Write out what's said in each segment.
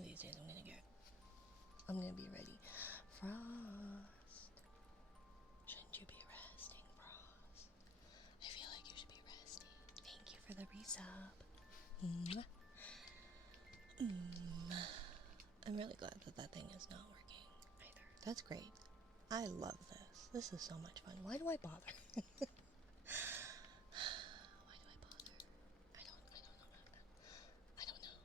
of these days I'm gonna be ready. Frost. Shouldn't you be resting, Frost? I feel like you should be resting. Thank you for the resub. I'm really glad that that thing is not working either. That's great. I love this. This is so much fun. Why do I bother? Why do I bother? I don't know.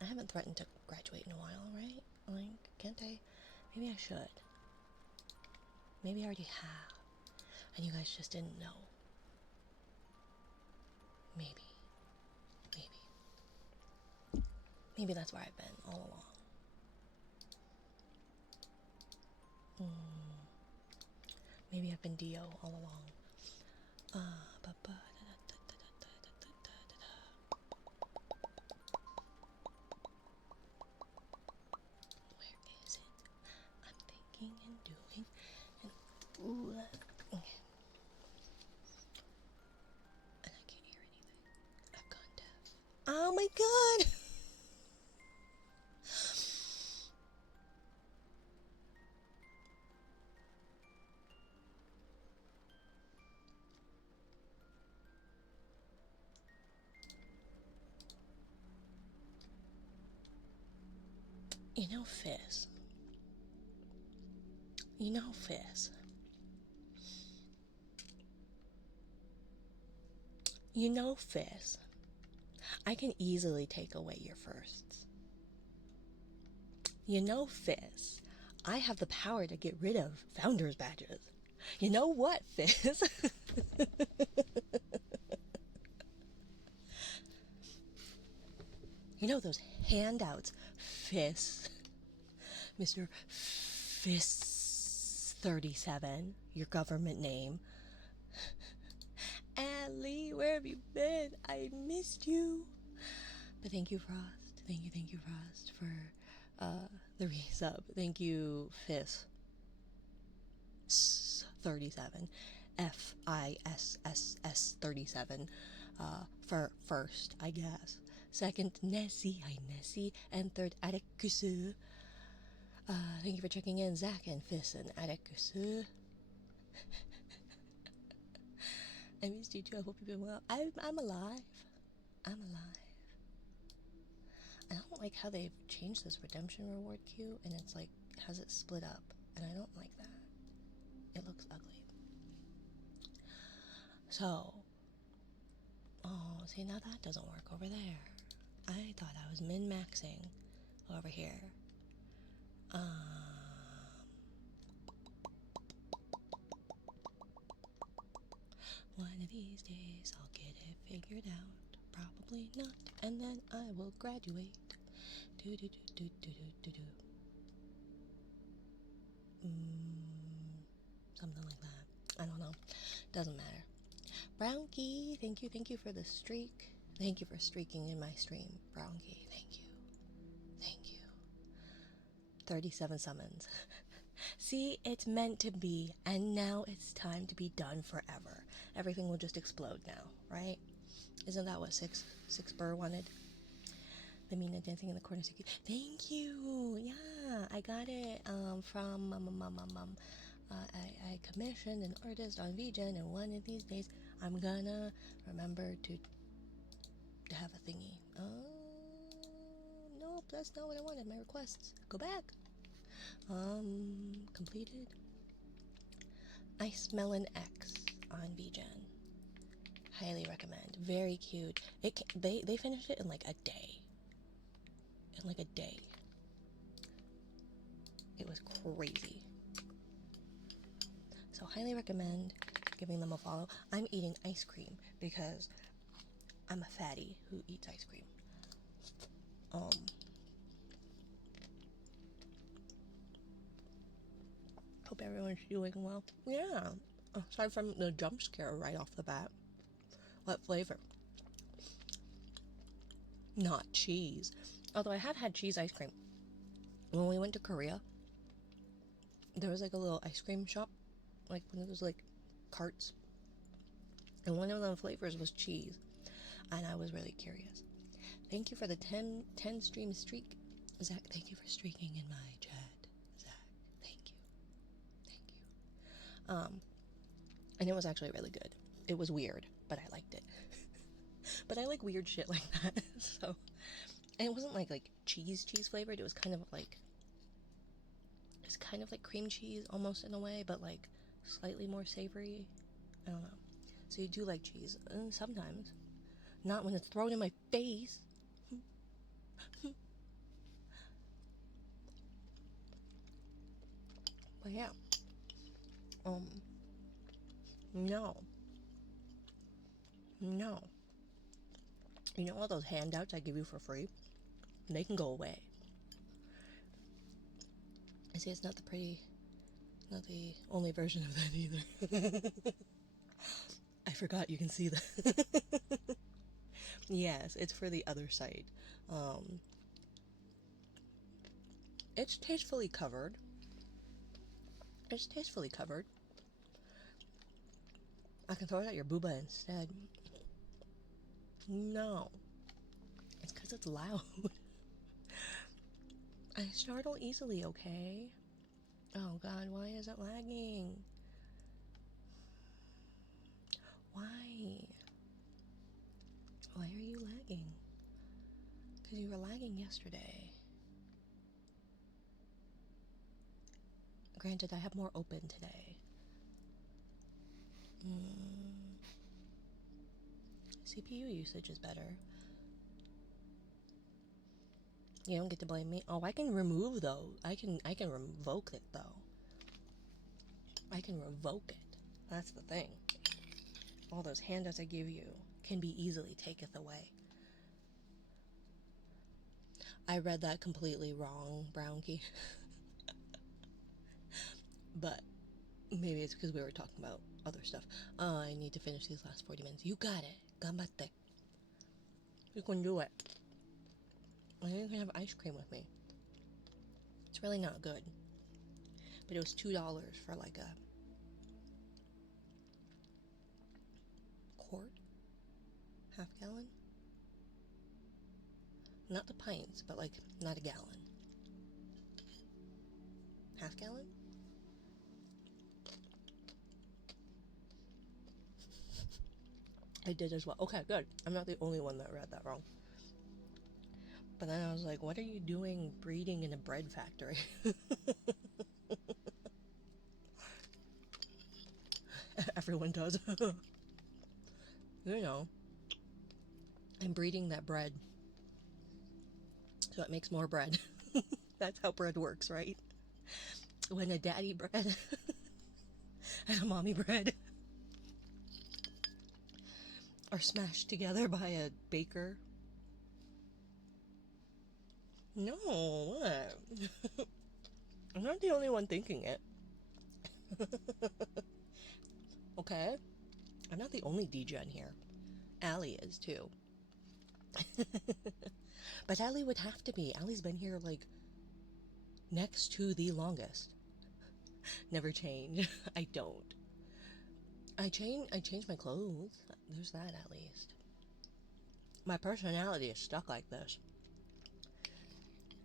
I haven't threatened to graduate in a while, right? Like, can't I? Maybe I should. Maybe I already have. And you guys just didn't know. Maybe. Maybe that's where I've been all along. Maybe I've been Dio all along. Where is it? I'm thinking and doing and ooh. Okay. And I can't hear anything. I've gone deaf. Oh my god! You know, Fizz. I can easily take away your firsts. You know, Fizz. I have the power to get rid of founders badges. You know what, Fizz? You know those handouts, Fizz. Mr. Fizz 37, your government name. Allie, where have you been? I missed you. But thank you, Frost. Thank you, Frost, for the resub. Thank you, Fizz 37. FISSS 37. For first, I guess. Second, Nessie. Hi, Nessie. And third, Atticus. Thank you for checking in, Zach and Fizz and Atticus. I missed you too. I hope you've been well. I'm alive. I'm alive. I don't like how they've changed this redemption reward queue and it's like has it split up, and I don't like that. It looks ugly. So, oh, see, now that doesn't work over there. I thought I was min-maxing over here. One of these days I'll get it figured out. Probably not, and then I will graduate. Do do do do do do do. Something like that. I don't know. Doesn't matter. Brownkey, thank you for the streak. Thank you for streaking in my stream, Brownkey. Thank you. 37 summons. See, it's meant to be, and now it's time to be done forever. Everything will just explode now, right? Isn't that what Six Burr wanted? The Mina dancing in the corner. Thank you. Yeah, I got it from I commissioned an artist on VGen, and one of these days I'm gonna remember to have a thingy. Nope, that's not what I wanted. My requests. Go back. Completed. Ice Melon X on VGen. Highly recommend. Very cute. They finished it in like a day. It was crazy. So highly recommend giving them a follow. I'm eating ice cream because I'm a fatty who eats ice cream. Hope everyone's doing well. Yeah. Aside from the jump scare right off the bat. What flavor? Not cheese. Although I have had cheese ice cream. When we went to Korea, there was like a little ice cream shop, like one of those like carts, and one of the flavors was cheese, and I was really curious. Thank you for the 10 stream streak. Zach, thank you for streaking in my chat. Zach, thank you. Thank you. And it was actually really good. It was weird, but I liked it. But I like weird shit like that. So, and it wasn't like cheese flavored. It was kind of like, it's kind of like cream cheese almost in a way, but like slightly more savory. I don't know. So you do like cheese sometimes, not when it's thrown in my face. But yeah, no, no. You know all those handouts I give you for free? They can go away. I see it's not not the only version of that either. I forgot you can see that. Yes, it's for the other site. Um, it's tastefully covered. It's tastefully covered. I can throw it at your booba instead. No. It's because it's loud. I startle easily, okay? Oh god, why is it lagging? Why? Why are you lagging? Because you were lagging yesterday. Granted, I have more open today. CPU usage is better. You don't get to blame me. Oh, I can remove those. I can revoke it though. I can revoke it. That's the thing. All those handouts I give you can be easily taketh away. I read that completely wrong, Brown Key. But maybe it's because we were talking about other stuff. I need to finish these last 40 minutes. You got it. Ganbatte. You can do it. I think I can have ice cream with me. It's really not good. But it was $2 for like a quart? Half gallon? Not the pints, but like not a gallon. Half gallon? I did as well. Okay, good. I'm not the only one that read that wrong. But then I was like, what are you doing breeding in a bread factory? Everyone does. You know, I'm breeding that bread. So it makes more bread. That's how bread works, right? When a daddy bread and a mommy bread are smashed together by a baker. No, what? I'm not the only one thinking it. Okay? I'm not the only DJ in here. Allie is too. But Allie would have to be. Allie's been here like next to the longest. Never change. I don't. I change my clothes. There's that at least. My personality is stuck like this.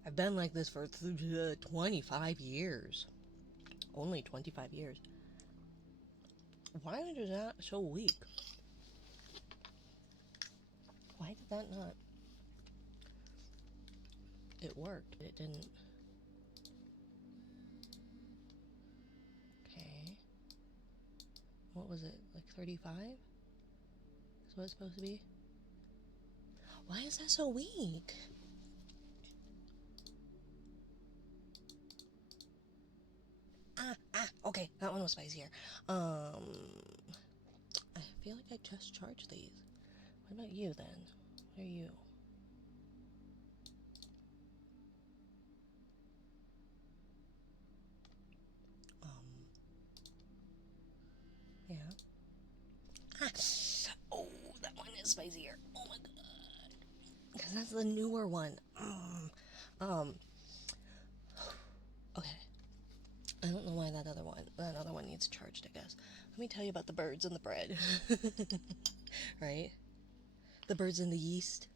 I've been like this for 25 years. Only 25 years. Why is that so weak? Why did that not? It worked, but it didn't. Okay. What was it? Like 35? Is what it's supposed to be? Why is that so weak? Okay, that one was spicier. I feel like I just charged these. What about you then? What are you? Yeah. Oh, that one is spicier. Oh my god. Because that's the newer one. Okay. I don't know why that other one needs charged, I guess. Let me tell you about the birds and the bread. Right? The birds and the yeast.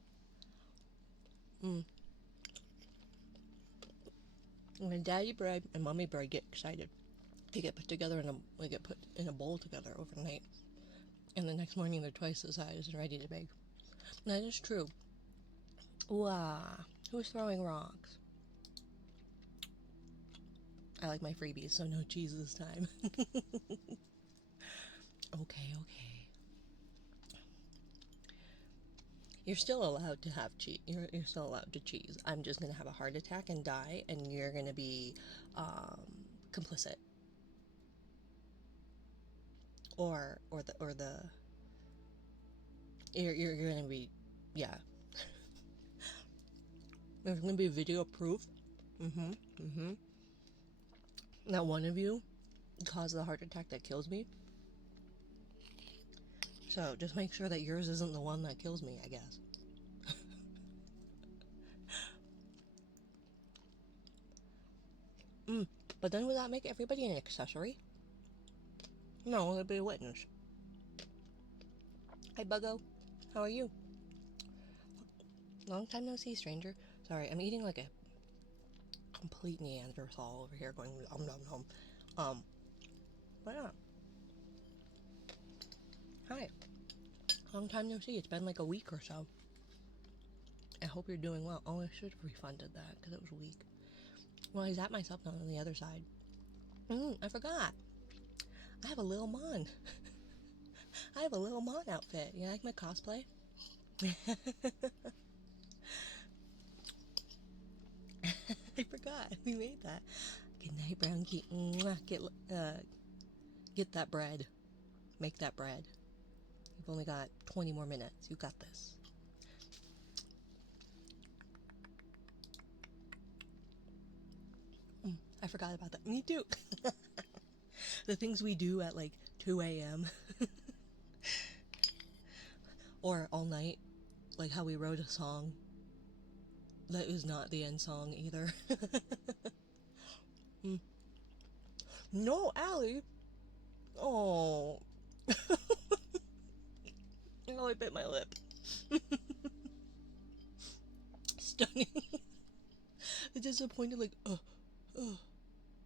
When daddy bread and mommy bread get excited, they get put together they get put in a bowl together overnight, and the next morning they're twice the size and ready to bake. That is true. Wow, who's throwing rocks? I like my freebies, so no cheese this time. Okay. You're still allowed to have cheese. You're still allowed to cheese. I'm just gonna have a heart attack and die, and you're gonna be complicit, or the you're gonna be, yeah. There's gonna be video proof. That one of you caused the heart attack that kills me. So just make sure that yours isn't the one that kills me, I guess. But then would that make everybody an accessory? No, it'd be a witness. Hi, Buggo. How are you? Long time no see, stranger. Sorry, I'm eating like a complete Neanderthal over here, going nom nom nom. But yeah. Hi. Long time no see. It's been like a week or so. I hope you're doing well. Oh, I should have refunded that because it was a week. Well, I zapped myself down on the other side. I forgot. I have a Lil Mon. I have a Lil Mon outfit. You like my cosplay? I forgot. We made that. Good night, brown key. Get that bread. Make that bread. You've only got 20 more minutes. You got this. I forgot about that. Me too. The things we do at like 2 a.m. or all night. Like how we wrote a song that is not the end song either. No, Allie. Oh. Oh, I bit my lip. Stunning. The disappointed, like,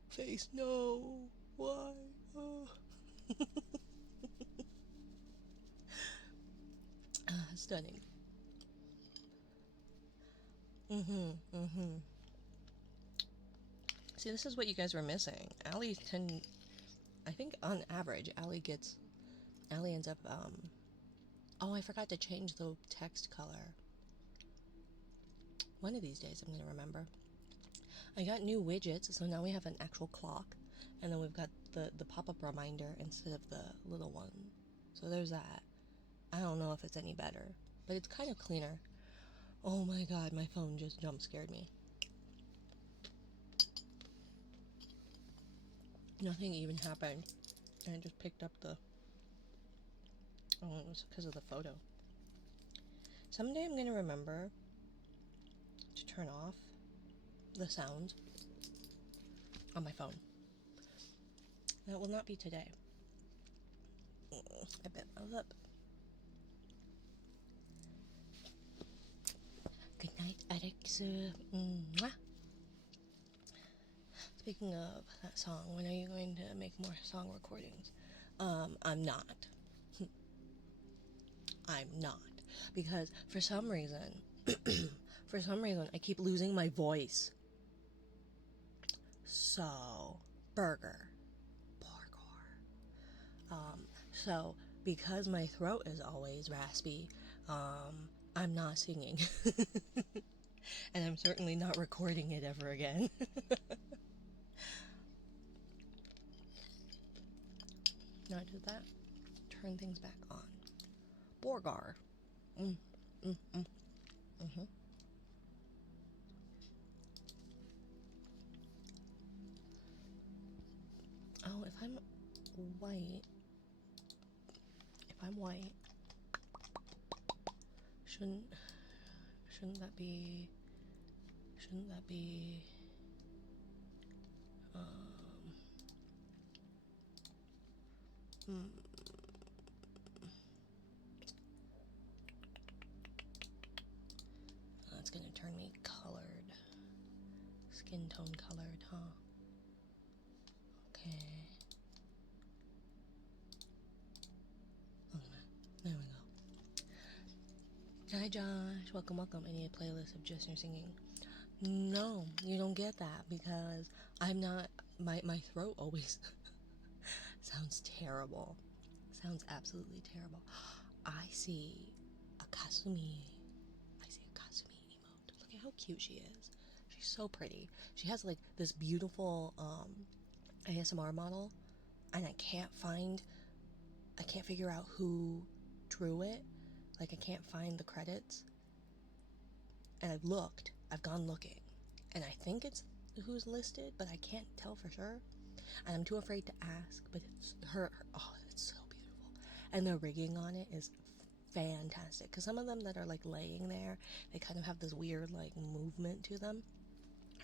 face. No. Why? Stunning. See, this is what you guys were missing. I think on average, Allie ends up, oh, I forgot to change the text color. One of these days I'm gonna remember. I got new widgets, so now we have an actual clock, and then we've got the pop-up reminder instead of the little one. So there's that. I don't know if it's any better, but it's kind of cleaner. Oh my god, my phone just jump scared me. Nothing even happened, and I just picked up the... Oh, it was because of the photo. Someday I'm gonna remember to turn off the sound on my phone. That will not be today. I bit my lip. Good night, Alex. Mwah. Speaking of that song, when are you going to make more song recordings? I'm not. I'm not. Because for some reason, I keep losing my voice. So, burger. So, because my throat is always raspy, I'm not singing. And I'm certainly not recording it ever again. Now I did that. Turn things back on. Borgar. Oh, if I'm white, shouldn't that be, that's gonna turn me colored. skin tone colored, huh? Okay. Okay, there we go. Hi Josh, welcome, welcome. I need a playlist of just your singing. No, you don't get that because I'm not, my throat always sounds terrible. Sounds absolutely terrible. I see a Kasumi. I see a Kasumi emote. Look at how cute she is. She's so pretty. She has like this beautiful ASMR model, and I can't figure out who drew it. Like, I can't find the credits. And I've gone looking, and I think it's who's listed, but I can't tell for sure. And I'm too afraid to ask, but it's her. Oh, it's so beautiful. And the rigging on it is fantastic. Because some of them that are like laying there, they kind of have this weird like movement to them.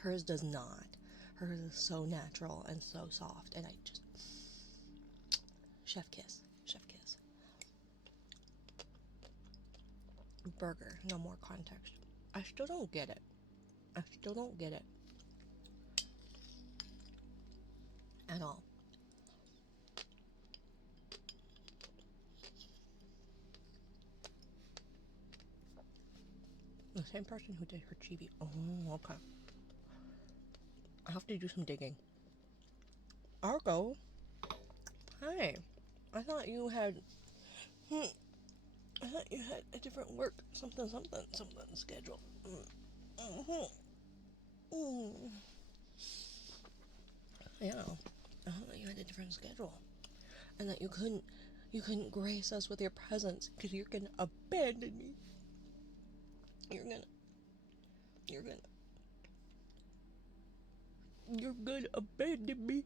Hers does not. Hers is so natural and so soft, and I just chef kiss, chef kiss. Burger, no more context. I still don't get it. I still don't get it at all. The same person who did her chibi. Oh, okay. I have to do some digging. Argo, hi. I thought you had. I thought you had a different work, something schedule. Yeah, I thought you had a different schedule, and that you couldn't grace us with your presence because you're gonna abandon me. You're gonna abandon me.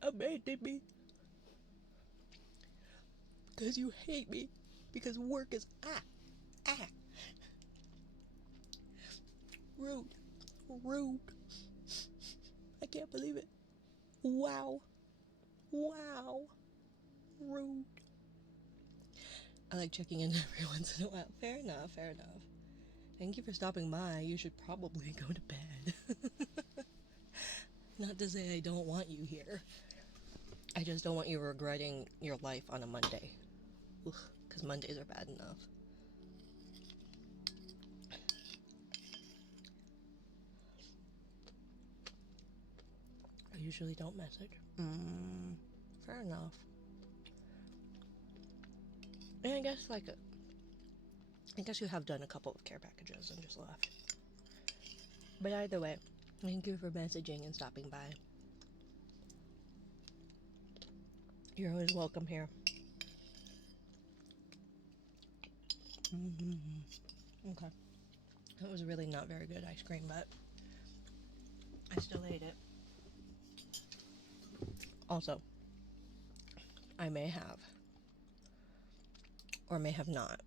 Abandon me because you hate me, because work is rude. I can't believe it. Wow, rude. I like checking in every once in a while. Fair enough. Thank you for stopping by. You should probably go to bed. Not to say I don't want you here. I just don't want you regretting your life on a Monday. Because Mondays are bad enough. I usually don't message. Fair enough. And I guess you have done a couple of care packages and just left. But either way, thank you for messaging and stopping by. You're always welcome here. Okay. That was really not very good ice cream, but I still ate it. Also, I may have, or may have not,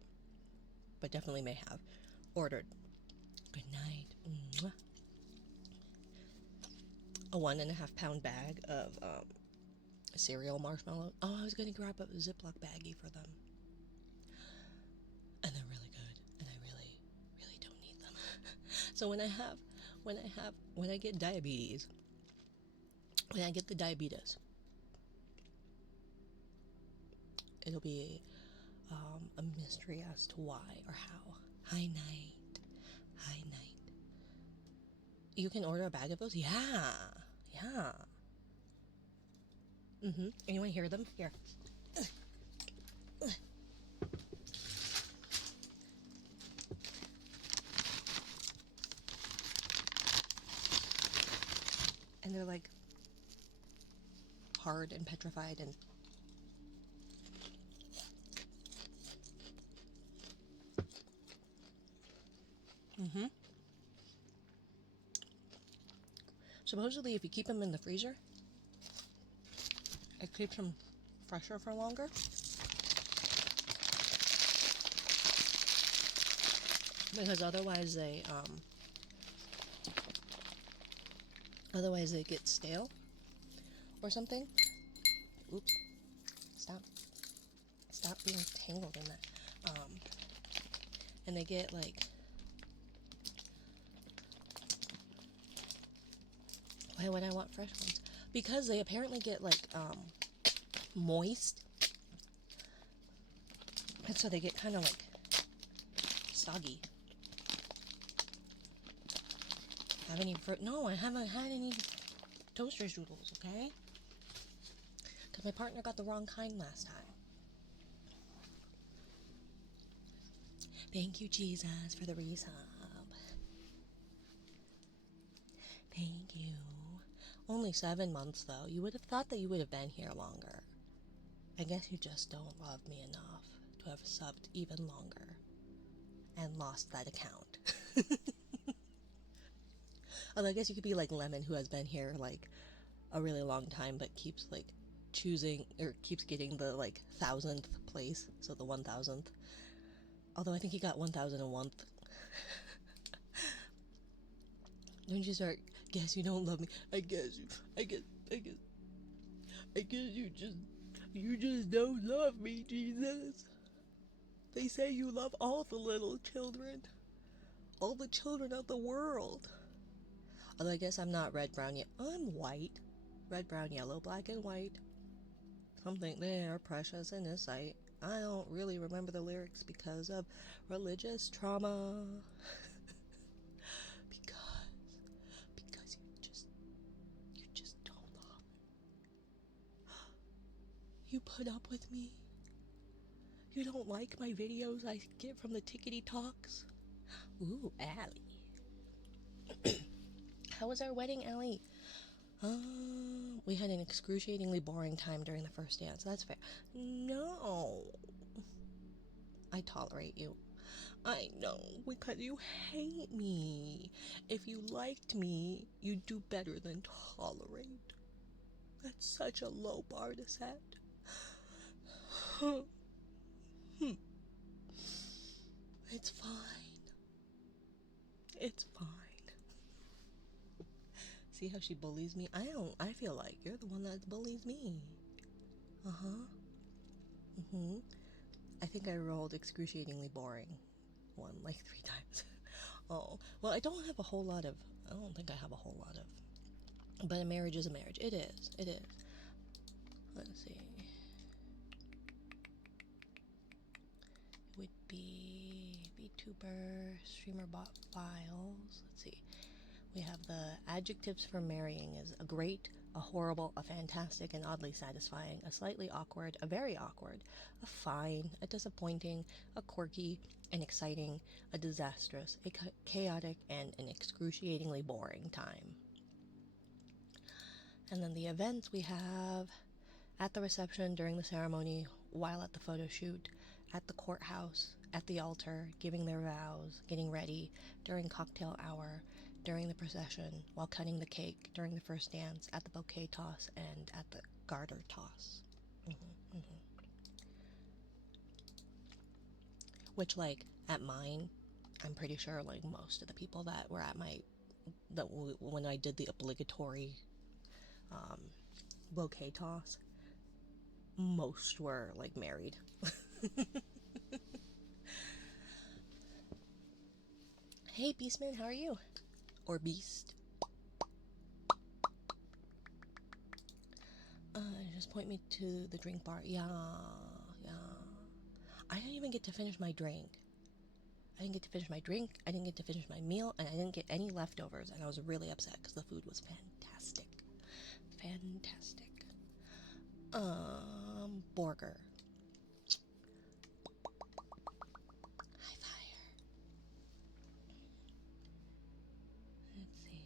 but definitely may have, ordered, good night, a 1.5 pound bag of cereal marshmallows. Oh, I was going to grab a Ziploc baggie for them. And they're really good, and I really, really don't need them. So when I get diabetes, when I get the diabetes, it'll be a mystery as to why or how. Hi, night. You can order a bag of those? Yeah. Anyone hear them? Here. And they're like hard and petrified and supposedly if you keep them in the freezer, it keeps them fresher for longer. Because otherwise they get stale or something. Oops. Stop being tangled in that. and they get like, why would I want fresh ones? Because they apparently get like moist, and so they get kind of like soggy. Have any fruit? No, I haven't had any toaster strudels, okay? Because my partner got the wrong kind last time. Thank you, Jesus, for the resub. Thank you. Only 7 months, though. You would have thought that you would have been here longer. I guess you just don't love me enough to have subbed even longer and lost that account. Although I guess you could be like Lemon, who has been here like a really long time, but keeps like choosing or keeps getting the like 1000th place, so the 1000th. Although I think he got 1001th. Don't you start, guess you don't love me. I guess you just don't love me, Jesus. They say you love all the little children. All the children of the world. Although I guess I'm not red, brown, yet I'm white. Red, brown, yellow, black, and white. Something they are precious in His sight. I don't really remember the lyrics because of religious trauma. because you just don't love me. You put up with me. You don't like my videos I get from the Tickety Talks. Ooh, Allie. How was our wedding, Allie? We had an excruciatingly boring time during the first dance. That's fair. No. I tolerate you. I know, because you hate me. If you liked me, you'd do better than tolerate. That's such a low bar to set. It's fine. It's fine. See how she bullies me? I feel like you're the one that bullies me. Uh-huh. I think I rolled excruciatingly boring one like 3 times. Oh, well, I don't have a whole lot of, I don't think I have a whole lot of, but a marriage is a marriage. It is. Let's see. It would be VTuber, streamer bot files. Let's see. We have the adjectives for marrying is a great, a horrible, a fantastic, and oddly satisfying, a slightly awkward, a very awkward, a fine, a disappointing, a quirky, an exciting, a disastrous, a chaotic, and an excruciatingly boring time. And then the events we have at the reception, during the ceremony, while at the photo shoot, at the courthouse, at the altar, giving their vows, getting ready, during cocktail hour, during the procession, while cutting the cake, during the first dance, at the bouquet toss, and at the garter toss. Which, like, at mine, I'm pretty sure, like, most of the people that were at my, when I did the obligatory bouquet toss, most were, like, married. Hey, Beastman, how are you? Or Beast? Just point me to the drink bar. Yeah. I didn't even get to finish my drink. I didn't get to finish my meal, and I didn't get any leftovers, and I was really upset because the food was fantastic. Burger. High fire. Let's see.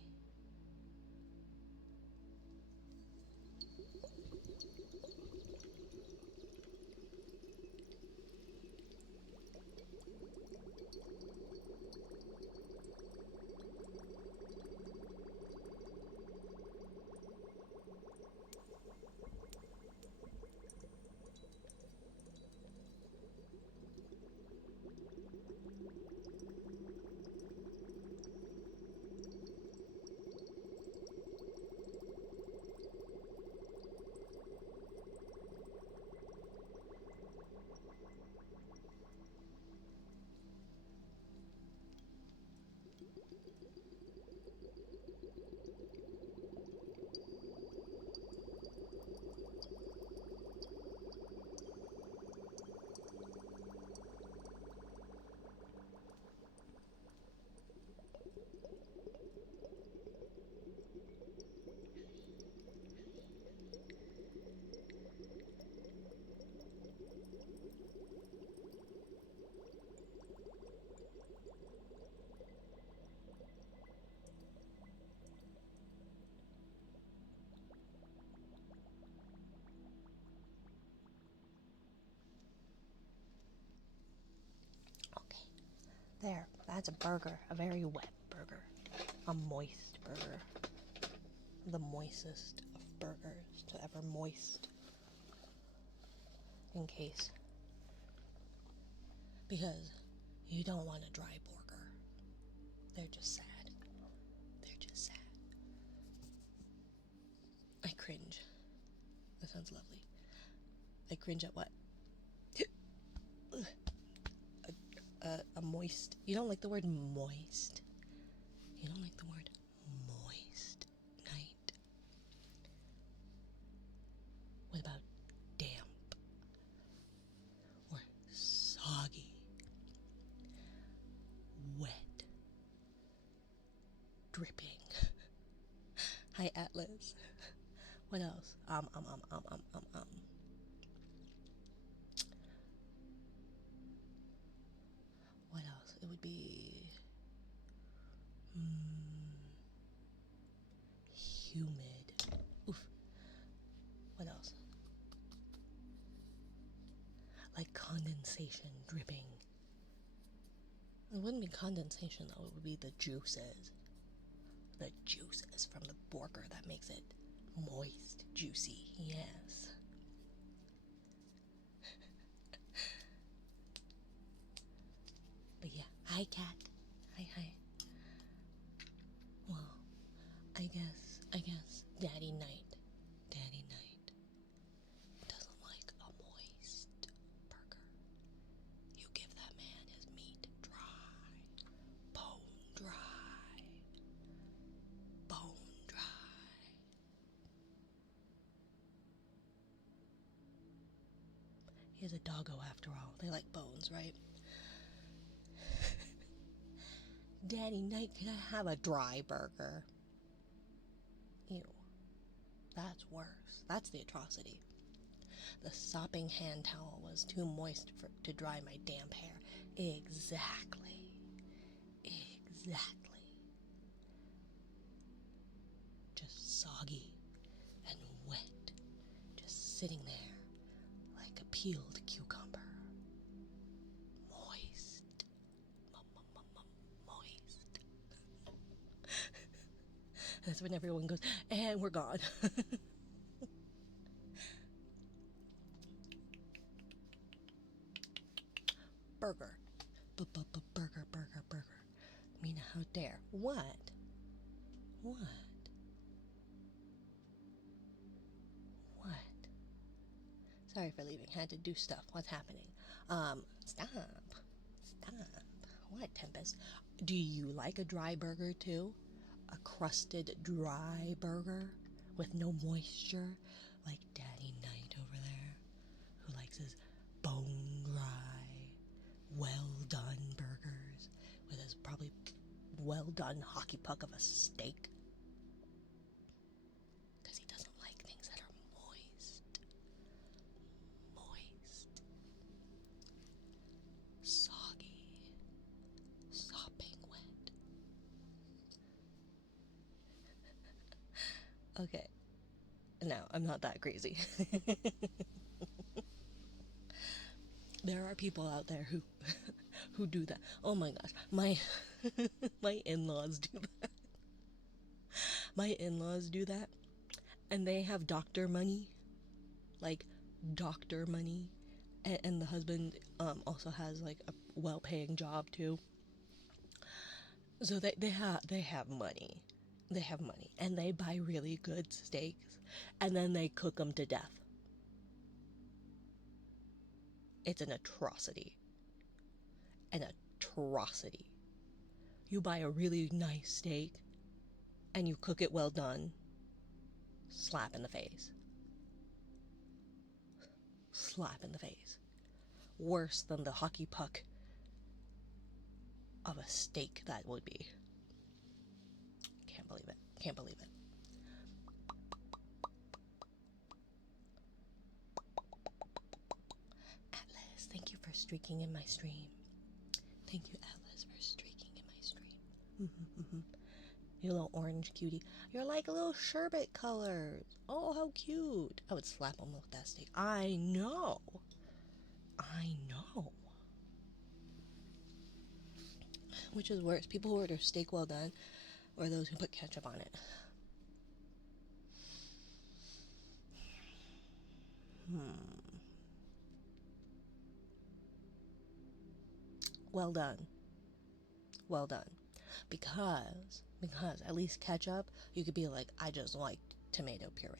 That's a burger, a very wet burger, a moist burger, the moistest of burgers to ever moist, in case, because you don't want a dry burger. They're just sad. They're just sad. I cringe. That sounds lovely. I cringe at what? A moist. You don't like the word moist? You don't like the word moist night? What about damp? Or soggy? Wet? Dripping? Hi, Atlas. What else? What else? It would be humid. Oof. What else? Like condensation, dripping. It wouldn't be condensation though, it would be the juices. The juices from the burger that makes it moist, juicy, yes. But yeah, hi cat. Hi. Well, I guess Daddy Night doesn't like a moist burger. You give that man his meat dry, bone dry, bone dry. He is a doggo after all. They like bones, right? Daddy Night, can I have a dry burger? Ew. That's worse. That's the atrocity. The sopping hand towel was too moist to dry my damp hair. Exactly. Just soggy and wet. Just sitting there like a peeled cucumber. Moist. Moist. That's when everyone goes, and we're gone. Burger. Burger. Mina, how dare. What? Sorry for leaving. Had to do stuff. What's happening? Stop. What, Tempest? Do you like a dry burger too? A crusted dry burger with no moisture? Like Daddy Knight over there, who likes his bone dry, well done burgers with his probably well done hockey puck of a steak. Because he doesn't like things that are moist, soggy, sopping wet. Okay, now I'm not that crazy. There are people out there who do that. Oh my gosh, my my in-laws do that. My in-laws do that, and they have doctor money, like doctor money, and the husband also has like a well-paying job too. So they have money, and they buy really good steaks, and then they cook them to death. It's an atrocity. An atrocity. You buy a really nice steak, and you cook it well done. Slap in the face. Slap in the face. Worse than the hockey puck of a steak that would be. Can't believe it. Atlas, thank you for streaking in my stream. Thank you, Atlas, for streaking in my stream. You little orange cutie. You're like a little sherbet colors. Oh, how cute. I would slap him with that steak. I know. Which is worse, people who order steak well done or those who put ketchup on it? Well done. Well done. Because at least ketchup, you could be like, I just like tomato puree.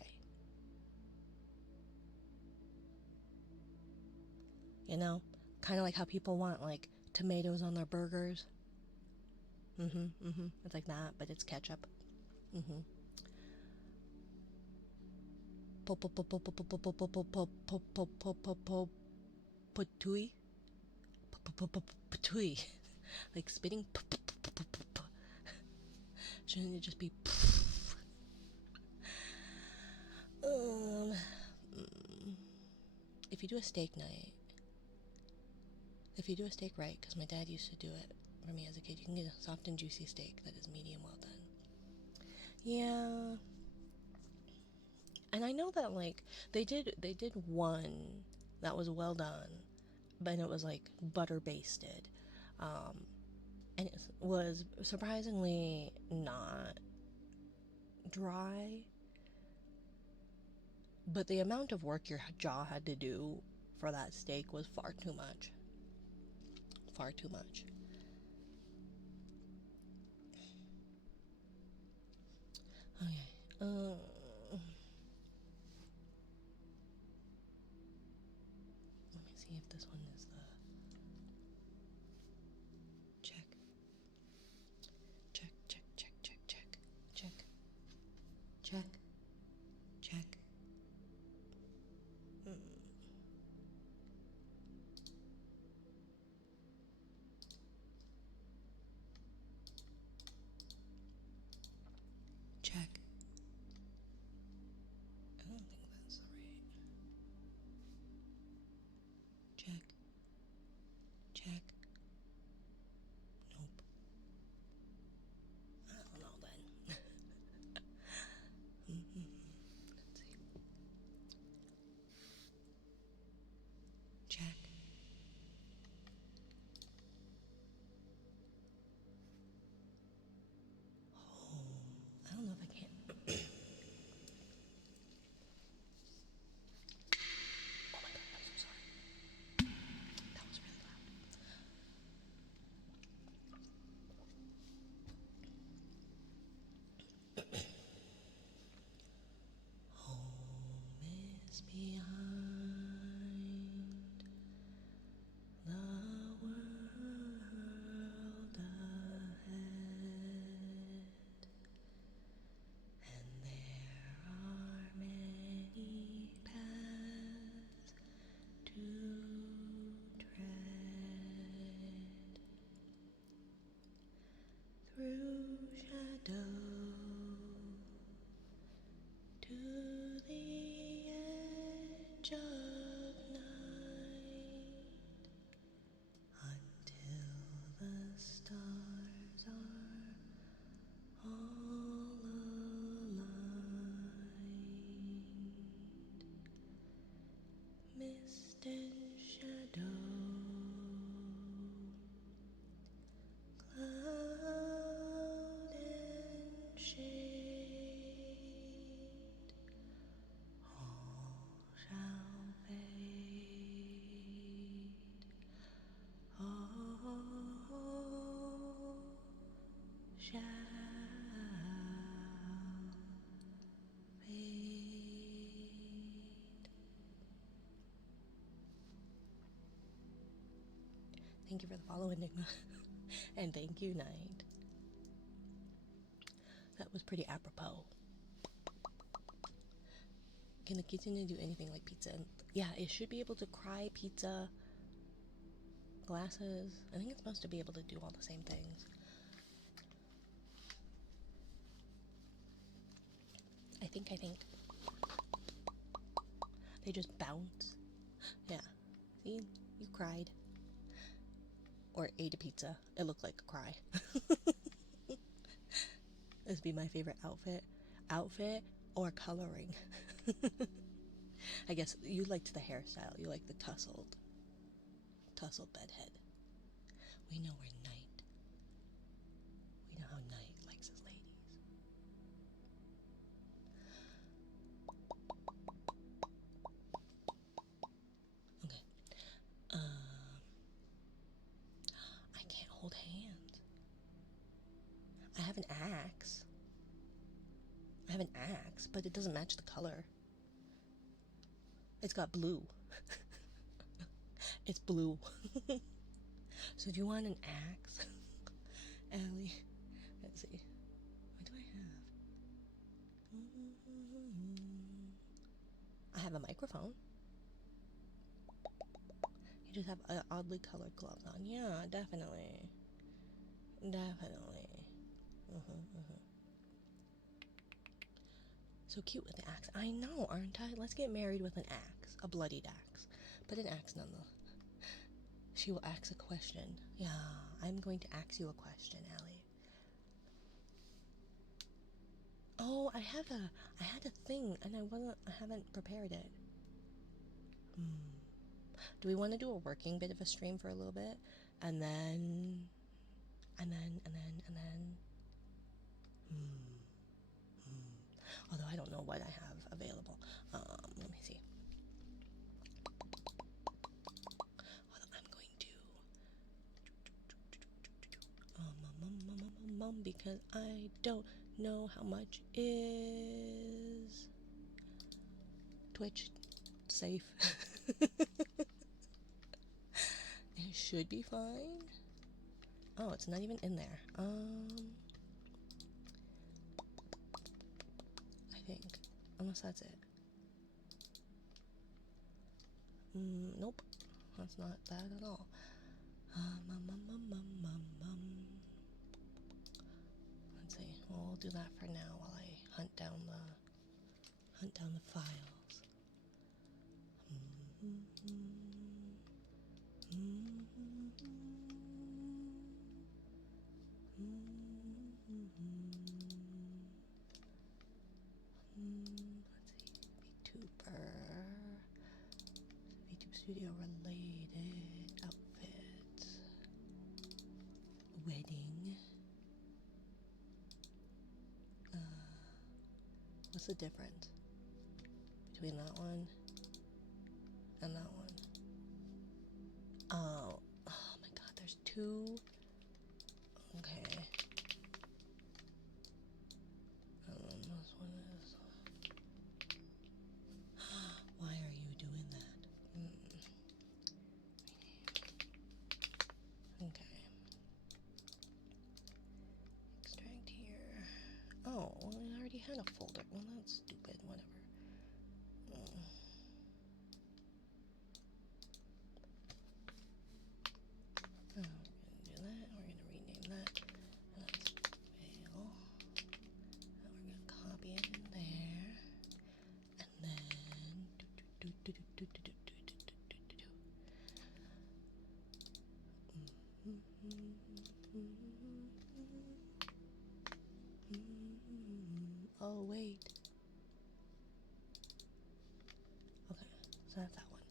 You know? Kind of like how people want like tomatoes on their burgers. It's like that, but it's ketchup. Patui. Patui. Like spitting. Shouldn't it just be? If you do a steak night, if you do a steak right, because my dad used to do it for me as a kid, you can get a soft and juicy steak that is medium well done. Yeah. And I know that like they did one that was well done, but it was like butter basted. And it was surprisingly not dry, but the amount of work your jaw had to do for that steak was far too much. Far too much. Okay. Let me see if this one is the check. Check, check, check, check, check, check, check, check. Check. I don't think that's right. Check. Check. Nope. I don't know then. Let's see. Check. Oh, I don't know if I can. Oh my god, I'm so sorry. That was really loud. Home is behind the world ahead, and there are many paths to tread through shadow to the edge of night, until the stars are all aligned. Mist and shadow, cloud and shade, all shall fade, all shall fade. Thank you for the follow, Enigma. And thank you, Night. That was pretty apropos. Can the kitchen do anything like pizza? Yeah, it should be able to cry pizza glasses. I think it's supposed to be able to do all the same things. I think. They just bounce. Yeah. See? You cried. Or ate a pizza. It looked like a cry. This would be my favorite outfit. Outfit or coloring. I guess you liked the hairstyle. You liked the tousled bedhead. We know we're Night. axe. I have an axe, but it doesn't match the color. It's got blue. It's blue. So do you want an axe? Allie, let's see. What do I have? I have a microphone. You just have oddly colored gloves on. Yeah, definitely. Definitely. So cute with the axe. I know, aren't I? Let's get married with an axe. A bloodied axe. But an axe nonetheless. She will ask a question. Yeah, I'm going to ask you a question, Allie. Oh, I had a thing, and I haven't prepared it. Do we want to do a working bit of a stream for a little bit, and then. Although I don't know what I have available. Let me see. Although I'm going to because I don't know how much is Twitch safe. It should be fine. Oh, it's not even in there. I think. Unless that's it. Nope. That's not that at all. Let's see. Well, we'll do that for now while I hunt down the files. VTuber Studio related outfits. Wedding. What's the difference between that one and that one? Oh my god, there's two. Okay. This one is. Why are you doing that? Okay. Extract here. Oh, well, I already had a folder. Well, that's stupid. Whatever. We're gonna do that. We're gonna rename that. That's fail. And we're gonna copy it in there. And then oh wait. Okay, so that's that one.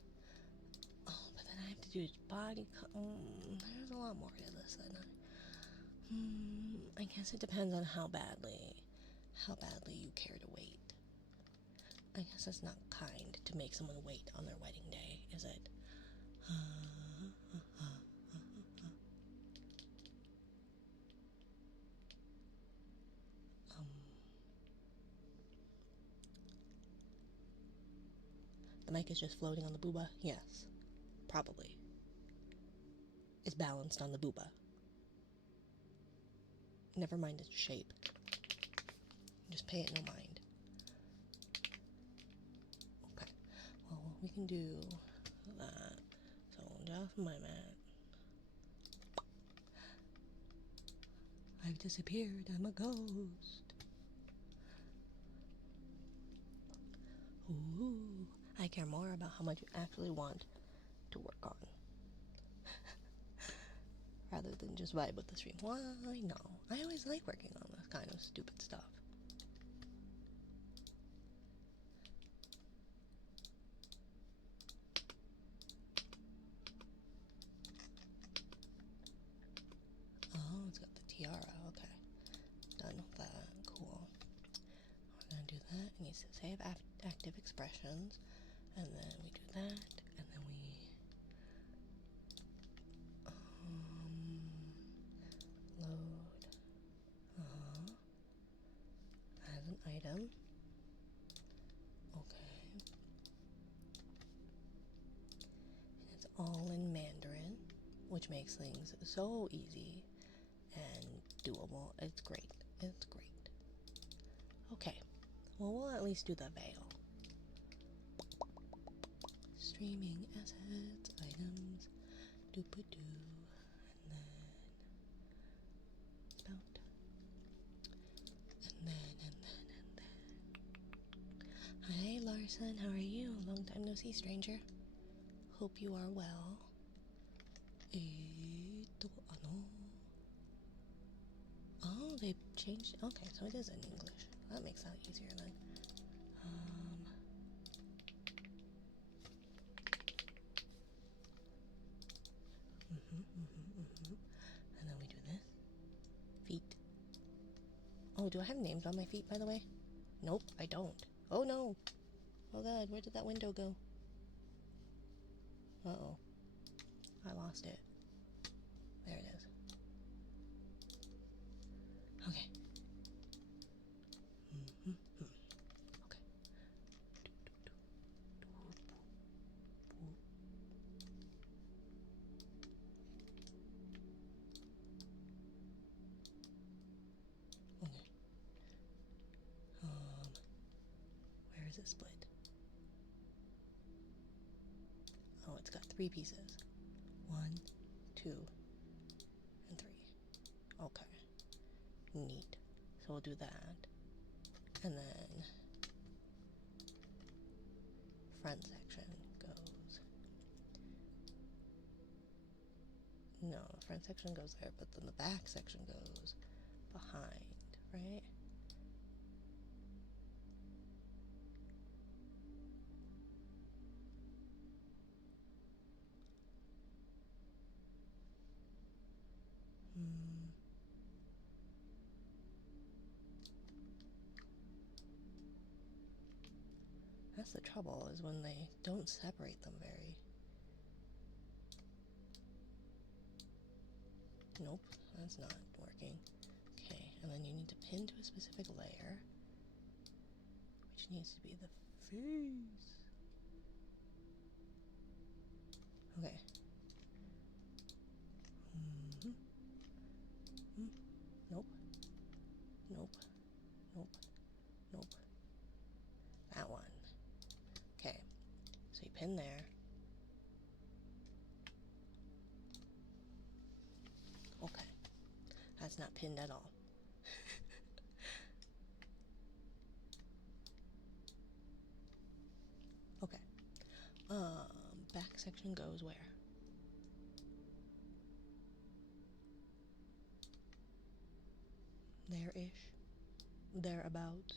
Oh, but then I have to do body there's a lot more to this than I guess it depends on how badly you care to wait. I guess that's not kind to make someone wait on their wedding day, is it? The mic is just floating on the booba? Yes. Probably. It's balanced on the booba. Never mind its shape. Just pay it no mind. Okay. Well, we can do that. So, just my man. I've disappeared. I'm a ghost. Ooh. I care more about how much you actually want to work on. Rather than just vibe with the stream. Why? No. I always like working on this kind of stupid stuff. Oh, it's got the tiara. Okay. Done with that. Cool. We're gonna do that. It needs to save active expressions. And then we do that. And then we load. item. Okay. And it's all in Mandarin, which makes things so easy and doable. It's great. It's great. Okay. Well, we'll at least do the veil. Streaming assets, items, doop-a-doo, and then spout, and then. Hi, Larson, how are you? Long time no see, stranger. Hope you are well. Oh, they changed. Okay, so it is in English. That makes that easier then. And then we do this. Feet. Oh, do I have names on my feet, by the way? Nope, I don't. Oh no! Oh god, where did that window go? Uh-oh. I lost it. There it is. Okay. Okay. Okay. Where is it split? Oh, it's got 3 pieces. 1, 2, and 3. Okay. Neat. So we'll do that. And then front section goes. No, the front section goes there, but then the back section goes behind, right? That's the trouble, is when they don't separate them very. Nope, that's not working. Okay, and then you need to pin to a specific layer, which needs to be the face. Okay. Nope. Nope. Nope. Nope. That one. Okay. So you pin there. Okay. That's not pinned at all. Okay. Back section goes where? There-ish. Thereabouts.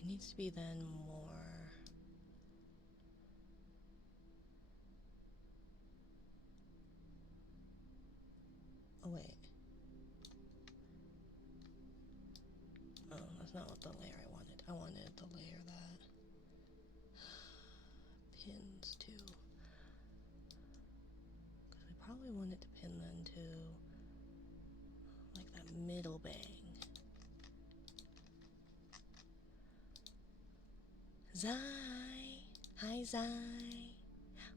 It needs to be then more. Oh wait. Oh, that's not what the layer I wanted. I wanted the layer that pins to. Because we probably want it to pin then to like that middle bang. Zai! Hi Zai!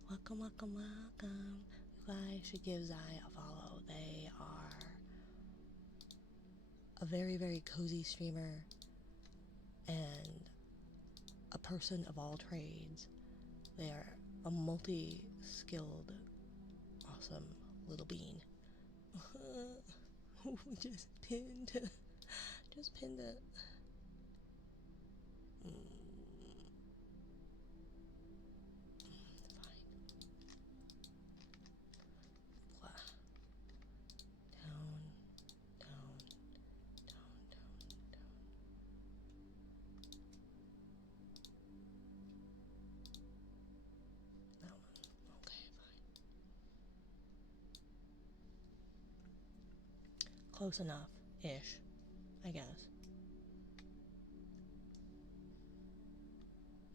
Welcome, welcome, welcome. You guys should give Zai a follow. They are a very, very cozy streamer and a person of all trades. They are a multi-skilled, awesome little bean. Just pinned it. Close enough-ish, I guess.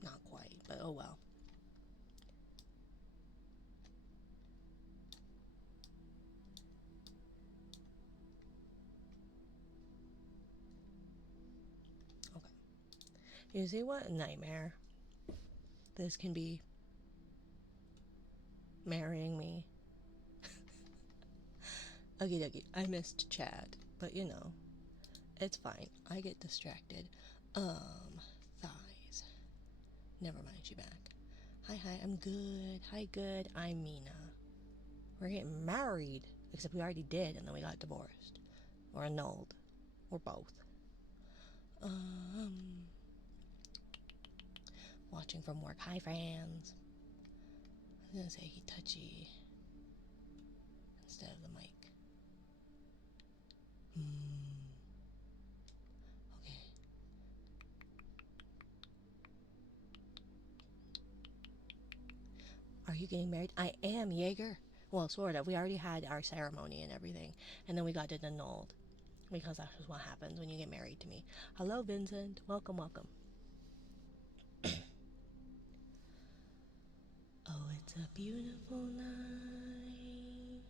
Not quite, but oh well. You see what a nightmare this can be? Marrying me. Okie dokie, I missed Chad, but you know, it's fine. I get distracted. Thighs. Never mind, she back. Hi, I'm good. Hi, good. I'm Mina. We're getting married, except we already did, and then we got divorced. Or annulled. Or both. Watching from work. Hi, friends. I was gonna say Hitachi instead of the mic. Okay. Are you getting married? I am, Jaeger. Well, sort of. We already had our ceremony and everything, and then we got it annulled. Because that's just what happens when you get married to me. Hello, Vincent. Welcome, welcome. Oh, it's a beautiful night.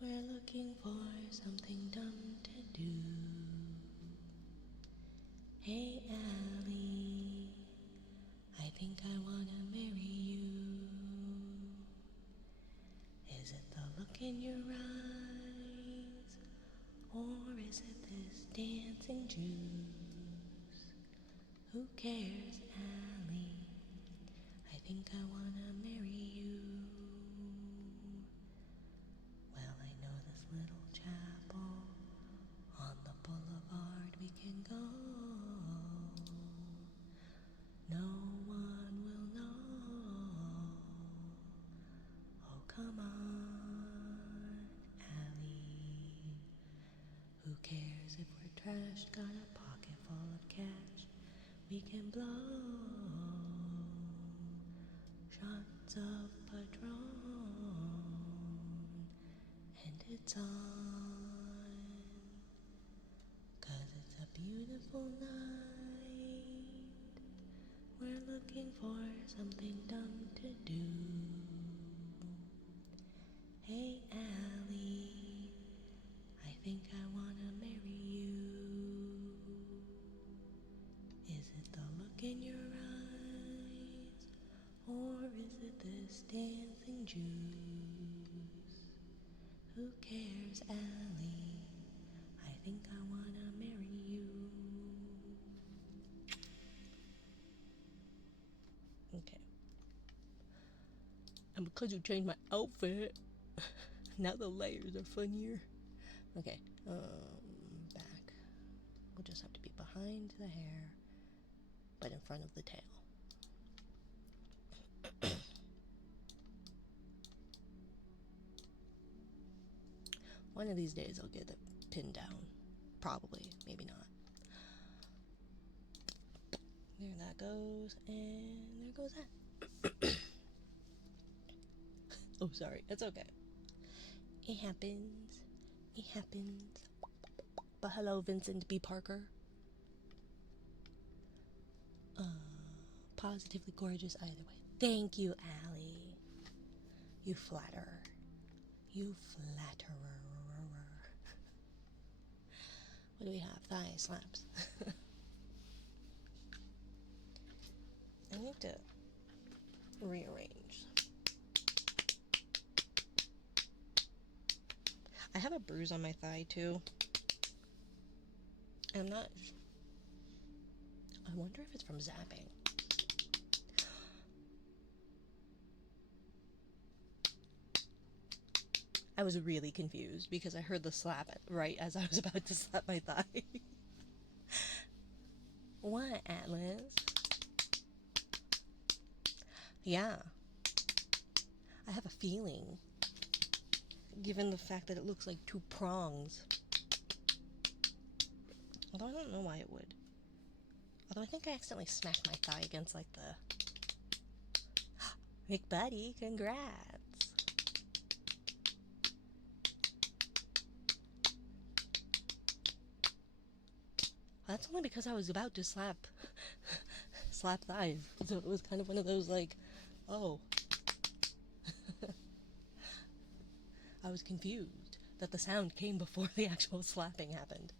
We're looking for something dumb to do. Hey, Allie, I think I wanna marry you. Is it the look in your eyes, or is it this dancing juice? Who cares, Allie? I think I wanna marry you. Well, I know this little chapel on the boulevard we can go. No one will know. Oh, come on, Allie. Who cares if we're trashed? Got a pocket full of cash we can blow. Shots of Patron, and it's on. 'Cause it's a beautiful night. We're looking for something dumb to do. Hey, Allie, I think I wanna marry you. Is it the look in your eyes, or is it this dancing juice? Who cares, Allie? I think I wanna marry you. Okay. And because you changed my outfit, now the layers are funnier. Okay, back. We'll just have to be behind the hair, but in front of the tail. One of these days I'll get it pinned down. Probably, maybe not. There that goes, and there goes that. Oh, sorry, it's okay. It happens. It happens. But hello, Vincent B. Parker. Positively gorgeous either way. Thank you, Allie. You flatterer. You flatterer. What do we have? Thigh slaps. I need to rearrange. I have a bruise on my thigh too. And I'm not. I wonder if it's from zapping. I was really confused because I heard the slap right as I was about to slap my thigh. What, Atlas? Yeah. I have a feeling. Given the fact that it looks like two prongs. Although I don't know why it would. Although I think I accidentally smacked my thigh against like the... McBuddy, congrats! That's only because I was about to slap thighs. So it was kind of one of those like, oh. I was confused that the sound came before the actual slapping happened.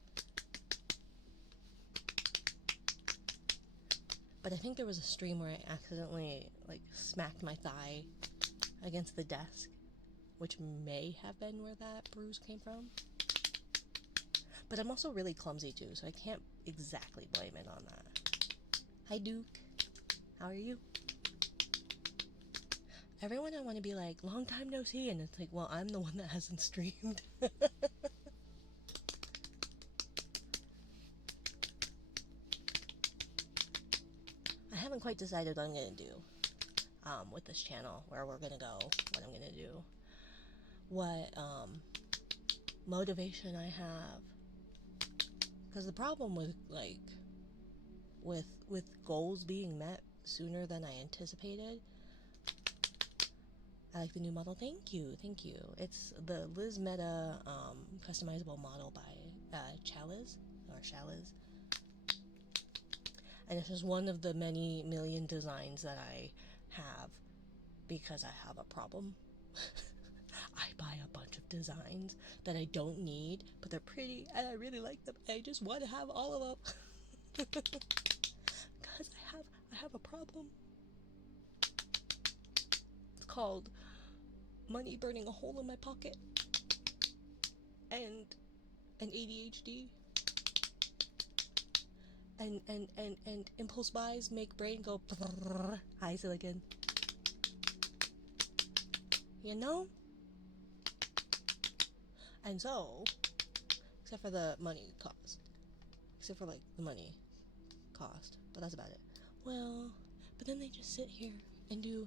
But I think there was a stream where I accidentally like smacked my thigh against the desk, which may have been where that bruise came from. But I'm also really clumsy too, so I can't exactly blame it on that. Hi Duke, how are you? Everyone I want to be like, long time no see, and it's like, well, I'm the one that hasn't streamed. I haven't quite decided what I'm going to do with this channel, where we're going to go, what I'm going to do, what motivation I have. Because the problem with, like, with goals being met sooner than I anticipated, I like the new model. Thank you, thank you. It's the Liz Meta customizable model by Chaliz, or Chaliz. And it's just one of the many million designs that I have because I have a problem. I buy a bunch of designs that I don't need, but they're pretty and I really like them. I just want to have all of them. Because I have a problem. It's called money burning a hole in my pocket and ADHD. And impulse buys make brain go hi Silicon. You know? And so, except for the money cost. Except for like the money cost. But that's about it. Well, but then they just sit here and do,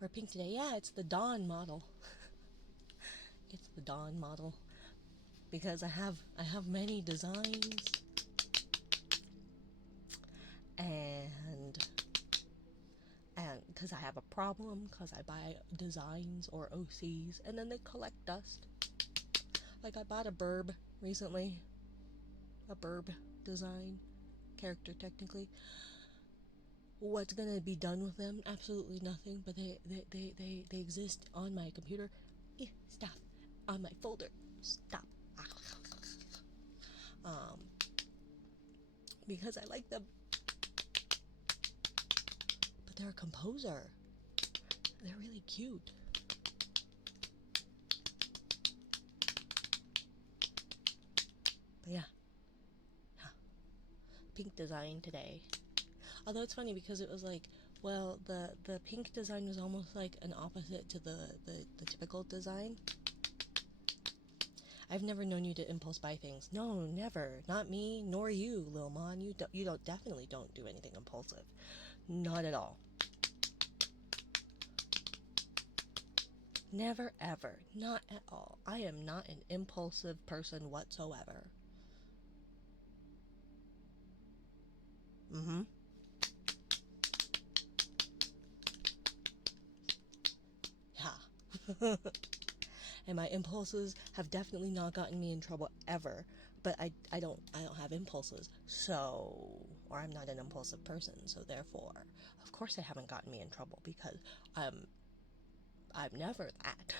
we're pink today. Yeah, it's the Dawn model. It's the Dawn model. Because I have many designs. And because I have a problem, because I buy designs or OCs and then they collect dust. Like I bought a burb recently, a burb design character technically. What's gonna be done with them? Absolutely nothing, but they exist on my computer. Stop. On my folder. Stop. Because I like them. But they're a composer. They're really cute. But yeah. Pink design today. Although it's funny because it was like, well, the pink design was almost like an opposite to the typical design. I've never known you to impulse buy things. No, never. Not me, nor you, Lil Mon. You don't definitely don't do anything impulsive. Not at all. Never ever. Not at all. I am not an impulsive person whatsoever. Mm-hmm. Yeah. And my impulses have definitely not gotten me in trouble ever. But I don't have impulses, so, or I'm not an impulsive person, so therefore, of course they haven't gotten me in trouble because I'm never that.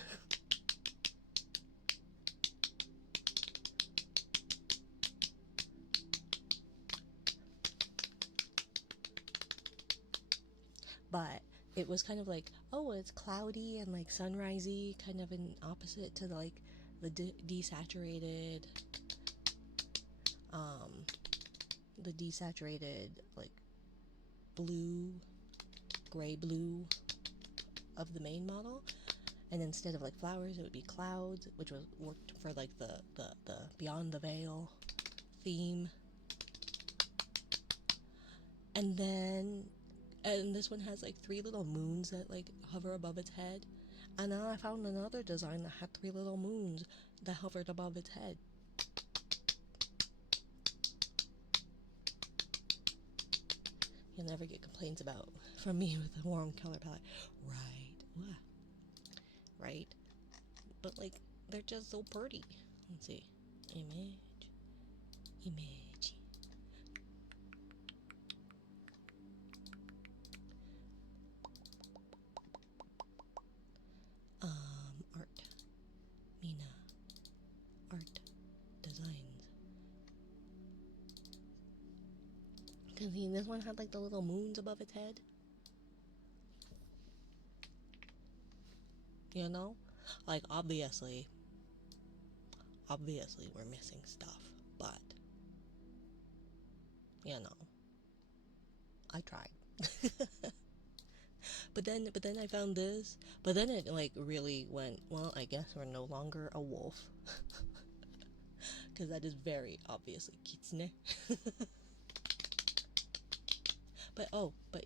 But it was kind of like, oh, it's cloudy and like sunrisey, kind of an opposite to like the desaturated like blue, gray blue of the main model. And instead of like flowers, it would be clouds, which was worked for like the Beyond the Veil theme. And this one has like 3 little moons that like hover above its head. And then I found another design that had 3 little moons that hovered above its head. You'll never get complaints from me with a warm color palette. Right. Right. But like, they're just so pretty. Let's see. Image. Art. Mina. Art. Designs. See, this one had like the little moons above its head. You know? Like, obviously we're missing stuff, but, you know, I tried. But then I found this, but then it like really went, well, I guess we're no longer a wolf. Because that is very obviously kitsune. But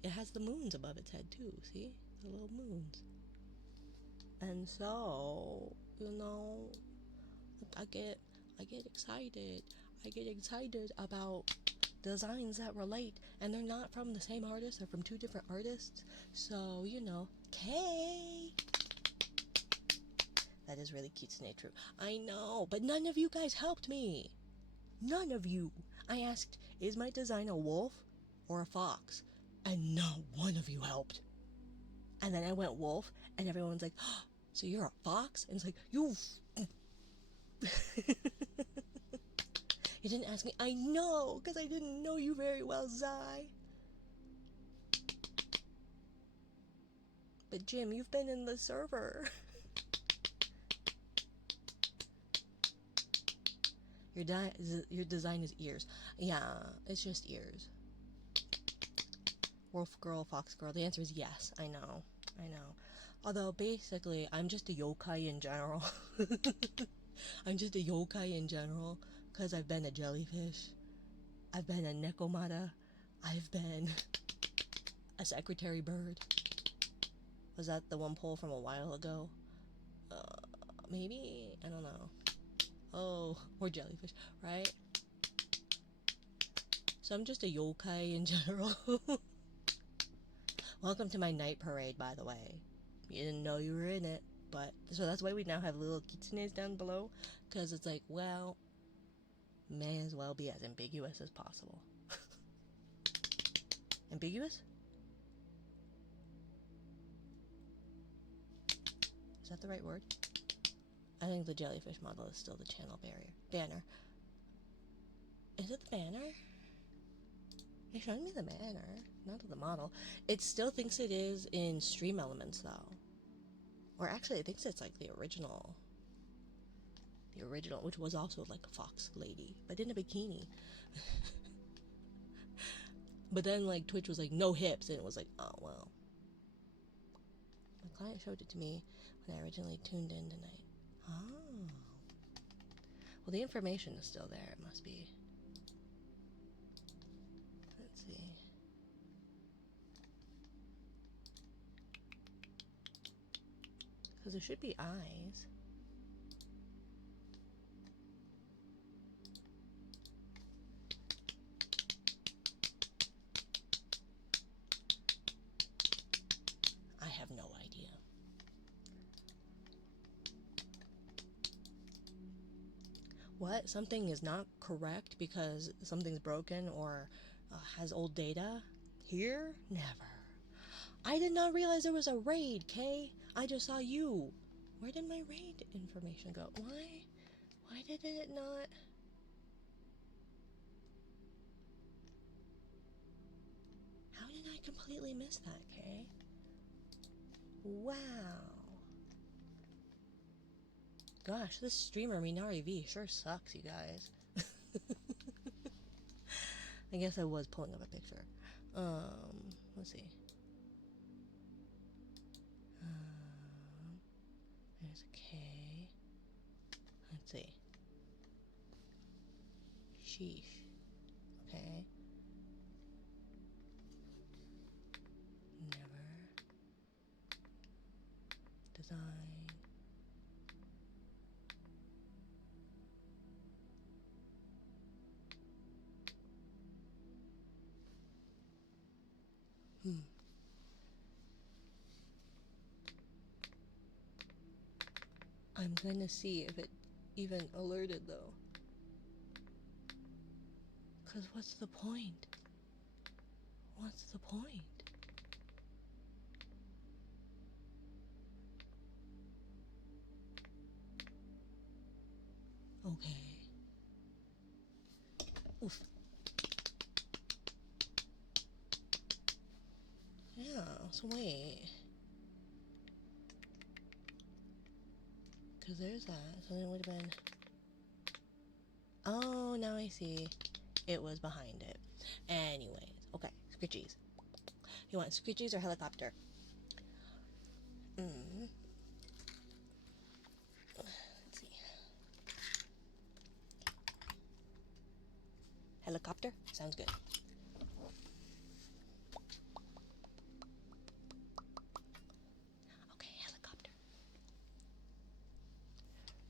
it has the moons above its head too, see? The little moons. And so, you know, I get excited. I get excited about designs that relate, and they're not from the same artist, they're from two different artists. So, you know, K. That is really kitsune true. I know, but none of you guys helped me. None of you. I asked, is my design a wolf or a fox? And not one of you helped. And then I went wolf, and everyone's like, oh, so you're a fox? And it's like, you... You didn't ask me. I know, because I didn't know you very well, Zai. But Jim, you've been in the server. Your design is ears. Yeah, it's just ears. Wolf girl, fox girl. The answer is yes. I know. Although, basically, I'm just a yokai in general. I'm just a yokai in general, because I've been a jellyfish. I've been a nekomata. I've been a secretary bird. Was that the one poll from a while ago? Maybe? I don't know. Oh, or jellyfish, right? So I'm just a yokai in general. Welcome to my night parade, by the way. You didn't know you were in it, but so that's why we now have little kitsunes down below, because it's like, well, may as well be as ambiguous as possible. Ambiguous? Is that the right word? I think the jellyfish model is still the channel banner. Is it the banner? You're showing me the banner, not the model. It still thinks it is in Stream Elements, though. Or actually, it thinks it's like the original. The original, which was also like a fox lady, but in a bikini. But then, like, Twitch was like, no hips, and it was like, oh, well. My client showed it to me when I originally tuned in tonight. Oh. Well, the information is still there, it must be. Let's see. Because there should be eyes. I have no idea. What? Something is not correct because something's broken or has old data? Here? Never. I did not realize there was a raid, Kay. I just saw you. Where did my raid information go? Why did it not? How did I completely miss that, Kay? Wow. Gosh, this streamer Minari V sure sucks, you guys. I guess I was pulling up a picture. Let's see. There's a K. Let's see. Sheesh. Okay. Never. Design. I'm gonna see if it even alerted though. Cause what's the point? What's the point? Okay. Oof. So wait. Because there's that. So then it would have been... Oh, now I see. It was behind it. Anyways. Okay. Scritchies. You want scritchies or helicopter? Let's see. Helicopter? Sounds good. Okay, helicopter.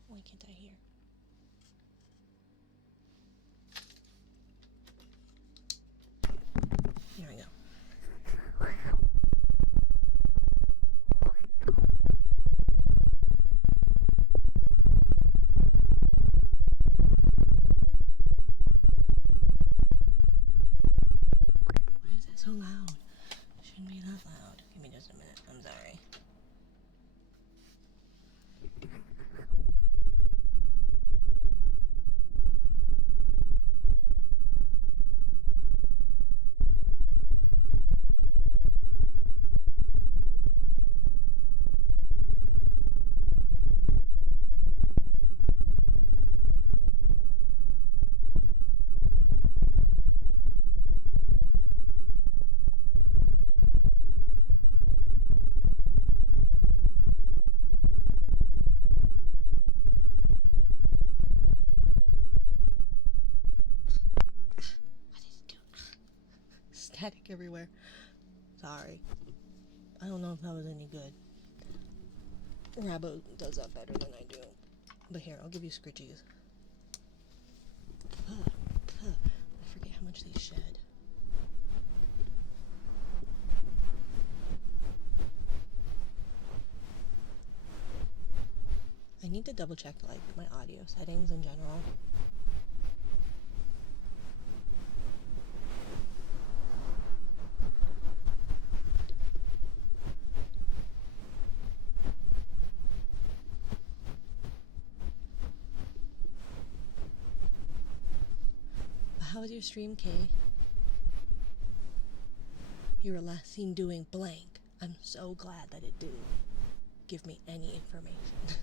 Why can't I hear? Here we go. Why is it so loud? It shouldn't be that loud. Give me just a minute. I'm sorry. Static everywhere. Sorry. I don't know if that was any good. Rabo does that better than I do. But here, I'll give you scritchies. I forget how much they shed. I need to double check like my audio settings in general. How was your stream, Kay? You were last seen doing blank. I'm so glad that it didn't give me any information.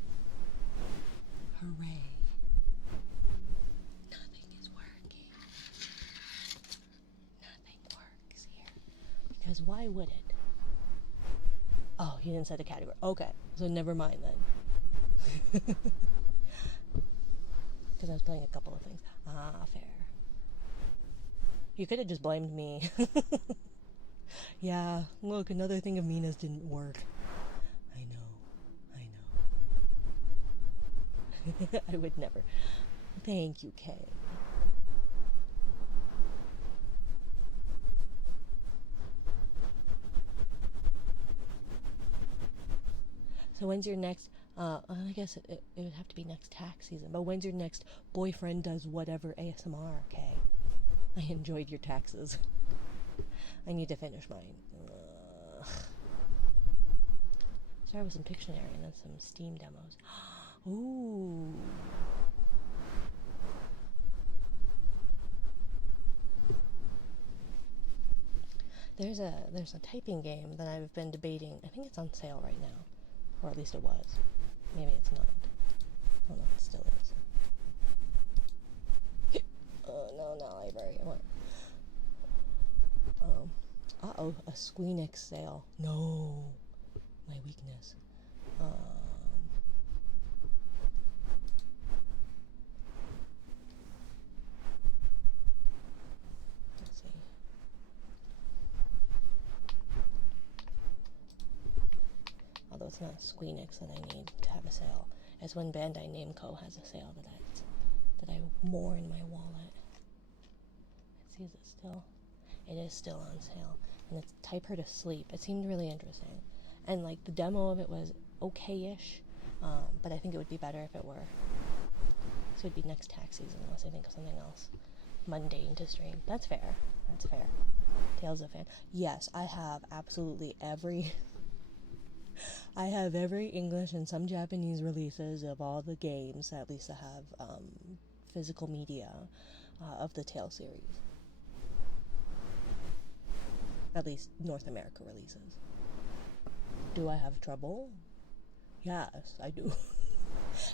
Hooray. Nothing is working. Nothing works here. Because why would it? Oh, he didn't set a category. Okay, so never mind then. Because I was playing a couple of things. Ah, fair. You could have just blamed me. Yeah, look, another thing of Mina's didn't work. I know. I would never. Thank you, Kay. So when's your next, I guess it would have to be next tax season, but when's your next boyfriend does whatever ASMR, Kay? I enjoyed your taxes. I need to finish mine. Started with some Pictionary and then some Steam demos. Ooh. There's a typing game that I've been debating. I think it's on sale right now. Or at least it was. Maybe it's not. I don't know if it still is. No, not library. I want... Uh-oh, a Squeenix sale. No. My weakness. Let's see. Although it's not Squeenix that I need to have a sale. It's when Bandai Namco has a sale that I wore in my wallet. Let's see, is it still? It is still on sale. And it's Type Her to Sleep. It seemed really interesting. And like the demo of it was okay-ish, but I think it would be better if it were. This would be next tax season unless I think of something else mundane to stream. That's fair. That's fair. Tales of Fan. Yes, I have absolutely every... I have every English and some Japanese releases of all the games, at least I have physical media of the Tale series. At least North America releases. Do I have trouble? Yes, I do.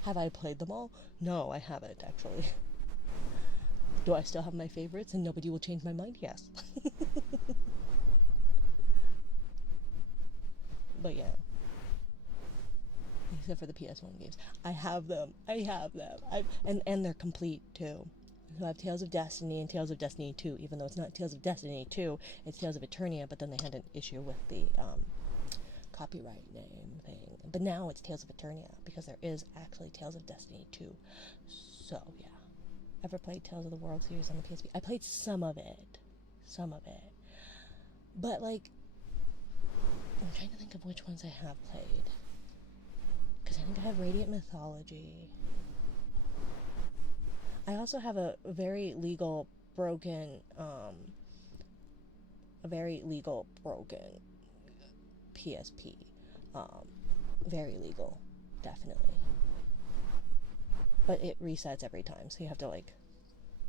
Have I played them all? No, I haven't, actually. Do I still have my favorites and nobody will change my mind? Yes. But yeah. Except for the PS1 games. I have them. And they're complete, too. So I have Tales of Destiny and Tales of Destiny 2, even though it's not Tales of Destiny 2, it's Tales of Eternia, but then they had an issue with the, copyright name thing. But now it's Tales of Eternia, because there is actually Tales of Destiny 2. So, yeah. Ever played Tales of the World series on the PSP? I played some of it. But, like, I'm trying to think of which ones I have played. Because I think I have Radiant Mythology. I also have a very legal broken PSP. Very legal, definitely. But it resets every time, so you have to, like,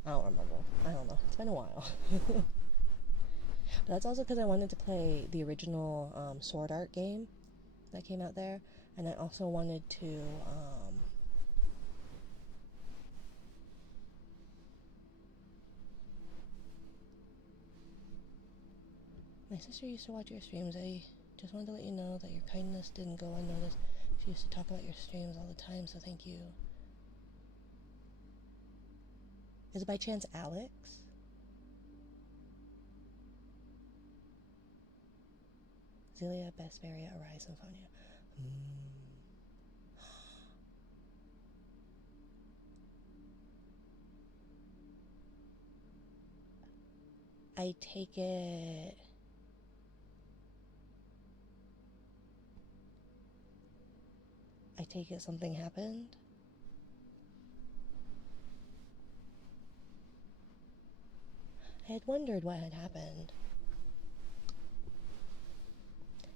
I don't remember. I don't know. It's been a while. But that's also because I wanted to play the original Sword Art game that came out there, and I also wanted to my sister used to watch your streams. I just wanted to let you know that your kindness didn't go unnoticed. She used to talk about your streams all the time, so thank you. Is it by chance Alex? Zelia, Vesperia, Arise, Symphonia. I take it... something happened? I had wondered what had happened.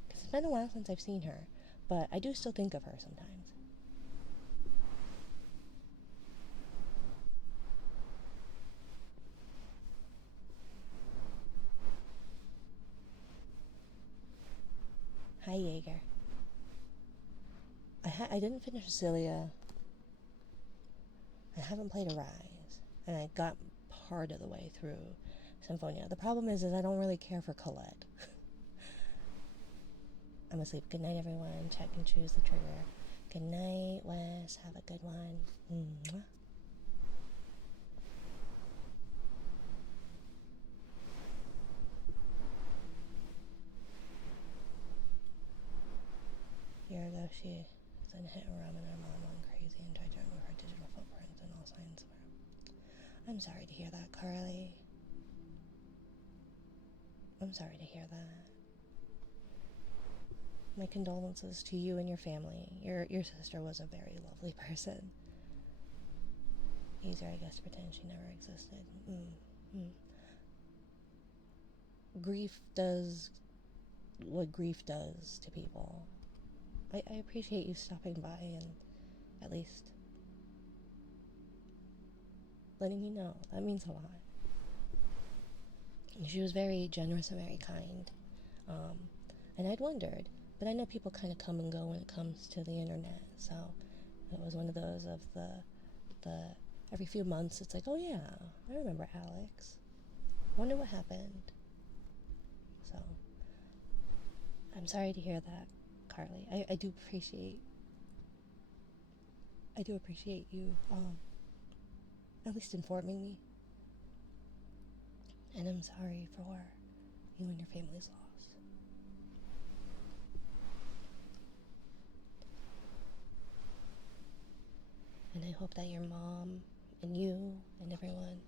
Because it's been a while since I've seen her, but I do still think of her sometimes. Hi, Jaeger. I didn't finish Celia. I haven't played Arise, and I got part of the way through Symphonia. The problem is I don't really care for Colette. I'm asleep. Good night, everyone. Check and choose the trigger. Good night, Wes. Have a good one. Mwah. A year ago, she then hit a rum and her mom went crazy and tried to remove her digital footprints and all signs of her. I'm sorry to hear that, Carly. I'm sorry to hear that. My condolences to you and your family. Your sister was a very lovely person. Easier, I guess, to pretend she never existed. Grief does what grief does to people. I appreciate you stopping by and at least letting me know. That means a lot. She was very generous and very kind. And I'd wondered, but I know people kind of come and go when it comes to the internet, so it was one of those of the every few months it's like, oh yeah, I remember Alex. Wonder what happened. So I'm sorry to hear that, Carly. I do appreciate you at least informing me. And I'm sorry for you and your family's loss. And I hope that your mom and you and everyone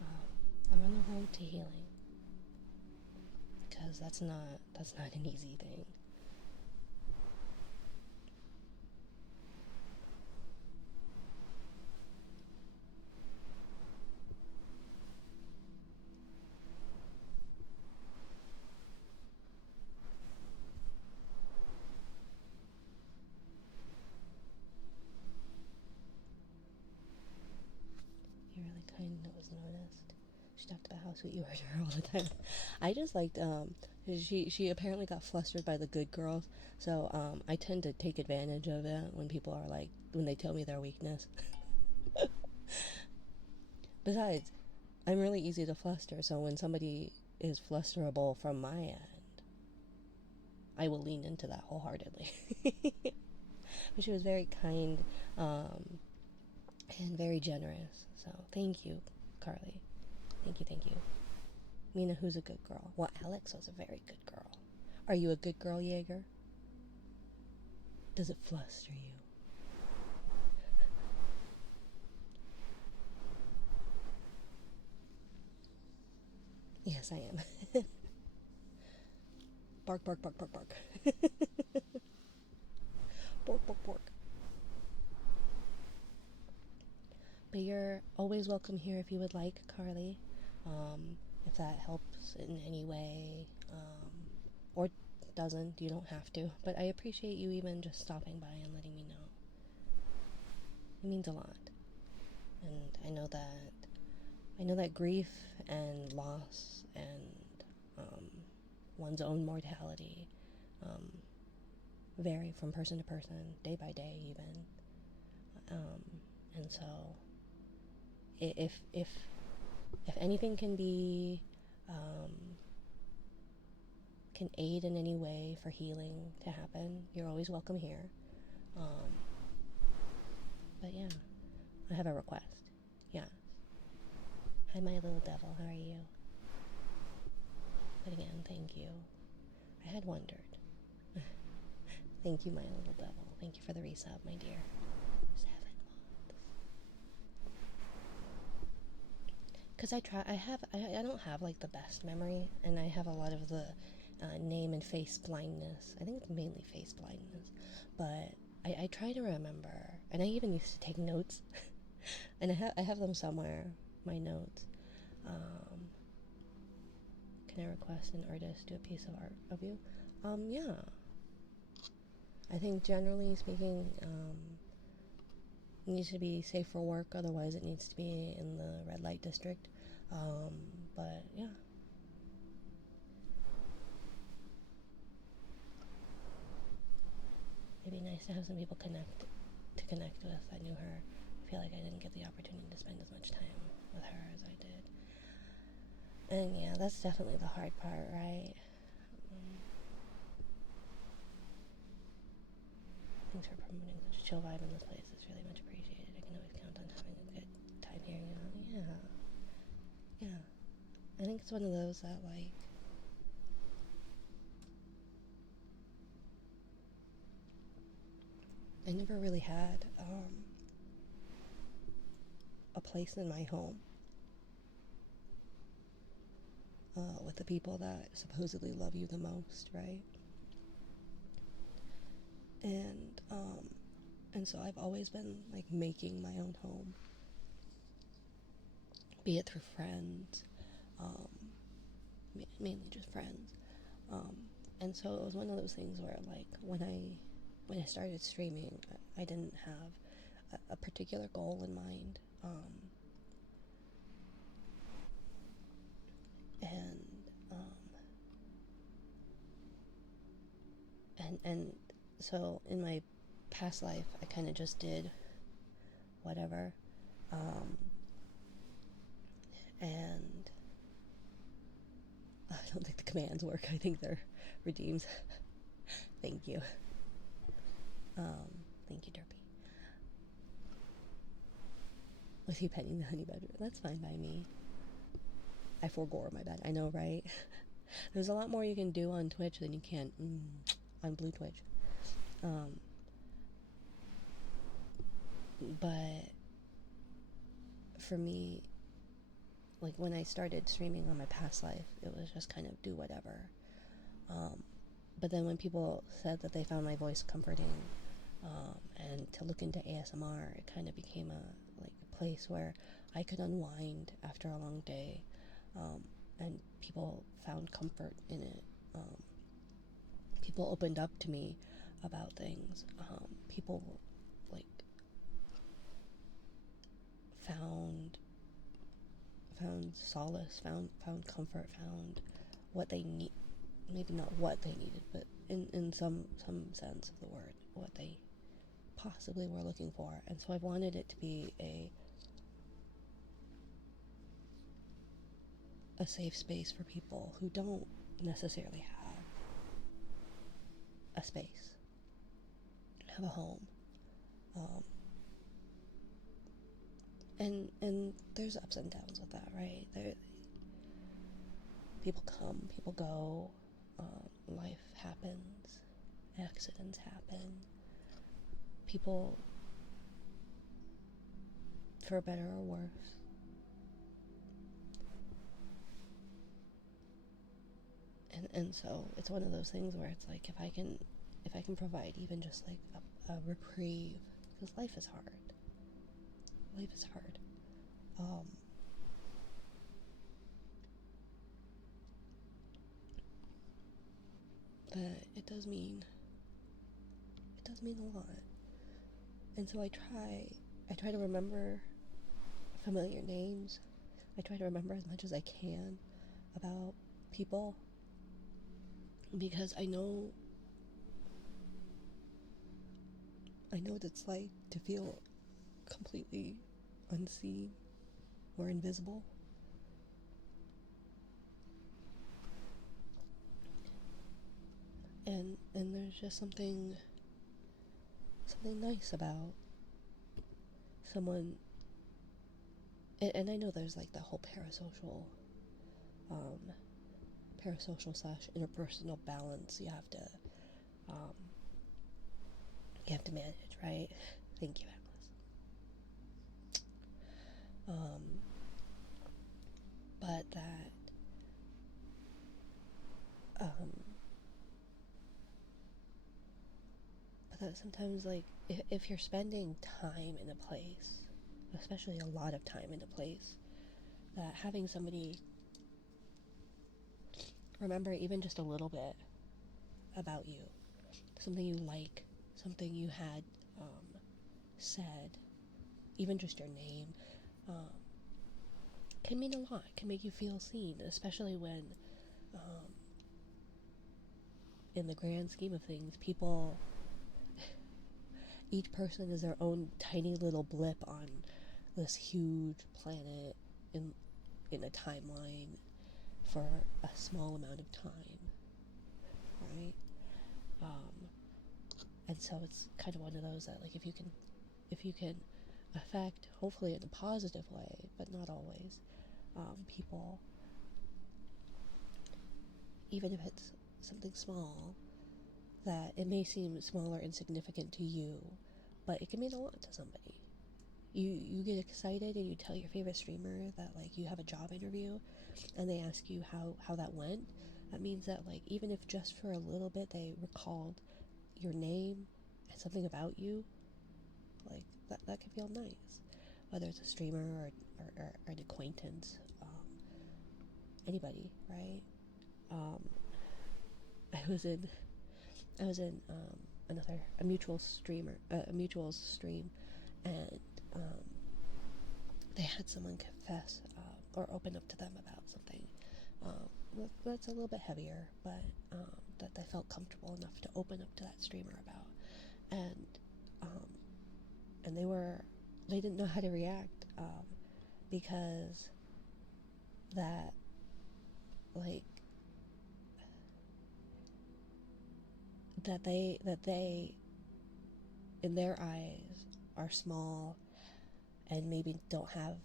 are on the road to healing. Because that's not an easy thing. You're really kind that was noticed. She talked about how sweet you are to her all the time. I just liked she apparently got flustered by the good girls, so I tend to take advantage of it when people are like when they tell me their weakness. Besides, I'm really easy to fluster, so when somebody is flusterable from my end, I will lean into that wholeheartedly. But she was very kind and very generous, so thank you, Carly. Thank you, thank you. Mina, who's a good girl? Well, Alex was a very good girl. Are you a good girl, Jaeger? Does it fluster you? Yes, I am. Bark, bark, bark, bark, bark. Bork, bork, bork. But you're always welcome here if you would like, Carly. If that helps in any way, or doesn't, you don't have to. But I appreciate you even just stopping by and letting me know. It means a lot. And I know that grief and loss and one's own mortality vary from person to person, day by day even. And so if anything can be can aid in any way for healing to happen, you're always welcome here. But yeah, I have a request. Yeah. Hi, my little devil. How are you? But again, thank you. I had wondered. Thank you, my little devil. Thank you for the resub, my dear. 7 months. Because I don't have like the best memory, and I have a lot of the name and face blindness. I think it's mainly face blindness, but I try to remember, and I even used to take notes, and I have them somewhere, my notes. Can I request an artist do a piece of art of you? Yeah. I think generally speaking, it needs to be safe for work, otherwise it needs to be in the red light district. But yeah. It'd be nice to have some people to connect with. I knew her. I feel like I didn't get the opportunity to spend as much time with her as I did. And yeah, that's definitely the hard part, right? Thanks for promoting such a chill vibe in this place. It's really much appreciated. I can always count on having a good time here, you know? Yeah. Yeah. I think it's one of those that, like, I never really had a place in my home with the people that supposedly love you the most, right? And and so I've always been like making my own home, be it through friends, um, mainly just friends. And so it was one of those things where like when I started streaming, I didn't have a particular goal in mind. And and so in my past life, I kind of just did whatever, and I don't think the commands work. I think they're redeems. Thank you. Thank you, Derpy. With you petting the honey badger, that's fine by me. I forgore my bed. I know, right? There's a lot more you can do on Twitch than you can on Blue Twitch. But for me, like when I started streaming on my past life, it was just kind of do whatever. But then when people said that they found my voice comforting, and to look into ASMR, it kind of became a place where I could unwind after a long day, and people found comfort in it. People opened up to me about things. People like found solace, found comfort, found what they need. Maybe not what they needed, but in some sense of the word, what they possibly were looking for. And so I wanted it to be a safe space for people who don't necessarily have a space, have a home. And there's ups and downs with that, right? People come, people go, life happens, accidents happen, people, for better or worse. And so it's one of those things where it's like, if I can provide even just like a reprieve, because life is hard. Life is hard. But it does mean a lot. And so I try to remember familiar names. I try to remember as much as I can about people, because I know what it's like to feel completely unseen or invisible. And there's just something nice about someone, and I know there's like the whole parasocial / interpersonal balance you have to manage, right? Thank you, Atlas. But that sometimes, like, if you're spending time in a place, especially a lot of time in a place, that having somebody remember even just a little bit about you, something you like, something you had said, even just your name, can mean a lot, can make you feel seen, especially when, in the grand scheme of things, people, each person is their own tiny little blip on this huge planet in a timeline for a small amount of time, right? And so it's kind of one of those that, like, if you can affect, hopefully in a positive way, but not always, people, even if it's something small, that it may seem small or insignificant to you, but it can mean a lot to somebody. You get excited and you tell your favorite streamer that, like, you have a job interview, and they ask you how that went. That means that, like, even if just for a little bit they recalled your name and something about you, like, that can feel nice. Whether it's a streamer or an acquaintance, anybody, right? I was in a mutual stream, and they had someone confess or open up to them about something that's a little bit heavier, but that they felt comfortable enough to open up to that streamer about, and they didn't know how to react, because that, like, that they in their eyes are small and maybe don't have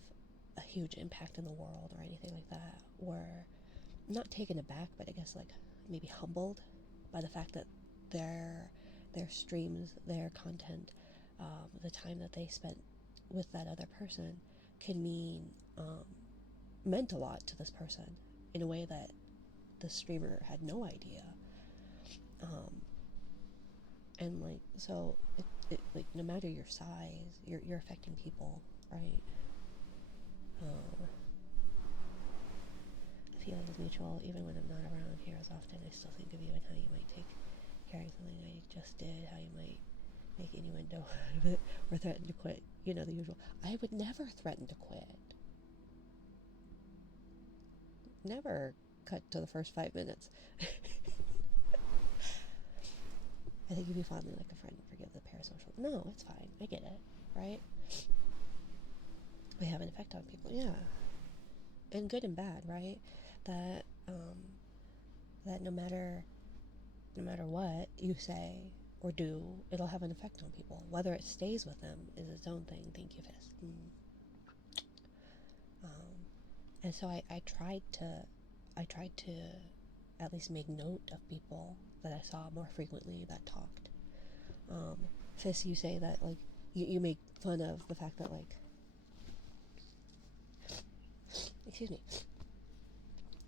a huge impact in the world or anything like that, were not taken aback, but I guess, like, maybe humbled by the fact that their streams, their content, the time that they spent with that other person can meant a lot to this person in a way that the streamer had no idea. And, like, so it like, no matter your size, you're affecting people, right? The feeling is mutual. Even when I'm not around here as often, I still think of you and how you might take care of something I just did, how you might make innuendo out of it, or threaten to quit. You know, the usual. I would never threaten to quit. never cut to the first 5 minutes. I think you'd be fondly like a friend, forgive the parasocial. No, it's fine. I get it, right? We have an effect on people, yeah. And good and bad, right? That that no matter what you say or do, it'll have an effect on people. Whether it stays with them is its own thing. Thank you, Fist. And so I tried to at least make note of people that I saw more frequently that talked. Fist, you say that like you make fun of the fact that like, excuse me,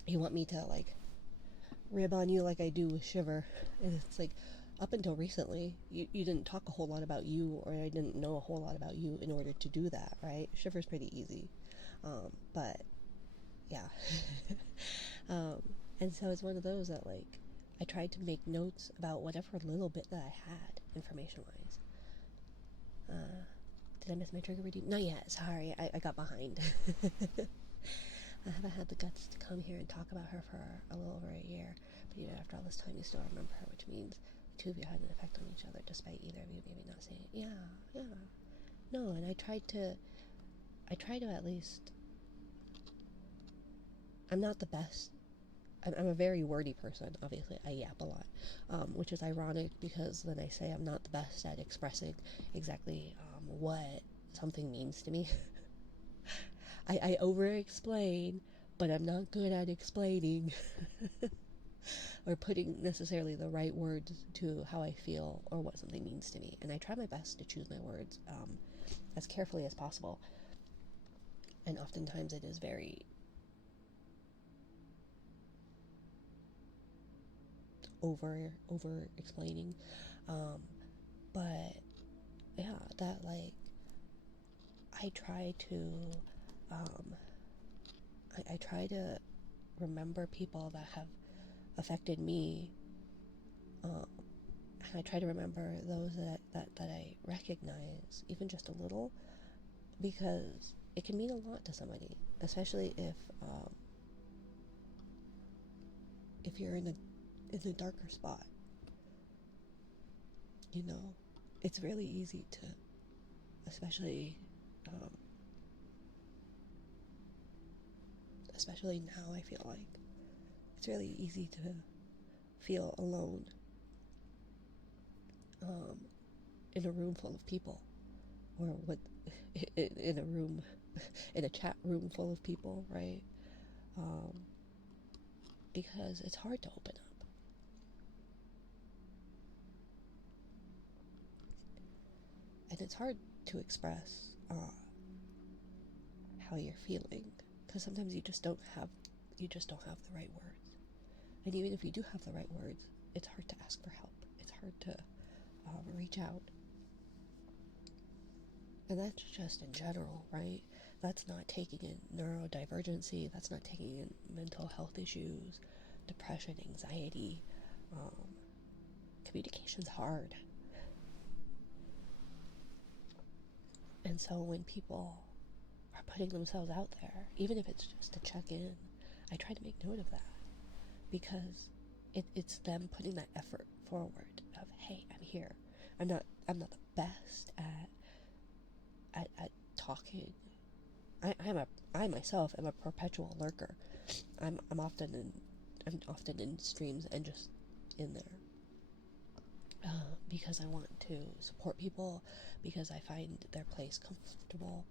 you want me to like rib on you like I do with Shiver, and it's like, up until recently, you didn't talk a whole lot about you, or I didn't know a whole lot about you in order to do that, right? Shiver's pretty easy, but yeah. And so it's one of those that like, I tried to make notes about whatever little bit that I had, information-wise. Did I miss my trigger redeem? Not yet, sorry, I got behind. I haven't had the guts to come here and talk about her for a little over a year, but even after all this time, you still remember her, which means the two of you had an effect on each other, despite either of you maybe not saying it. Yeah. No, and I try to at least, I'm not the best, I'm a very wordy person, obviously, I yap a lot, which is ironic because then I say I'm not the best at expressing exactly what something means to me. I over-explain, but I'm not good at explaining or putting necessarily the right words to how I feel or what something means to me. And I try my best to choose my words as carefully as possible. And oftentimes it is very over-explaining. But yeah, that like, I try to I try to remember people that have affected me, and I try to remember those that I recognize, even just a little, because it can mean a lot to somebody, especially if you're in a darker spot. You know, it's really easy to, especially now, I feel like it's really easy to feel alone in a room full of people, or what, in a room, in a chat room full of people, right? Because it's hard to open up. And it's hard to express how you're feeling, because sometimes you just don't have the right words. And even if you do have the right words, it's hard to ask for help. It's hard to reach out. And that's just in general, right? That's not taking in neurodivergency, that's not taking in mental health issues, depression, anxiety. Communication's hard. And so when people are putting themselves out there, even if it's just to check in, I try to make note of that, because it's them putting that effort forward of, hey, I'm here. I'm not the best at talking. I myself am a perpetual lurker. I'm often in streams and just in there. Because I want to support people, because I find their place comfortable.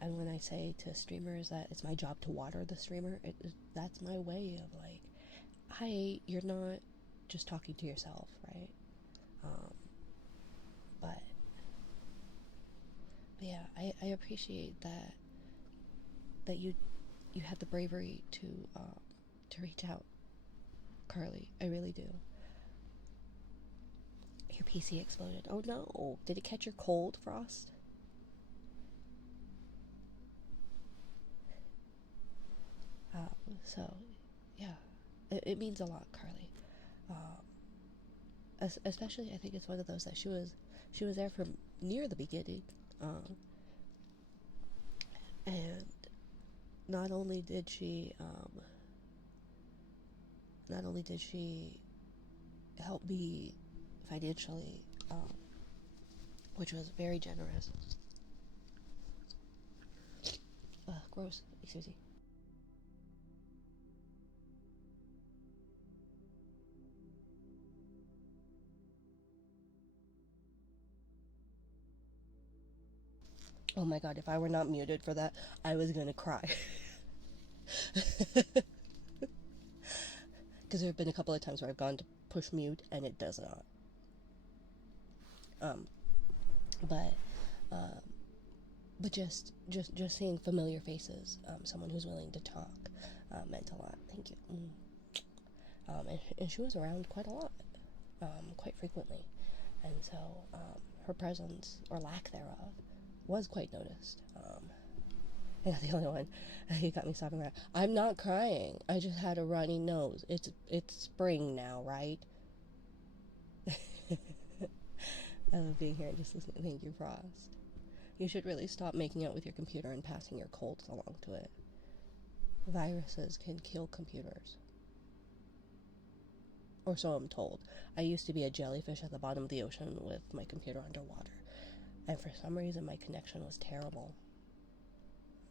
And when I say to streamers that it's my job to water the streamer, that's my way of like, hi, you're not just talking to yourself, right? But yeah, I appreciate that you had the bravery to reach out, Carly. I really do. Your PC exploded. Oh no! Did it catch your cold, Frost? So, yeah, it means a lot, Carly. Especially, I think it's one of those that she was there from near the beginning, and not only did she help me financially, which was very generous. Gross. Excuse me. Oh my god, if I were not muted for that, I was gonna cry. Because there have been a couple of times where I've gone to push mute and it does not. Um, but just seeing familiar faces, someone who's willing to talk, meant a lot. Thank you. And she was around quite a lot, quite frequently, and so her presence or lack thereof was quite noticed. You're not the only one. You got me sobbing around. I'm not crying. I just had a runny nose. It's spring now, right? I love being here and just listening. Thank you, Frost. You should really stop making out with your computer and passing your colds along to it. Viruses can kill computers. Or so I'm told. I used to be a jellyfish at the bottom of the ocean with my computer underwater. And for some reason my connection was terrible.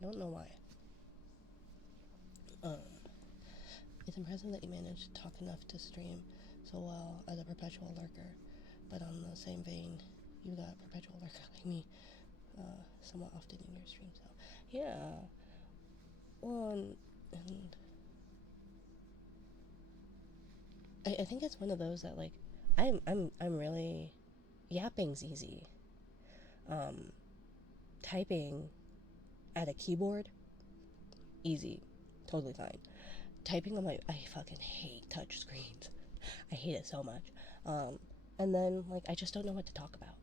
I don't know why. It's impressive that you managed to talk enough to stream so well as a perpetual lurker. But on the same vein, you got a perpetual lurker like me somewhat often in your stream. So yeah. Well, and I think it's one of those that like I'm really yapping's easy. Typing at a keyboard, easy, totally fine. Typing on I fucking hate touch screens. I hate it so much. And then like I just don't know what to talk about.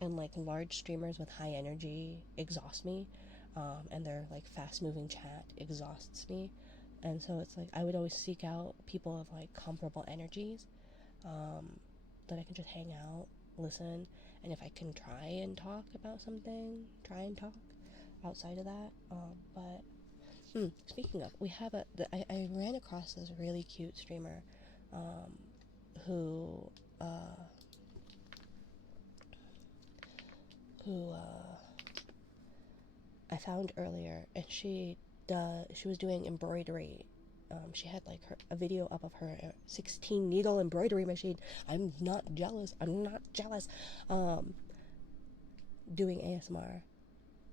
And like large streamers with high energy exhaust me, and their like fast moving chat exhausts me. And so it's like I would always seek out people of like comparable energies, that I can just hang out, listen, and if I can try and talk about something, try and talk outside of that. But speaking of, we have I ran across this really cute streamer, who I found earlier, and she was doing embroidery. She had like a video up of her 16 needle embroidery machine. I'm not jealous. Doing ASMR.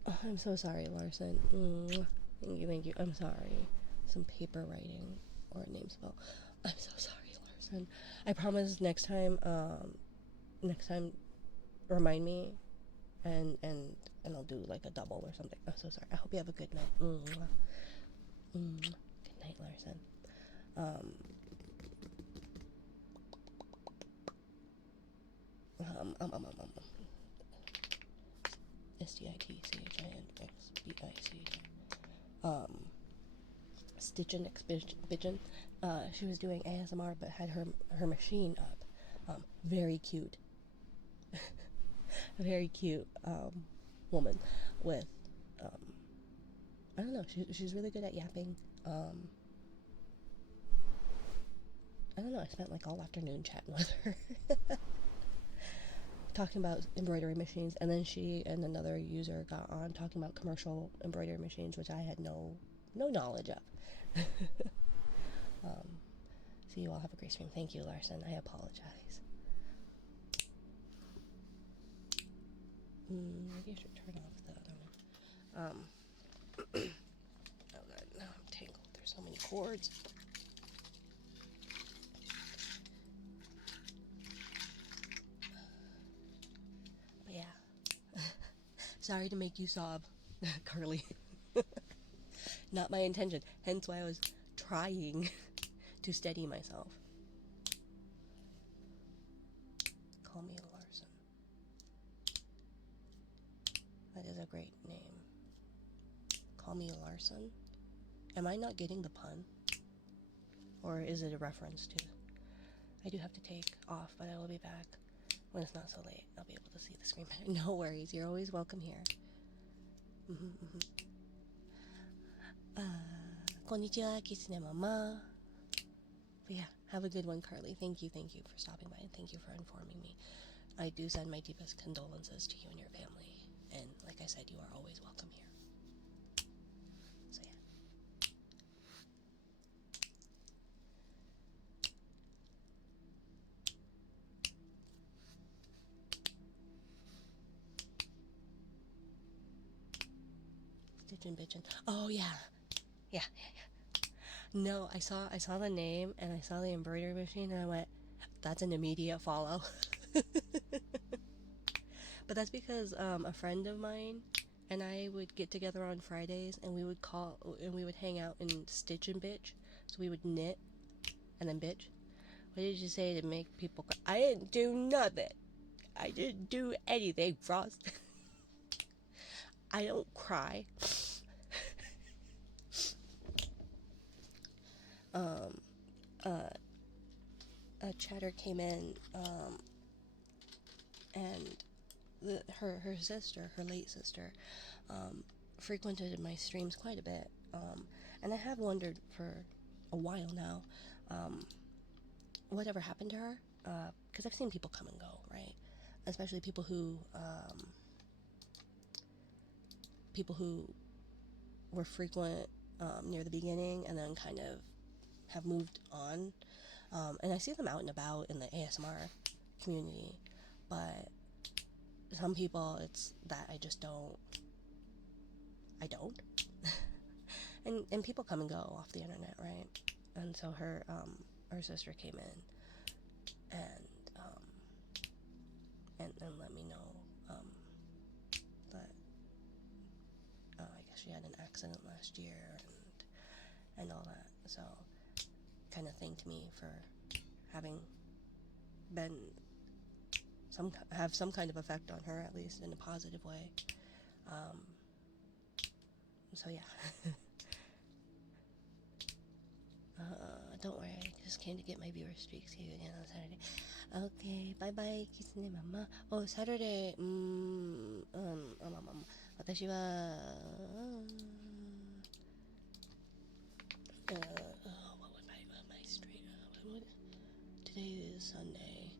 Oh, I'm so sorry, Larson. Thank you. I'm sorry. Some paper writing or a name spell. I'm so sorry, Larson. I promise next time, remind me, and I'll do like a double or something. I'm so sorry. I hope you have a good night. Good night, Larson. STITCHINXBICH. Stitchin' Expigeon. She was doing ASMR but had her machine up. Very cute. A very cute woman with I don't know, she's really good at yapping. I don't know, I spent like all afternoon chatting with her. Talking about embroidery machines, and then she and another user got on talking about commercial embroidery machines, which I had no knowledge of. So you all have a great stream. Thank you, Larson. I apologize. Maybe I should turn off the other one. Oh god, now I'm tangled. There's so many cords. But yeah. Sorry to make you sob, Carly. Not my intention. Hence why I was trying to steady myself. Call me Larson. That is a great name. Call me Larson. Am I not getting the pun? Or is it a reference to... I do have to take off, but I will be back when it's not so late. I'll be able to see the screen better. No worries, you're always welcome here. Konnichiwa, Kitsune Mama. But yeah, have a good one, Carly. Thank you for stopping by, and thank you for informing me. I do send my deepest condolences to you and your family. And like I said, you are always welcome here. So yeah. Stitchin' bitchin'. Oh yeah. Yeah. No, I saw the name and I saw the embroidery machine and I went, that's an immediate follow. But that's because a friend of mine and I would get together on Fridays and we would hang out and stitch and bitch. So we would knit and then bitch. What did you say to make people cry? I didn't do nothing. I didn't do anything, Frost. I don't cry. A chatter came in, and her sister, her late sister, frequented my streams quite a bit, and I have wondered for a while now, whatever happened to her, because I've seen people come and go, right? Especially people who were frequent near the beginning and then kind of have moved on. And I see them out and about in the ASMR community, but some people, it's that I just don't. I don't. and people come and go off the internet, right? And so her sister came in and let me know that I guess she had an accident last year and all that. So kind of thanked me for having been have some kind of effect on her, at least in a positive way. So yeah. Don't worry, I just came to get my viewer streak. See you again on Saturday. Okay, bye bye, Kitsune Mama. Oh, Saturday, 私は、what would my stream, today is Sunday,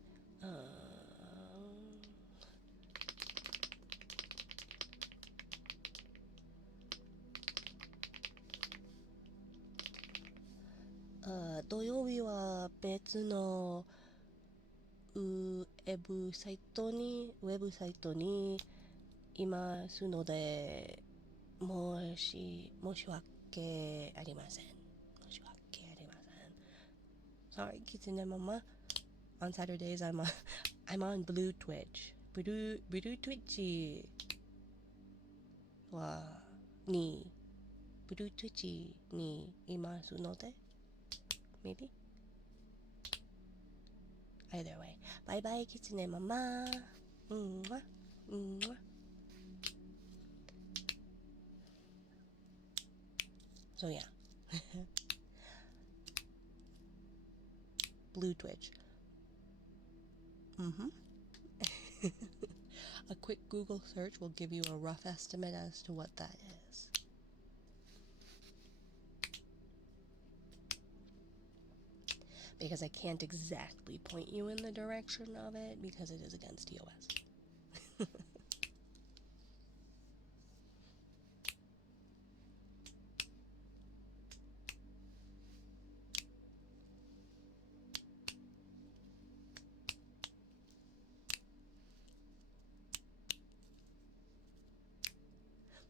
土曜日は別のウェブサイトにいますので、申し訳ありません。申し訳ありません。Sorry, Kitsune Mama. On Saturdays, I'm on Blue Twitch. Blue Twitch にBlue Twitch にいますので、maybe. Either way. Bye bye, Kitsune Mama. Mwah. Mwah. So yeah. Blue Twitch. A quick Google search will give you a rough estimate as to what that is. Because I can't exactly point you in the direction of it because it is against TOS.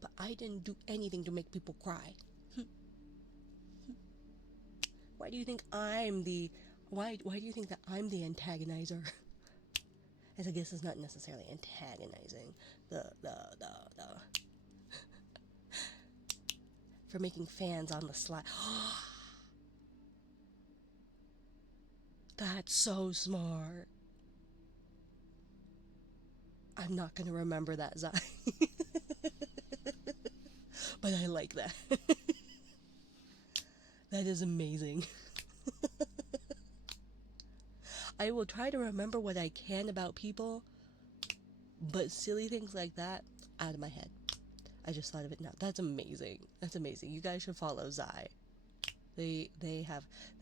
But I didn't do anything to make people cry. Why do you think why do you think that I'm the antagonizer? As I guess it's not necessarily antagonizing the for making fans on the slide. That's so smart. I'm not gonna remember that, Zai. But I like that. That is amazing. I will try to remember what I can about people, but silly things like that, out of my head. I just thought of it now. That's amazing. That's amazing. You guys should follow Zai. They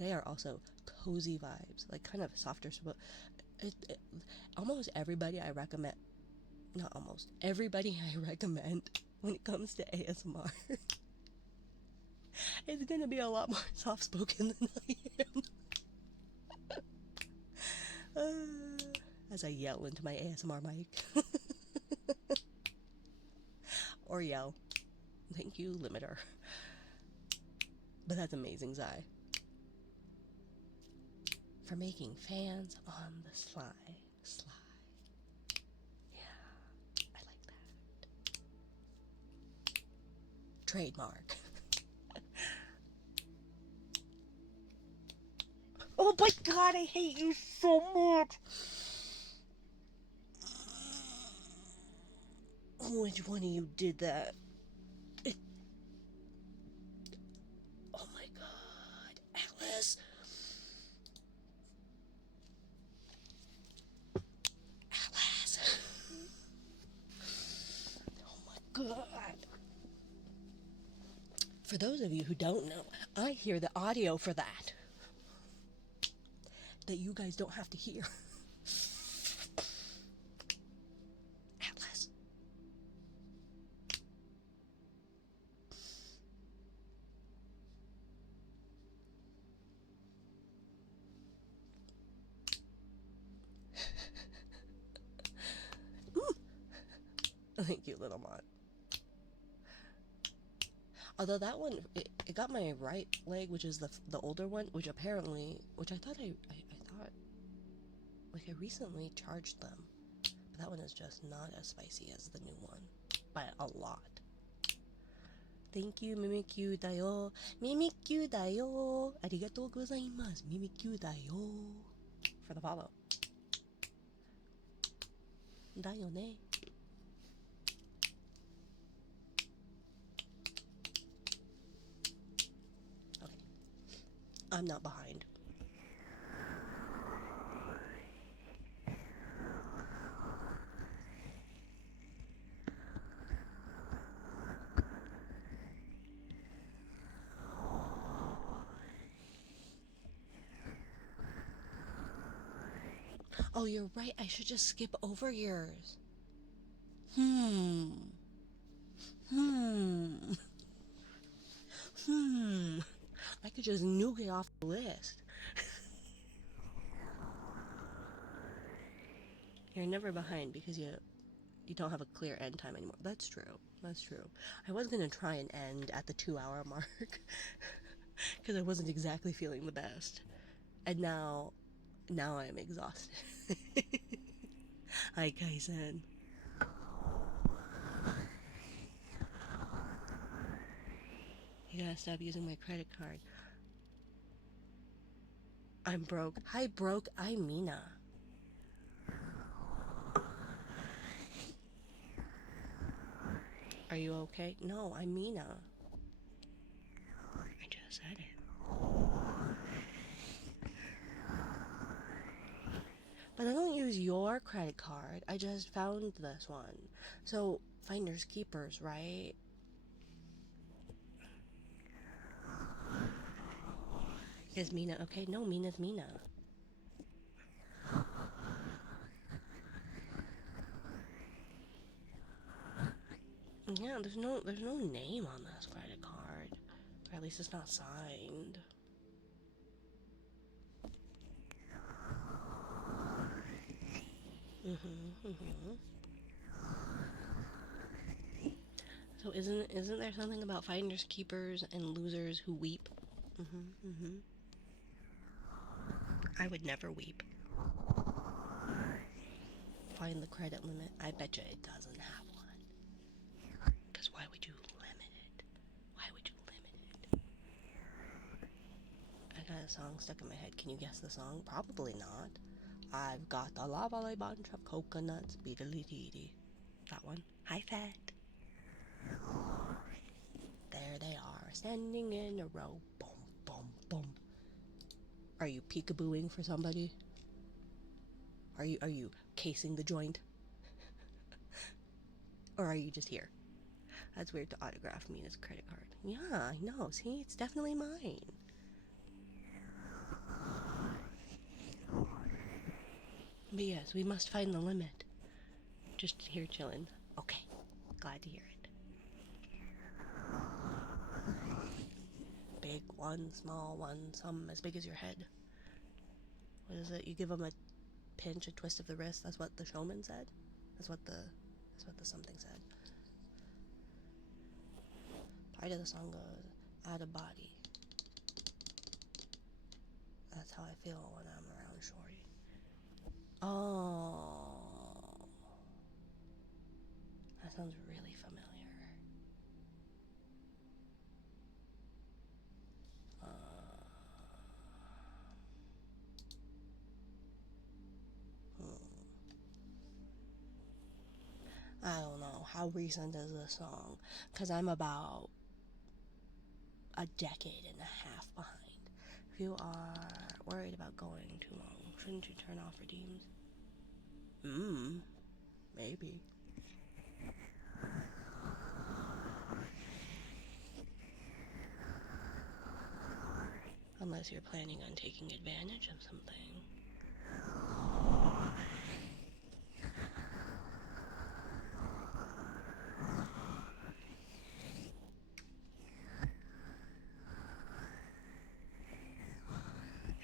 are also cozy vibes, like kind of softer. Almost everybody I recommend, not almost everybody I recommend when it comes to ASMR is gonna be a lot more soft spoken than I am. As I yell into my ASMR mic. Or yell. Thank you, limiter. But that's amazing, Zai. For making fans on the sly. Sly. Yeah, I like that. Trademark. Oh my god, I hate you so much! Which one of you did that? Oh my god, Alice! Alice! Oh my god! For those of you who don't know, I hear the audio for that. That you guys don't have to hear. Atlas. Thank you, little mod. Although that one, it got my right leg, which is the older one, which apparently, which I thought I thought, like I recently charged them. But that one is just not as spicy as the new one. By a lot. Thank you, Mimikyu da yo. Mimikyu da yo. Arigatou gozaimasu. Mimikyu da yo. For the follow. Da yo ne. Okay. I'm not behind. Oh, you're right. I should just skip over yours. Hmm. I could just nuke it off the list. You're never behind because you don't have a clear end time anymore. That's true. That's true. I was gonna try and end at the 2 hour mark because I wasn't exactly feeling the best, and now I'm exhausted. Hi, Kaisen. You gotta stop using my credit card. I'm broke. Hi, broke. I'm Mina. Are you okay? No, I'm Mina. I just said it. But I don't use your credit card. I just found this one. So, finders keepers, right? Is Mina okay? No, Mina's Mina. Yeah, there's no name on this credit card. Or at least it's not signed. So isn't there something about finders keepers and losers who weep? I would never weep. Find the credit limit. I bet you it doesn't have one. Because why would you limit it? Why would you limit it? I got a song stuck in my head. Can you guess the song? Probably not. I've got a lovely bunch of coconuts, beedly deedy. That one. Hi, Fat. There they are, standing in a row. Boom, boom, boom. Are you peekabooing for somebody? Are you casing the joint? Or are you just here? That's weird to autograph Mina's credit card. Yeah, I know. See, it's definitely mine. But yes, we must find the limit. Just here chilling. Okay, glad to hear it. Big one, small one, some as big as your head. What is it? You give them a pinch, a twist of the wrist. That's what the showman said. That's what the something said. Part of the song goes, out of body. That's how I feel when I'm around Shorty. Oh, that sounds really familiar. I don't know. How recent is this song? Because I'm about a decade and a half behind. If you are worried about going too long, shouldn't you turn off redeems? Maybe. Unless you're planning on taking advantage of something.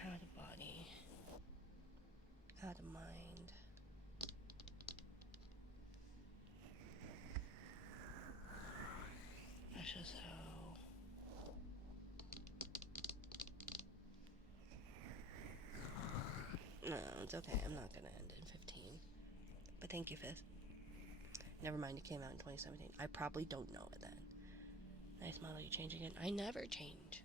Out of body. Out of mind. That's just how... No, it's okay. I'm not gonna end in 15. But thank you, Fifth. Never mind, it came out in 2017. I probably don't know it then. Nice model, you change again. I never change.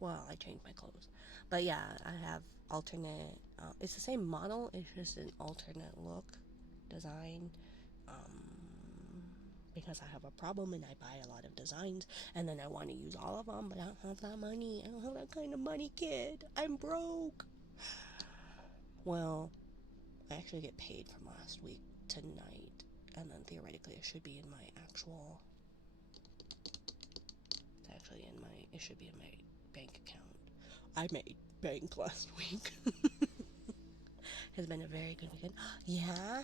Well, I change my clothes. But yeah, I have alternate, it's the same model, it's just an alternate look, design, because I have a problem and I buy a lot of designs, and then I want to use all of them, but I don't have that money. I don't have that kind of money, kid. I'm broke. Well, I actually get paid from last week tonight, and then theoretically it should be in my actual, it should be in my bank account. I made bank last week. Has been a very good weekend. Yeah.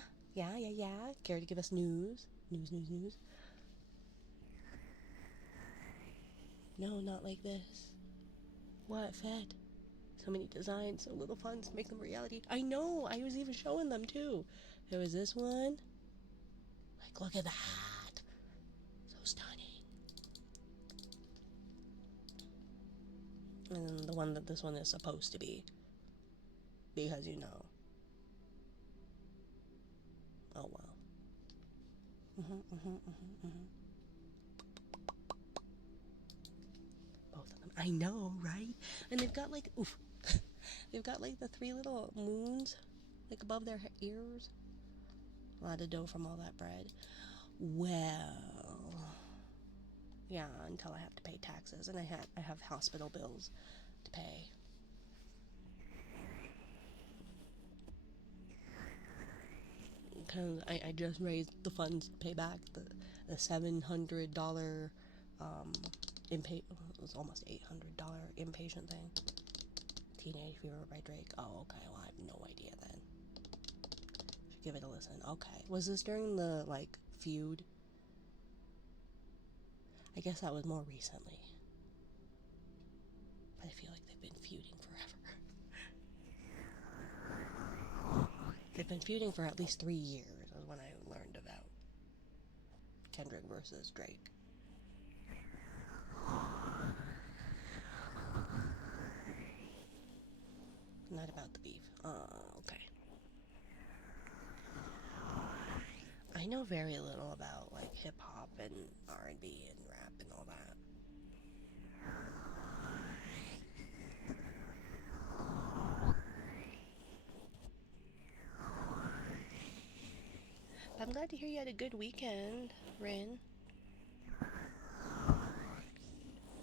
Care to give us news? News. No, not like this. What, Fed? So many designs, so little funds, make them reality. I know, I was even showing them too. There was this one. Like, look at that. So stunning. And then the one that this one is supposed to be. Because you know. Oh well. Both of them. I know, right? And they've got like, oof. They've got like the 3 little moons, like above their ears. A lot of dough from all that bread. Well, yeah, until I have to pay taxes, and I have hospital bills to pay. Because I just raised the funds to pay back the $700 it was almost $800 inpatient thing. Teenage Fever by Drake. Oh, okay. Well, I have no idea then. Should give it a listen. Okay. Was this during the, like, feud? I guess that was more recently. But I feel like they've been feuding forever. They've been feuding for at least 3 years, is when I learned about Kendrick versus Drake. Not about the beef. Okay. I know very little about, like, hip-hop and R&B and rap and all that. But I'm glad to hear you had a good weekend, Rin.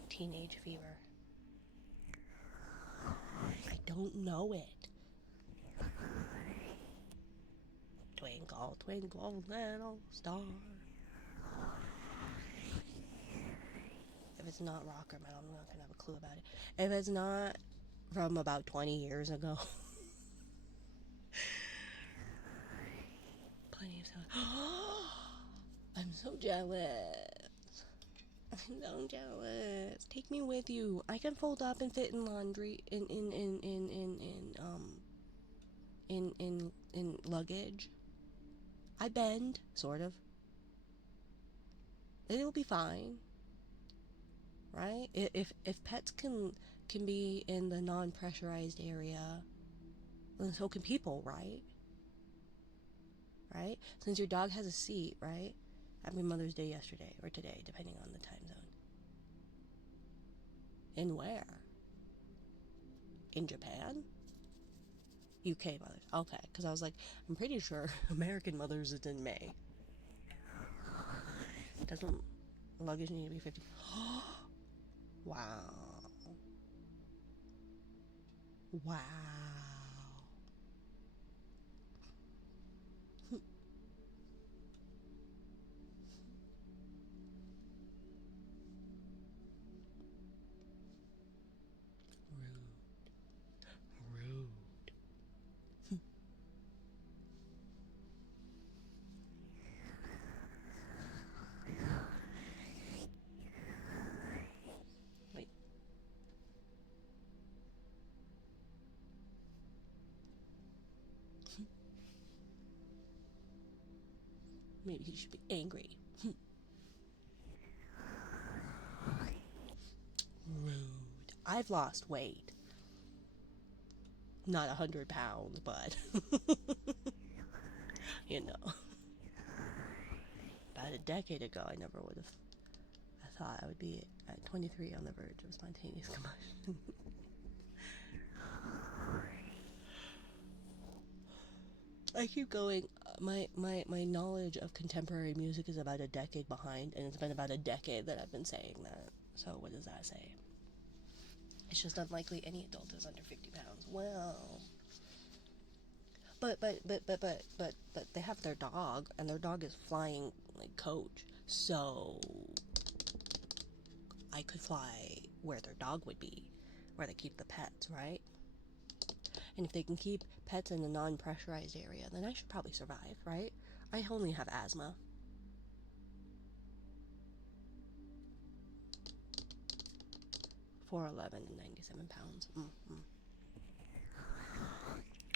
Teenage Fever. I don't know it. Twinkle, twinkle, little star. If it's not rock or metal, I'm not gonna have a clue about it. If it's not from about 20 years ago, so I'm so jealous. I'm so jealous. Take me with you. I can fold up and fit in laundry in luggage. I bend, sort of. It'll be fine, right? If pets can be in the non-pressurized area, then so can people, right? Right? Since your dog has a seat, right? Happy Mother's Day yesterday or today, depending on the time zone. In where? In Japan? UK mothers. Okay, because I was like, I'm pretty sure American mothers is in May. Doesn't luggage need to be 50? Wow. Wow. Rude. Wait. Maybe he should be angry. Rude. I've lost weight. Not 100 pounds, but you know. About a decade ago, I never would have. I thought I would be at 23 on the verge of spontaneous combustion. I keep going. My knowledge of contemporary music is about a decade behind, and it's been about a decade that I've been saying that. So what does that say? It's just unlikely any adult is under 50 pounds. Well, but they have their dog, and their dog is flying like coach. So I could fly where their dog would be, where they keep the pets, right? And if they can keep pets in a non-pressurized area, then I should probably survive, right? I only have asthma. 4'11" and 97 pounds.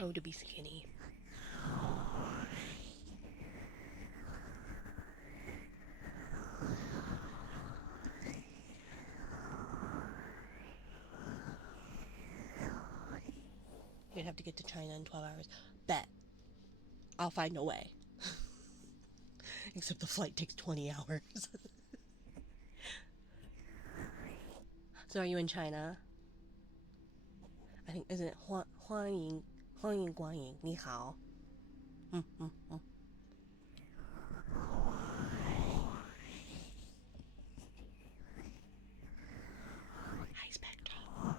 Oh, to be skinny. You'd have to get to China in 12 hours. Bet. I'll find a way. Except the flight takes 20 hours. So are you in China? I think, isn't it 欢迎你好? Hi, Spectrum.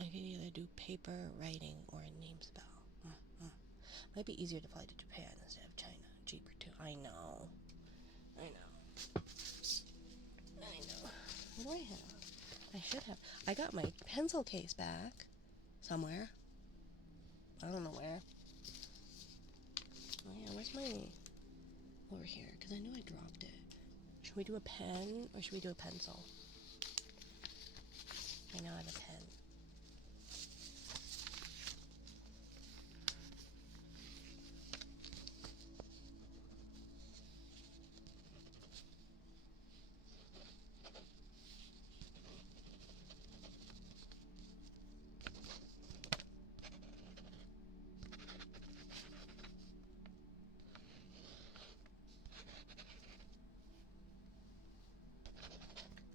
I could either do paper, writing, or a name spell. Might be easier to fly to Japan instead of China. Cheaper too. I know. I know. What do I have? I should have. I got my pencil case back. Somewhere. I don't know where. Oh yeah, where's my... Over here, because I know I dropped it. Should we do a pen, or should we do a pencil? I know I have a pen.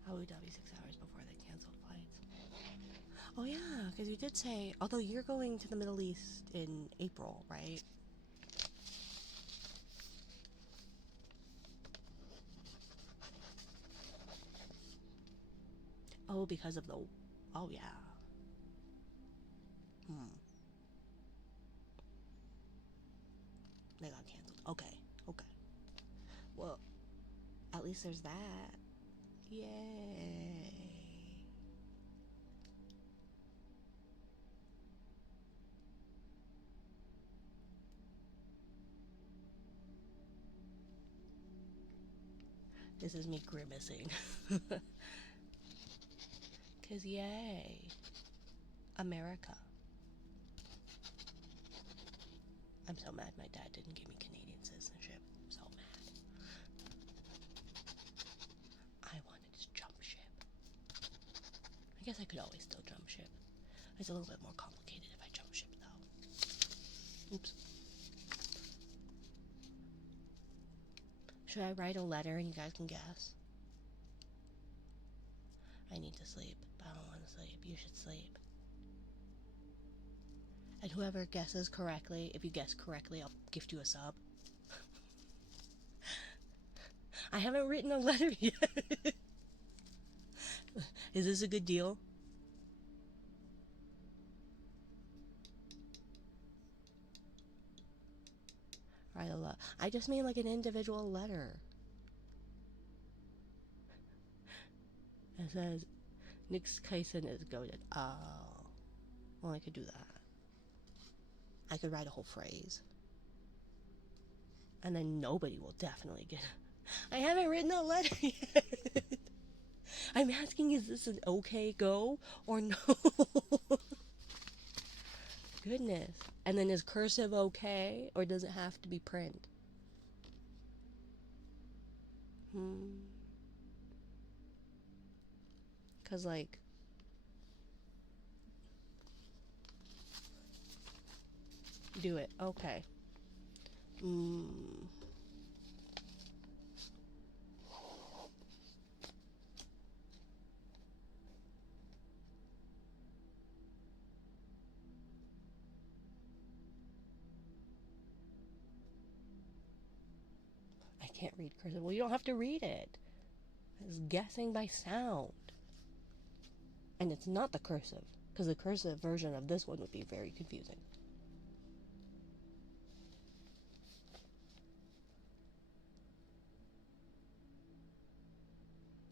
Abu Dhabi 6 hours before the canceled flights. Oh yeah, because you did say, although you're going to the Middle East in April, right? Oh, because of the... Oh yeah. Okay, okay. Well, at least there's that. Yay. This is me grimacing. Cause yay. America. I'm so mad my dad didn't give me Canadian citizenship. I'm so mad. I wanted to jump ship. I guess I could always still jump ship. It's a little bit more complicated if I jump ship though. Oops. Should I write a letter and you guys can guess? I need to sleep, but I don't want to sleep. You should sleep. And whoever guesses correctly, if you guess correctly, I'll gift you a sub. I haven't written a letter yet. Is this a good deal? Write a letter. I just mean like an individual letter. It says, Nick's Kaisen is goaded. Oh. Well, I could do that. I could write a whole phrase. And then nobody will definitely get it. I haven't written a letter yet. I'm asking, is this an okay go or no? Goodness. And then is cursive okay, or does it have to be print? Because, like, do it. Okay. I can't read cursive. Well, you don't have to read it. It's guessing by sound. And it's not the cursive, because the cursive version of this one would be very confusing.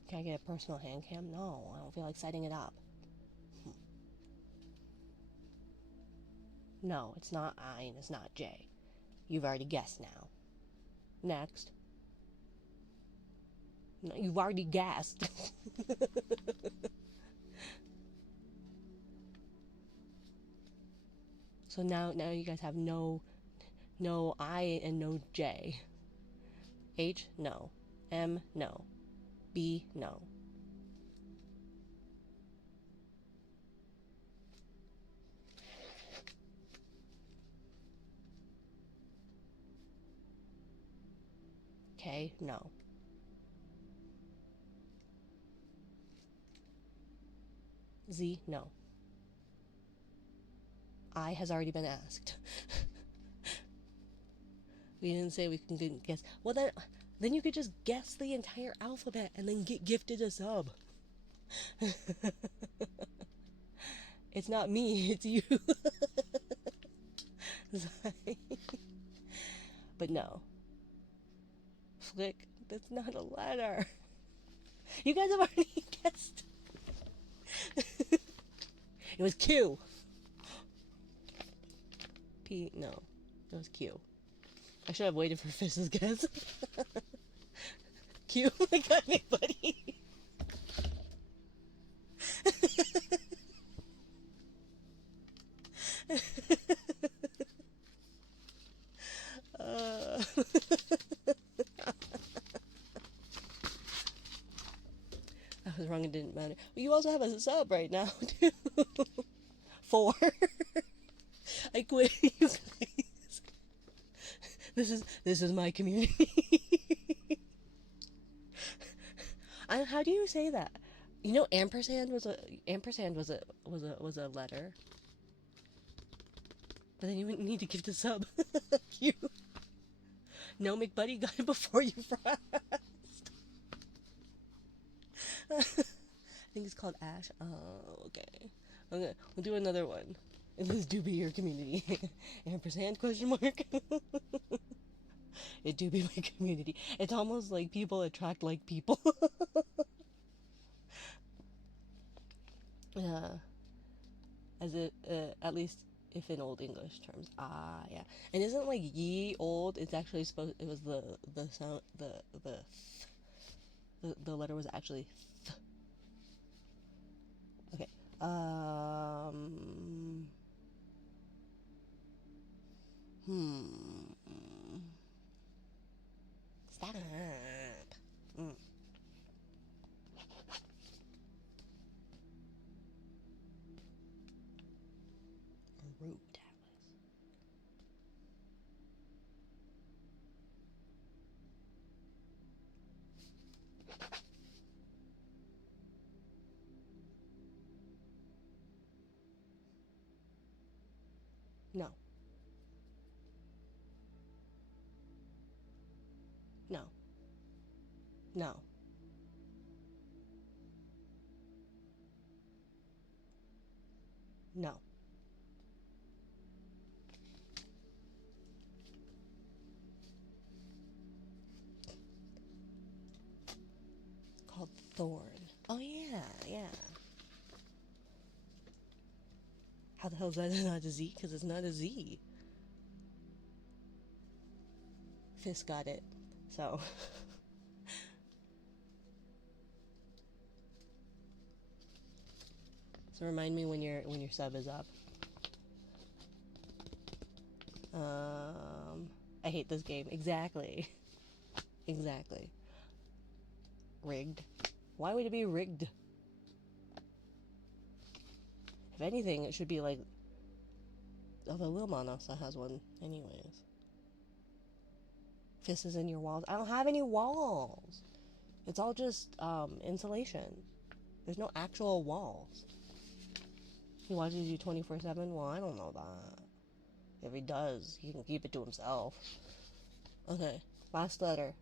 Can I get a personal hand cam? No, I don't feel like setting it up. No, it's not I and it's not J. You've already guessed now. Next. No, you've already guessed. So now you guys have no I and no J. H, no. M, no. B, no. K, no. Z, no. I has already been asked. We didn't say we can guess. Well, then you could just guess the entire alphabet and then get gifted a sub. It's not me, it's you. But no. Flick, that's not a letter. You guys have already guessed. It was Q. P, no. It was Q. I should have waited for Fizz's guess. Q, I got anybody. I was wrong, it didn't matter. Well, you also have a sub right now, too. 4. I quit, you guys. This is my community. How do you say that? You know, ampersand was a letter. But then you wouldn't need to give the sub. You. No, McBuddy got it before you fast. I think it's called Ash. Oh, okay. Okay, we'll do another one. And this do be your community. Ampersand question mark. It do be my community. It's almost like people attract like people. Yeah, as it at least if in old English terms. Ah, yeah. And isn't like ye old? It's actually supposed. It was the sound the letter was actually th. Okay. Hmm. Stop. Mm. Rude, Atlas. No. No. No. No. Called Thorn. Oh yeah, yeah. How the hell is that not a Z? Because it's not a Z. Fist got it. So. So remind me when your sub is up. I hate this game. Exactly. Exactly. Rigged. Why would it be rigged? If anything, it should be like. Although Lil Monosa has one, anyways. Fist is in your walls. I don't have any walls. It's all just insulation. There's no actual walls. He watches you 24/7? Well, I don't know that. If he does, he can keep it to himself. Okay, last letter.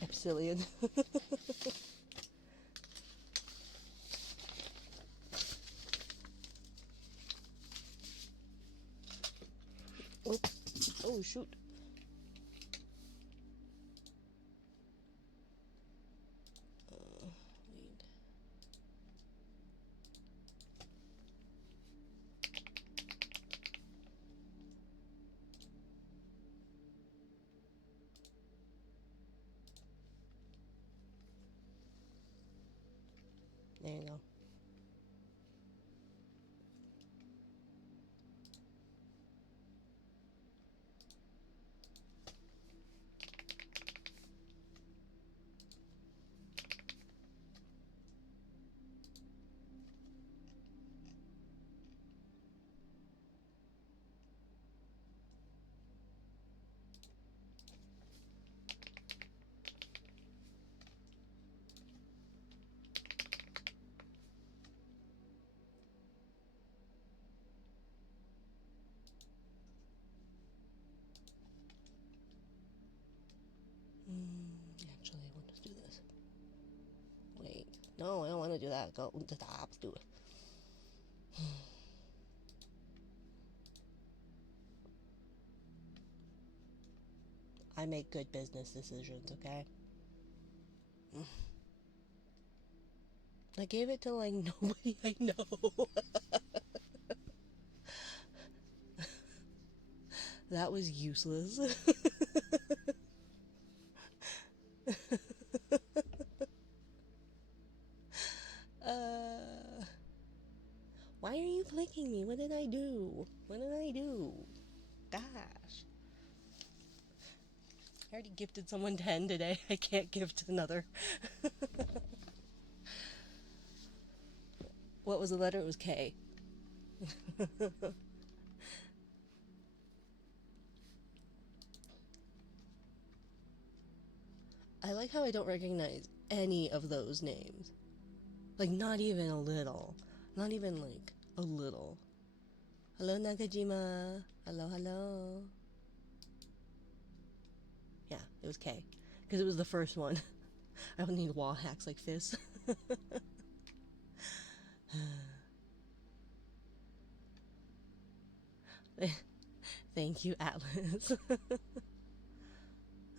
Epsilon. Oh, oh, shoot. Wait. There you go. Actually, we'll just do this. Wait. No, I don't want to do that. Go. Stop. Do it. I make good business decisions, okay? I gave it to like nobody I know. That was useless. uh, why are you clicking me? What did I do? What did I do? Gosh. I already gifted someone 10 today. I can't gift another. What was the letter? It was K. I like how I don't recognize any of those names. Like, not even a little. Not even like a little. Hello, Nakajima. Hello, hello. Yeah, it was K. Because it was the first one. I don't need wall hacks like this. Thank you, Atlas. I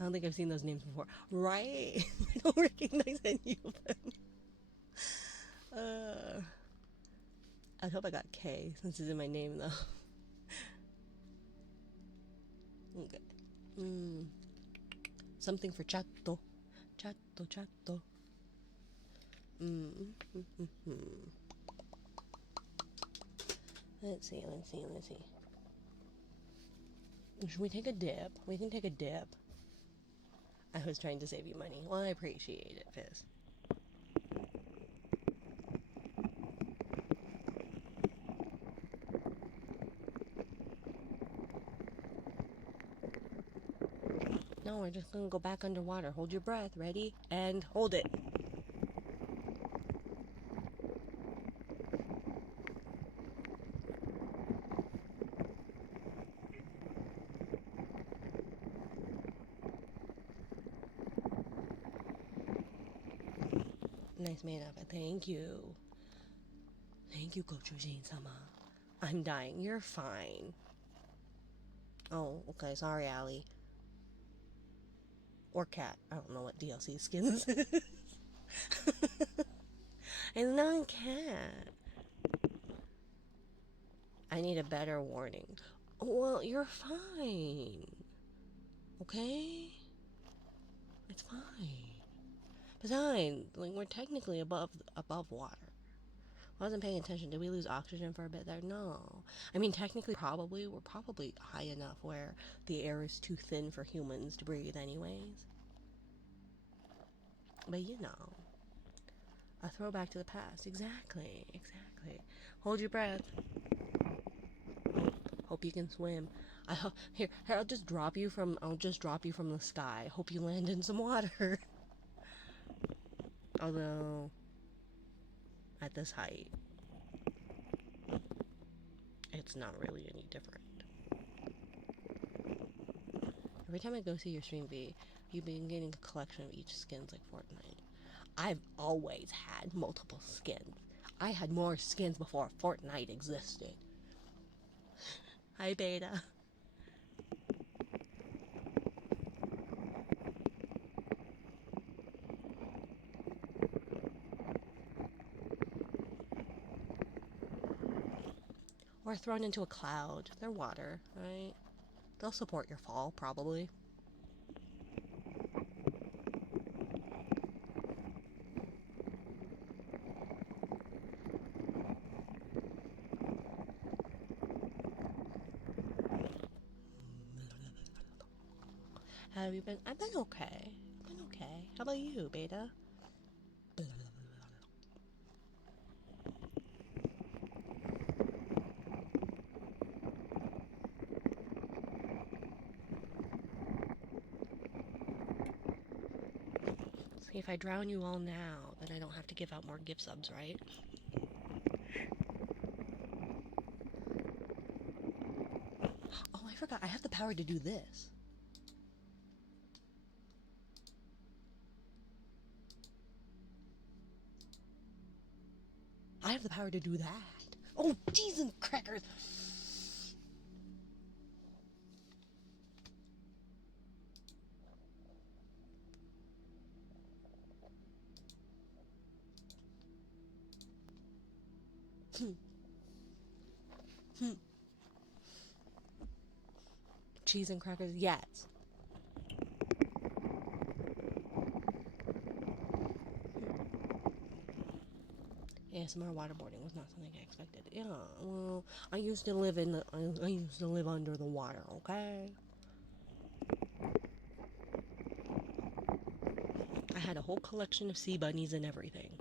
don't think I've seen those names before. Right? I don't recognize any of them. I hope I got K since it's in my name, though. Okay. Something for chatto. Chatto, chatto. Let's see. Should we take a dip? We can take a dip. I was trying to save you money. Well, I appreciate it, Fizz. No, we're just gonna go back underwater. Hold your breath. Ready? And hold it. Nice made up. Thank you. Thank you, Gochujin-sama. I'm dying. You're fine. Oh, okay. Sorry, Allie. Or cat. I don't know what DLC skins is. It's not a cat. I need a better warning. Well, you're fine. Okay? It's fine. Besides, like, we're technically above water. I wasn't paying attention. Did we lose oxygen for a bit there? No. I mean, technically, we're probably high enough where the air is too thin for humans to breathe anyways. But you know, a throwback to the past. Exactly. Hold your breath. Hope you can swim. Here, I'll just drop you from the sky. Hope you land in some water. Although, at this height, it's not really any different. Every time I go see your stream V, you've been getting a collection of each skins like Fortnite. I've always had multiple skins. I had more skins before Fortnite existed. Hi, Beta. Or thrown into a cloud. They're water, right? They'll support your fall, probably. How have you been? I've been okay. How about you, Beta? See, if I drown you all now, then I don't have to give out more gift subs, right? Oh, I forgot. I have the power to do this. I have the power to do that. Oh, cheese and crackers! Cheese and crackers, yes. ASMR waterboarding was not something I expected. Yeah, well, I used to live under the water, okay? I had a whole collection of sea bunnies and everything.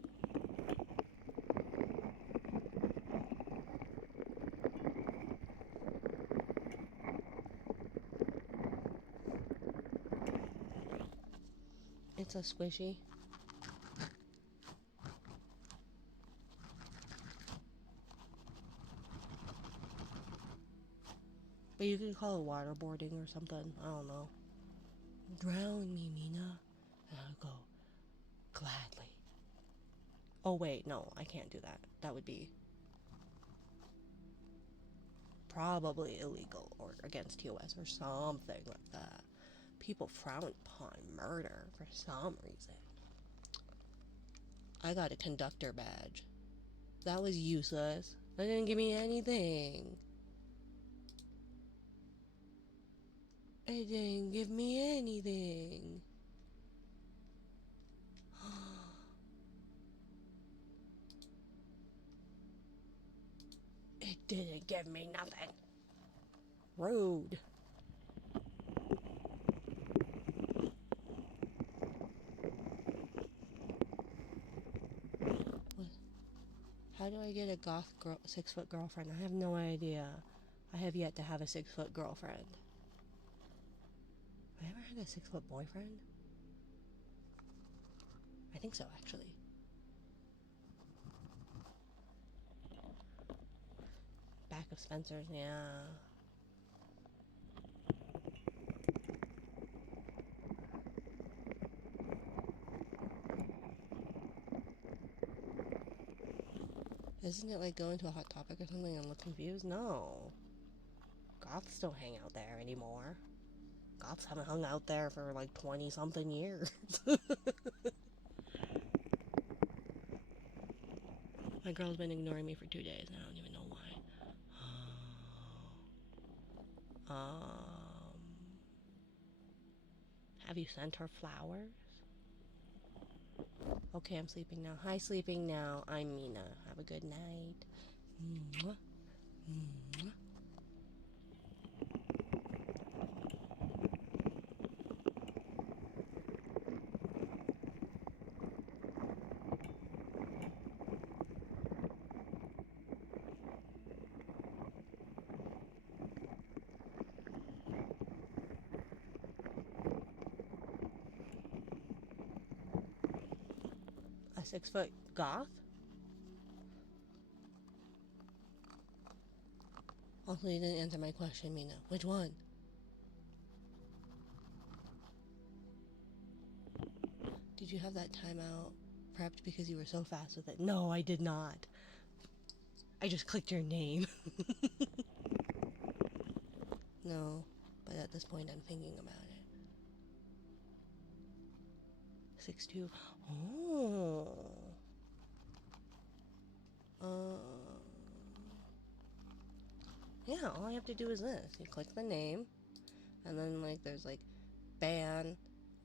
It's a squishy. But you could call it waterboarding or something. I don't know. Drown me, Mina. And I'll go, gladly. Oh, wait, no, I can't do that. That would be probably illegal or against TOS or something like that. People frown upon murder for some reason. I got a conductor badge. That was useless. That didn't give me anything. It didn't give me anything. It didn't give me nothing. Rude. How do I get a goth girl, 6-foot girlfriend? I have no idea. I have yet to have a 6-foot girlfriend. Have I ever had a 6-foot boyfriend? I think so, actually. Back of Spencer's, yeah. Isn't it like going to a Hot Topic or something and look confused? No. Goths don't hang out there anymore. Goths haven't hung out there for like 20 something years. My girl's been ignoring me for 2 days and I don't even know why. Have you sent her flowers? Okay, I'm sleeping now. Hi, sleeping now. I'm Mina. Have a good night. Mwah. Mwah. A 6-foot goth? Also, you didn't answer my question, Mina. Which one? Did you have that timeout prepped because you were so fast with it? No, I did not. I just clicked your name. No, but at this point I'm thinking about it. 6'2". Oh. Yeah, all I have to do is this. You click the name, and then like there's like ban,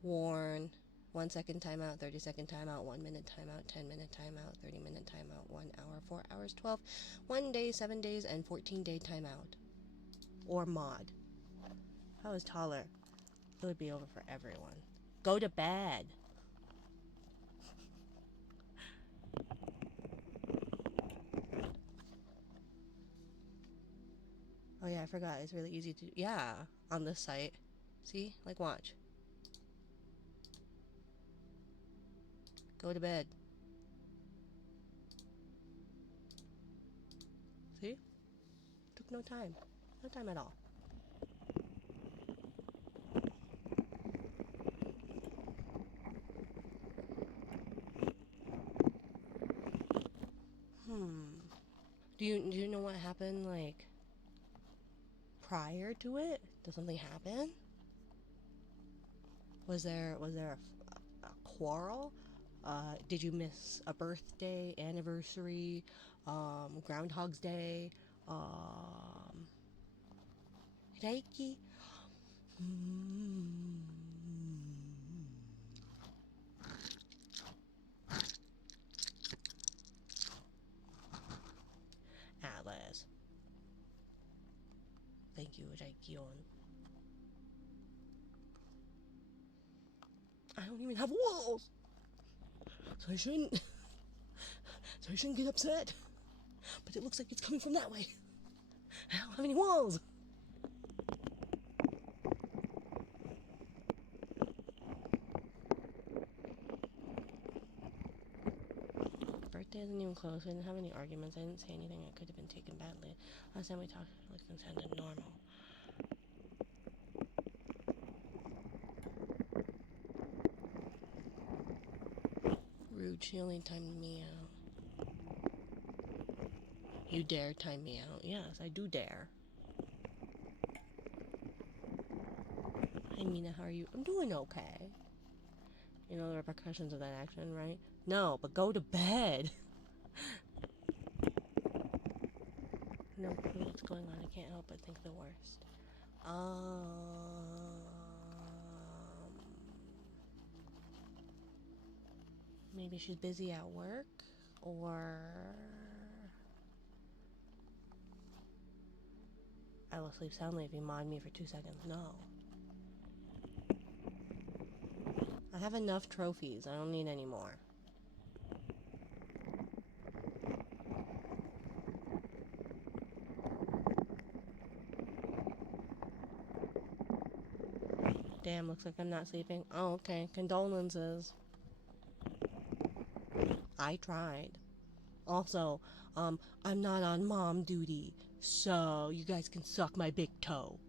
warn, 1-second timeout, 30-second timeout, 1-minute timeout, 10-minute timeout, 30-minute timeout, 1 hour, 4 hours, 12, 1 day, 7 days, and 14-day timeout. Or mod. If I was taller, it would be over for everyone. Go to bed. Oh yeah, I forgot. It's really easy to... Yeah, on this site. See? Like, watch. Go to bed. See? Took no time. No time at all. Do you know what happened, like, prior to it? Did something happen? Was there a quarrel? Did you miss a birthday, anniversary, Groundhog's Day, Reiki? Atlas. Thank you, Reiki-on. I don't even have walls! So I shouldn't... So I shouldn't get upset. But it looks like it's coming from that way. I don't have any walls! Birthday isn't even close. We didn't have any arguments. I didn't say anything that could have been taken badly. Last time we talked, everything sounded normal. She only timed me out. You dare time me out? Yes, I do dare. Hi Mina, how are you? I'm doing okay. You know the repercussions of that action, right? No, but go to bed. No clue what's going on. I can't help but think the worst. Maybe she's busy at work, or I will sleep soundly if you mod me for 2 seconds. No. I have enough trophies. I don't need any more. Damn, looks like I'm not sleeping. Oh, okay. Condolences. I tried. Also, I'm not on mom duty, so you guys can suck my big toe.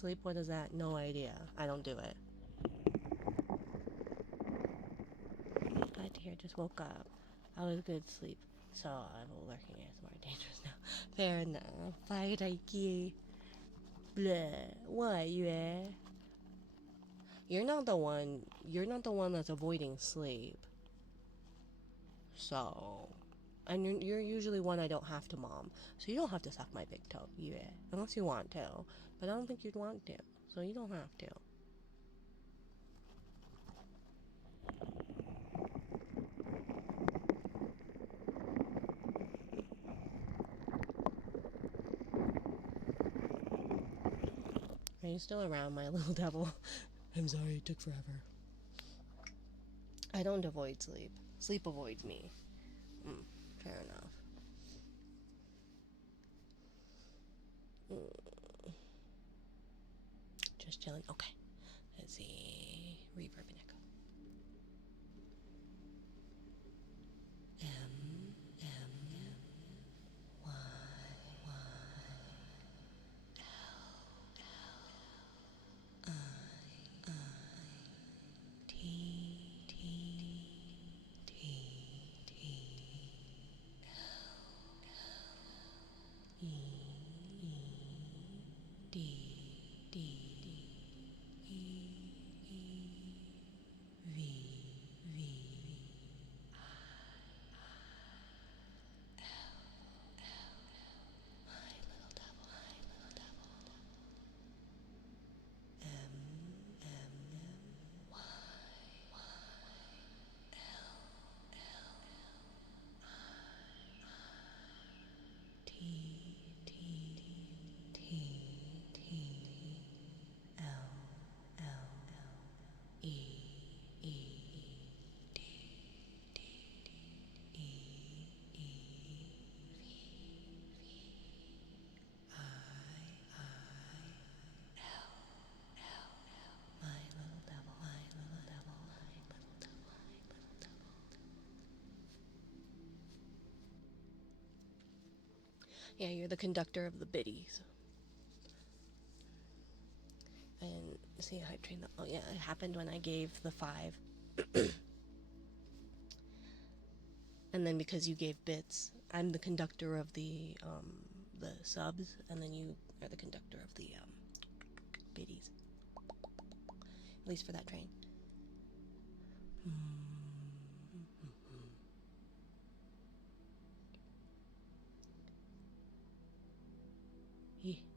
Sleep? What is that? No idea. I don't do it. Glad to hear. Just woke up. I was good sleep, so I'm lurking is more dangerous now. Fair enough. Bye, Reiki. Bleh. What, yeah? You're not the one. You're not the one that's avoiding sleep. So, and you're usually one I don't have to mom, so you don't have to suck my big toe, yeah, unless you want to. But I don't think you'd want to, so you don't have to. Are you still around, my little devil? I'm sorry it took forever. I don't avoid sleep. Sleep avoids me. Fair enough. Just chilling. Okay. Let's see. Reverb and echo. Yeah, you're the conductor of the biddies. And see, hype train. Oh yeah, it happened when I gave the 5. And then because you gave bits, I'm the conductor of the subs, and then you are the conductor of the biddies. At least for that train.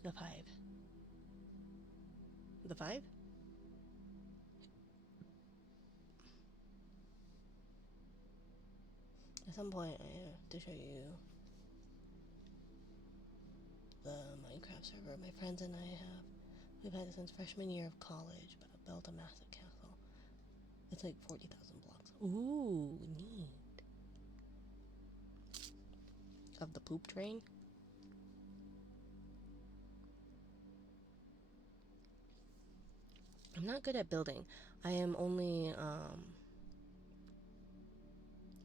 The 5. The 5? At some point, I have to show you the Minecraft server my friends and I have. We've had it since freshman year of college, but I built a massive castle. It's like 40,000 blocks. Ooh, neat. Of the poop train? I'm not good at building. I am only,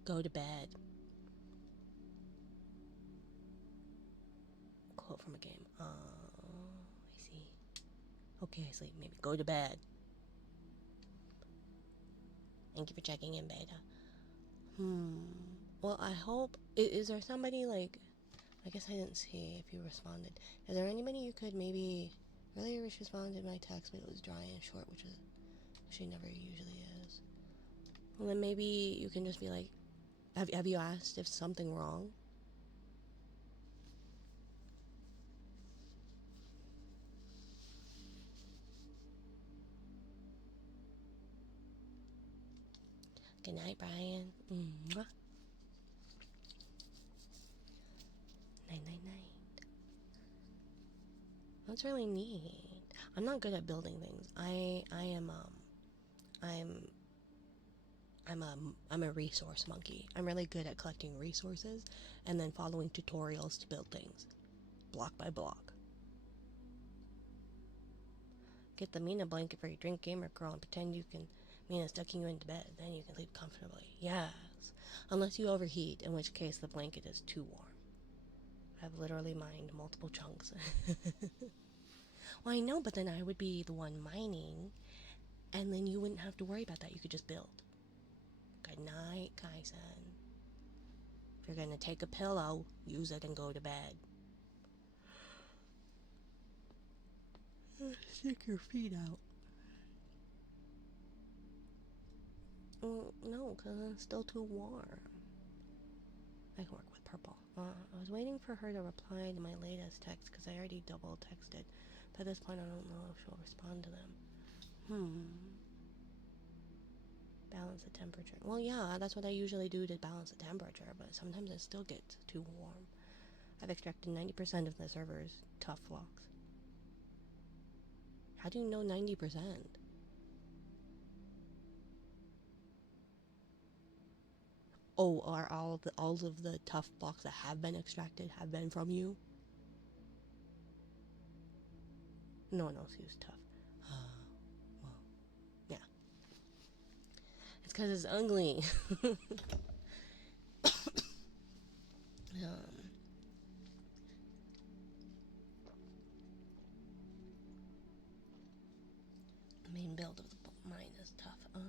go to bed. Quote from a game. Okay, sleep. Maybe go to bed. Thank you for checking in, Beta. Well, I hope. Is there somebody like. I guess I didn't see if you responded. Is there anybody you could maybe. Earlier, she responded to my text, but it was dry and short, which she never usually is. Well, then maybe you can just be like, have you asked if something wrong? Good night, Brian. Mwah. Night, night, night. That's really neat. I'm not good at building things. I'm a resource monkey. I'm really good at collecting resources and then following tutorials to build things, block by block. Get the Mina blanket for your drink, gamer girl, and pretend Mina's tucking you into bed. Then you can sleep comfortably. Yes. Unless you overheat, in which case the blanket is too warm. I've literally mined multiple chunks. Well, I know, but then I would be the one mining, and then you wouldn't have to worry about that. You could just build. Good night, Kaisen. If you're gonna take a pillow, use it and go to bed. Stick your feet out. No, because it's still too warm. I can work with purple. I was waiting for her to reply to my latest text because I already double texted. But at this point, I don't know if she'll respond to them. Balance the temperature. Well, yeah, that's what I usually do to balance the temperature, but sometimes it still gets too warm. I've extracted 90% of the server's tough blocks. How do you know 90%? Oh, are all of the tough blocks that have been extracted have been from you? No one else used tough. Well, yeah. It's because it's ugly. The main build of the mine is tough. Oh.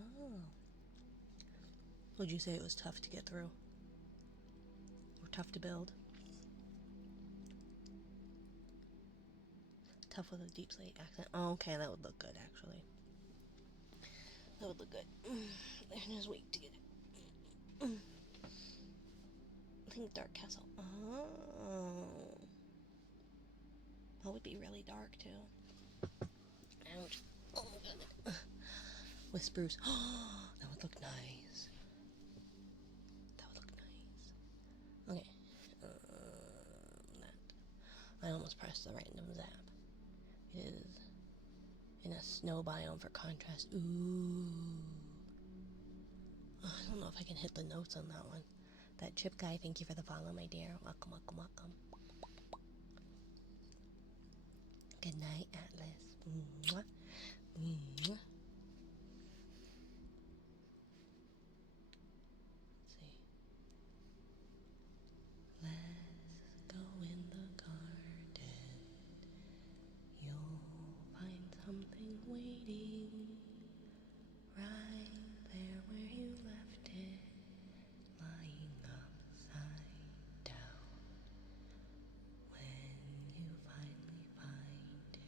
Would you say it was tough to get through? Or tough to build? Tough with a deep slate accent. Oh, okay, that would look good, actually. That would look good. There's wait to get it. I think Dark Castle. Oh. That would be really dark, too. Ouch. Oh, God. With spruce. Oh, that would look nice. That would look nice. Okay. That. I almost pressed the random zap. It is in a snow biome for contrast. Ooh. Oh, I don't know if I can hit the notes on that one. That chip guy, thank you for the follow, my dear. Welcome, welcome, welcome. Good night, Atlas. Mwah. Mwah. Let's go in the garden. You'll find something waiting right there where you left it, lying upside down. When you finally find it,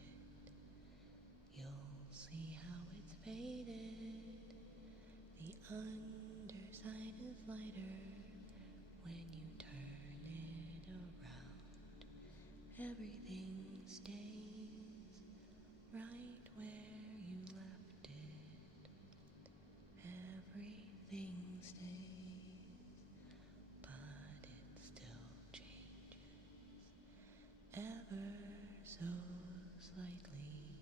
you'll see how it's faded. The underside is lighter when you turn it around. Everything stays right where you left it. Everything stays, but it still changes ever so slightly,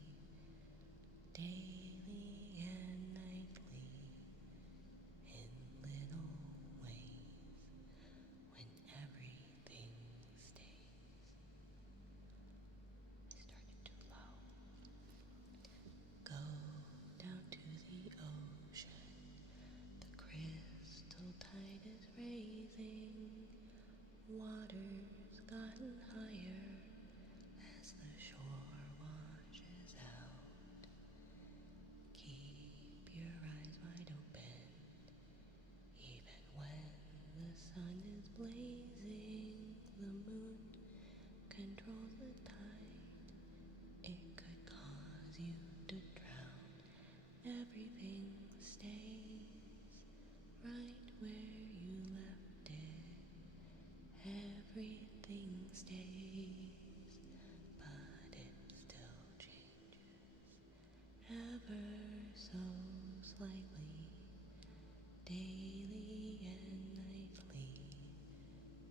daily and nightly, in little ways, when everything stays. I started too low. Go down to the ocean. The crystal tide is raising. Water's gotten higher as the shore washes out. everything stays right where you left it. Everything stays, but it still changes ever so slightly, daily and nightly,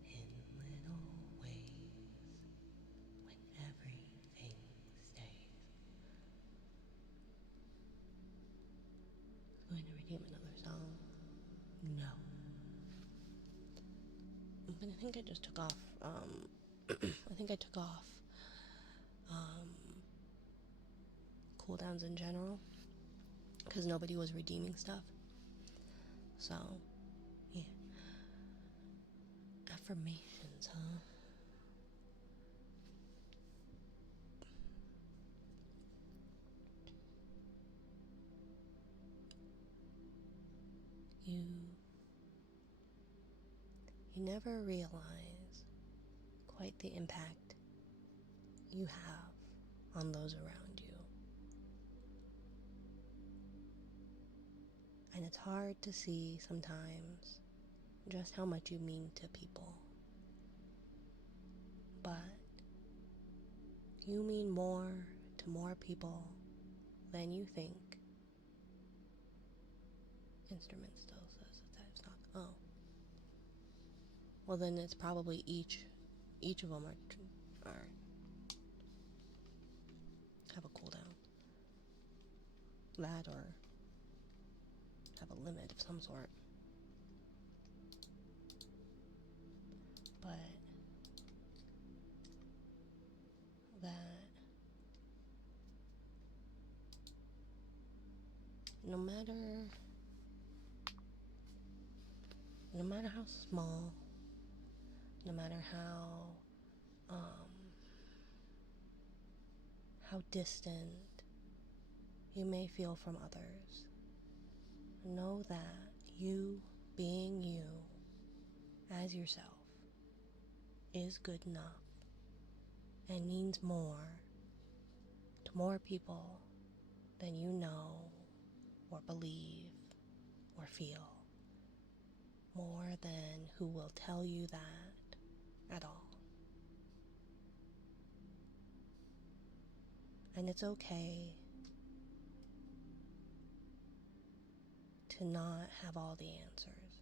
in little ways, when everything stays. I'm going to redeem another song. No. But I think I just took off, I think I took off, cooldowns in general, because nobody was redeeming stuff. So, yeah. Affirmations, huh? You never realize quite the impact you have on those around you. And it's hard to see sometimes just how much you mean to people. But you mean more to more people than you think. Instrument still says that it's not. Oh. Well, then it's probably each of them are have a cooldown. That or have a limit of some sort. But that no matter how small, no matter how distant you may feel from others, know that you being you as yourself is good enough and means more to more people than you know or believe or feel, more than who will tell you that at all. And it's okay to not have all the answers.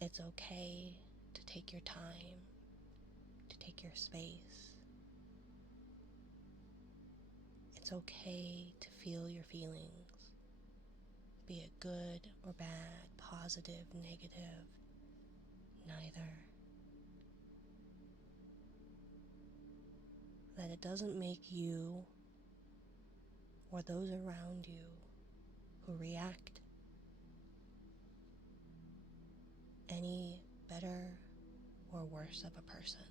It's okay to take your time, to take your space. It's okay to feel your feelings, be it good or bad, positive, negative, neither. That it doesn't make you or those around you who react any better or worse of a person.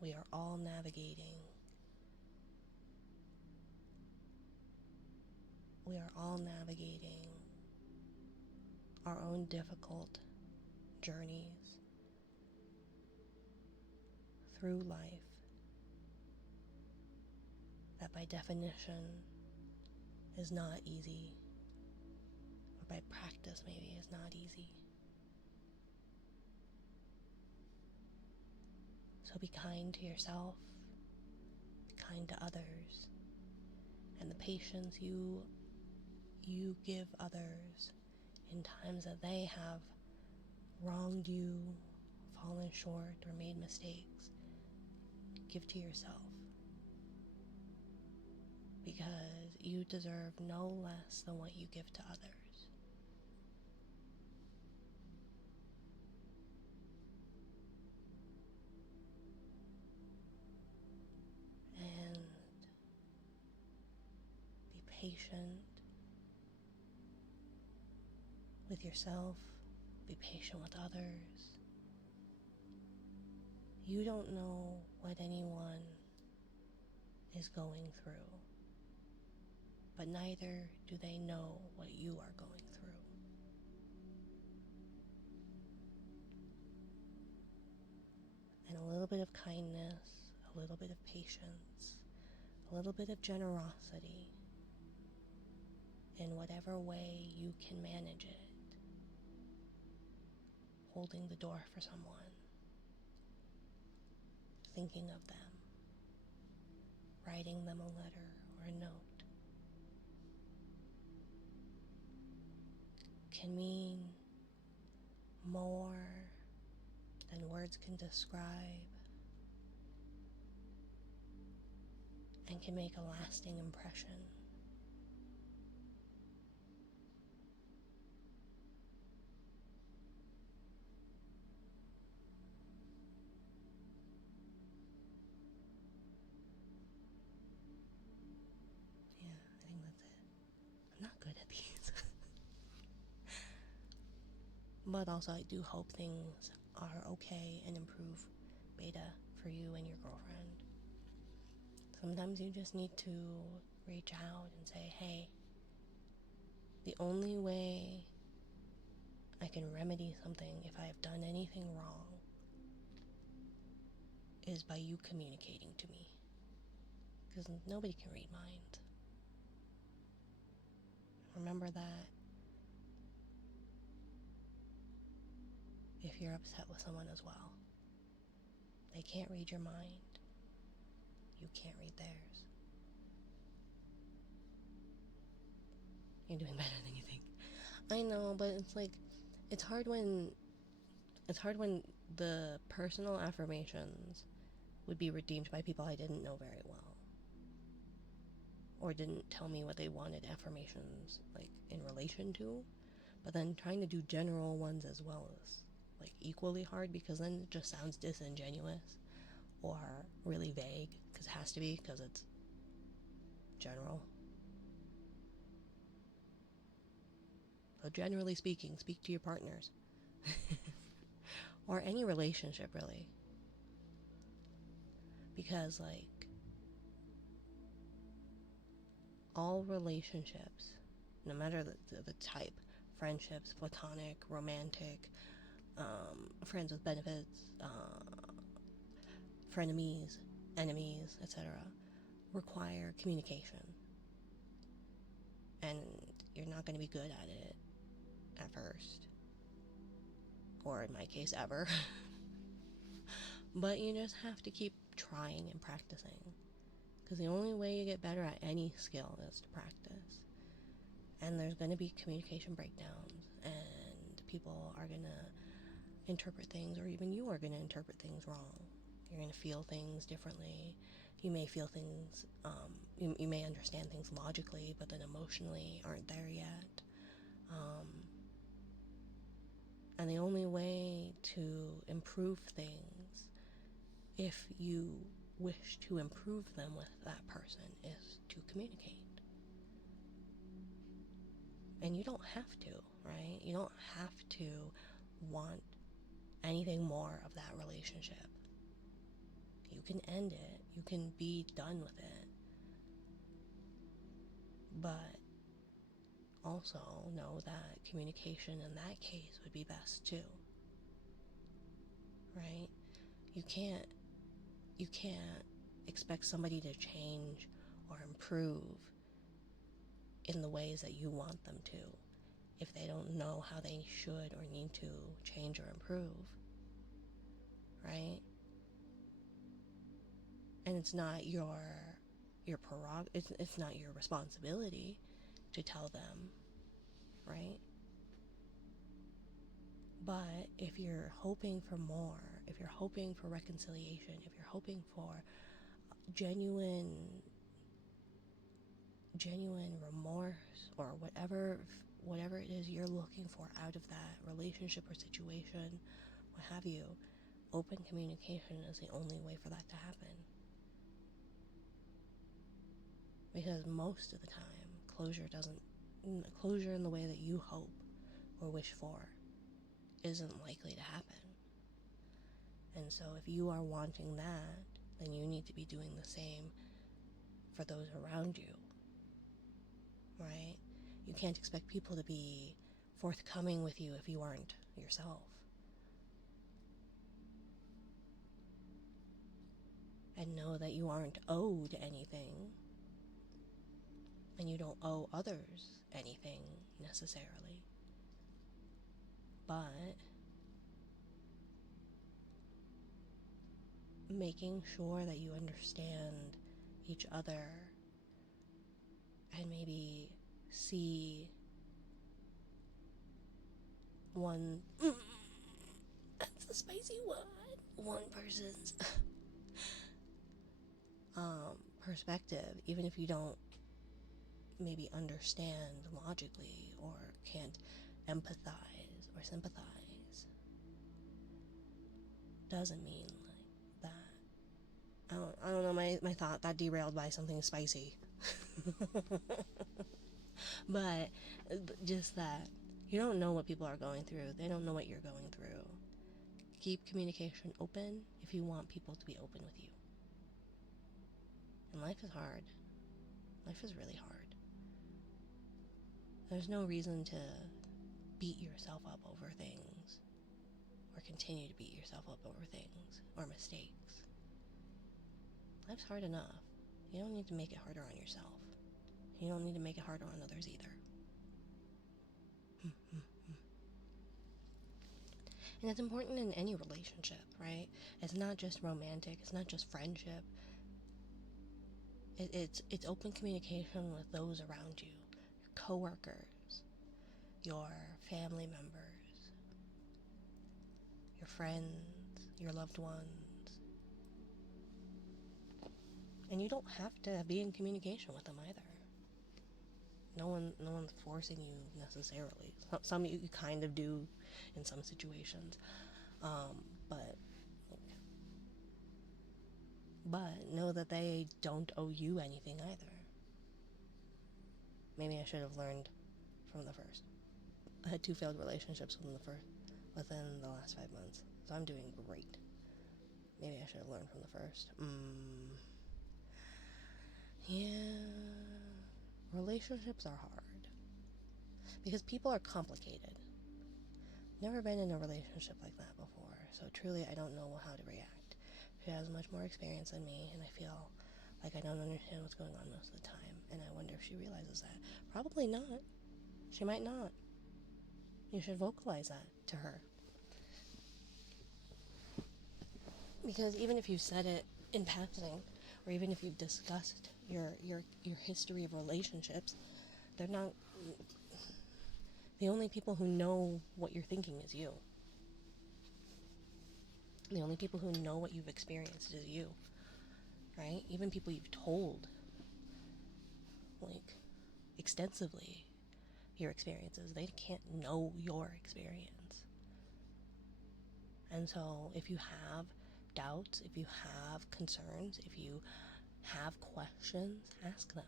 We are all navigating. We are all navigating our own difficult journeys through life that by definition is not easy, or by practice maybe is not easy. So be kind to yourself, be kind to others, and the patience you give others in times that they have wronged you, fallen short, or made mistakes, give to yourself. Because you deserve no less than what you give to others. And be patient with yourself, be patient with others. You don't know what anyone is going through, but neither do they know what you are going through. And a little bit of kindness, a little bit of patience, a little bit of generosity in whatever way you can manage it. Holding the door for someone, thinking of them, writing them a letter or a note, can mean more than words can describe, and can make a lasting impression. Yeah, I think that's it. I'm not good at these. But also, I do hope things are okay and improve beta for you and your girlfriend. Sometimes you just need to reach out and say, hey, the only way I can remedy something if I have done anything wrong is by you communicating to me. Because nobody can read minds. Remember that if you're upset with someone as well. They can't read your mind. You can't read theirs. You're doing better than you think. I know, but it's like, it's hard when the personal affirmations would be redeemed by people I didn't know very well. Or didn't tell me what they wanted affirmations, like, in relation to. But then trying to do general ones as well is, like, equally hard, because then it just sounds disingenuous or really vague, because it has to be, because it's general. So generally speaking, speak to your partners. Or any relationship, really. Because, like, all relationships, no matter the type, friendships, platonic, romantic, friends with benefits, frenemies, enemies, etc., require communication. And you're not going to be good at it at first. Or in my case, ever. But you just have to keep trying and practicing. Because the only way you get better at any skill is to practice. And there's going to be communication breakdowns. And people are going to interpret things, or even you are going to interpret things wrong. You're going to feel things differently. You may feel things, you may understand things logically, but then emotionally aren't there yet. And the only way to improve things, if you wish to improve them with that person, is to communicate. And you don't have to, right? You don't have to want anything more of that relationship. You can end it. You can be done with it. But also know that communication in that case would be best too. Right? You can't expect somebody to change or improve in the ways that you want them to if they don't know how they should or need to change or improve. Right? And it's not your prerogative, it's not your responsibility to tell them, right? But if you're hoping for more, if you're hoping for reconciliation, if you're hoping for genuine remorse, or whatever it is you're looking for out of that relationship or situation, what have you, open communication is the only way for that to happen. Because most of the time, closure in the way that you hope or wish for isn't likely to happen. And so if you are wanting that, then you need to be doing the same for those around you, right? You can't expect people to be forthcoming with you if you aren't yourself. And know that you aren't owed anything. and you don't owe others anything necessarily. But making sure that you understand each other and maybe see one that's a spicy one person's perspective, even if you don't maybe understand logically or can't empathize or sympathize, doesn't mean like that. I don't know, my thought got derailed by something spicy. But just that you don't know what people are going through. They don't know what you're going through. Keep communication open if you want people to be open with you. And life is hard. Life is really hard. There's no reason to beat yourself up over things or continue to beat yourself up over things or mistakes. Life's hard enough. You don't need to make it harder on yourself. You don't need to make it harder on others either. And it's important in any relationship, right? It's not just romantic. It's not just friendship. It's open communication with those around you, your coworkers, your family members, your friends, your loved ones. And you don't have to be in communication with them either. No one's forcing you necessarily. Some you kind of do in some situations, but know that they don't owe you anything either. Maybe I should have learned from the first. I had 2 failed relationships within the last 5 months, so I'm doing great. Maybe I should have learned from the first. Yeah, relationships are hard because people are complicated. Never been in a relationship like that before, so truly I don't know how to react. She has much more experience than me, and I feel like I don't understand what's going on most of the time, and I wonder if she realizes that. Probably not. She might not. You should vocalize that to her. Because even if you said it in passing, or even if you've discussed your history of relationships, they're not. The only people who know what you're thinking is you. The only people who know what you've experienced is you, right? Even people you've told, like, extensively your experiences, they can't know your experience. And so if you have doubts, if you have concerns, if you have questions, ask them.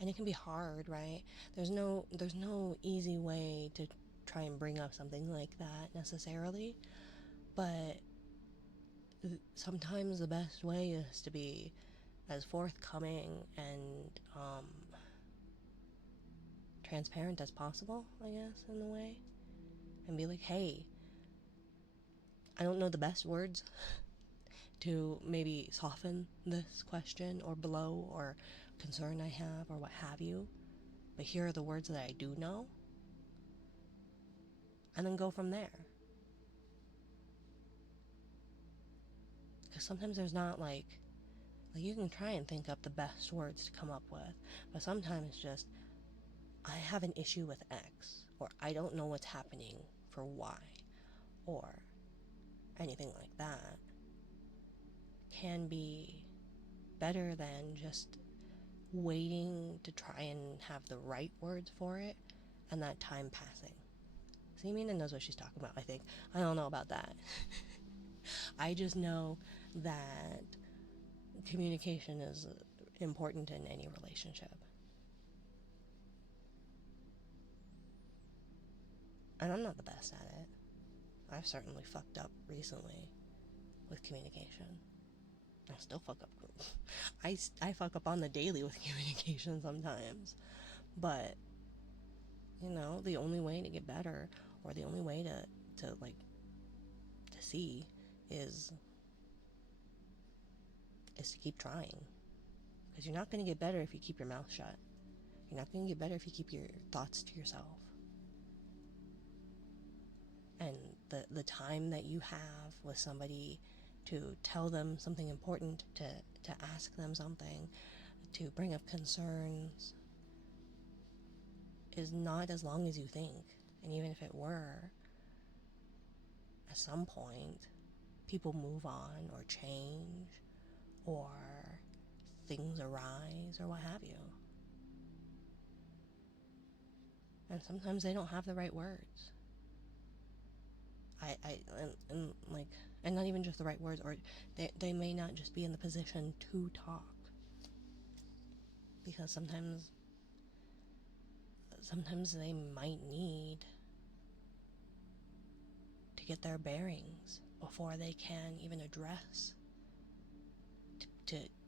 And it can be hard, right? There's no easy way to try and bring up something like that necessarily, but sometimes the best way is to be as forthcoming and transparent as possible, I guess, in a way, and be like, hey, I don't know the best words to maybe soften this question or blow or concern I have or what have you, but here are the words that I do know, and then go from there. Because sometimes there's not like you can try and think up the best words to come up with, but sometimes it's just, I have an issue with X, or I don't know what's happening for Y, or anything like that, can be better than just waiting to try and have the right words for it and that time passing. See, Mina knows what she's talking about, I think. I don't know about that. I just know that communication is important in any relationship. And I'm not the best at it. I've certainly fucked up recently with communication. I still fuck up. I fuck up on the daily with communication sometimes. But, the only way to get better, or the only way to see is to keep trying. Because you're not going to get better if you keep your mouth shut. You're not going to get better if you keep your thoughts to yourself. And the time that you have with somebody to tell them something important, to ask them something, to bring up concerns, is not as long as you think. And even if it were, at some point, people move on or change or things arise or what have you. And sometimes they don't have the right words. And not even just the right words, or they may not just be in the position to talk. Because sometimes they might need to get their bearings before they can even address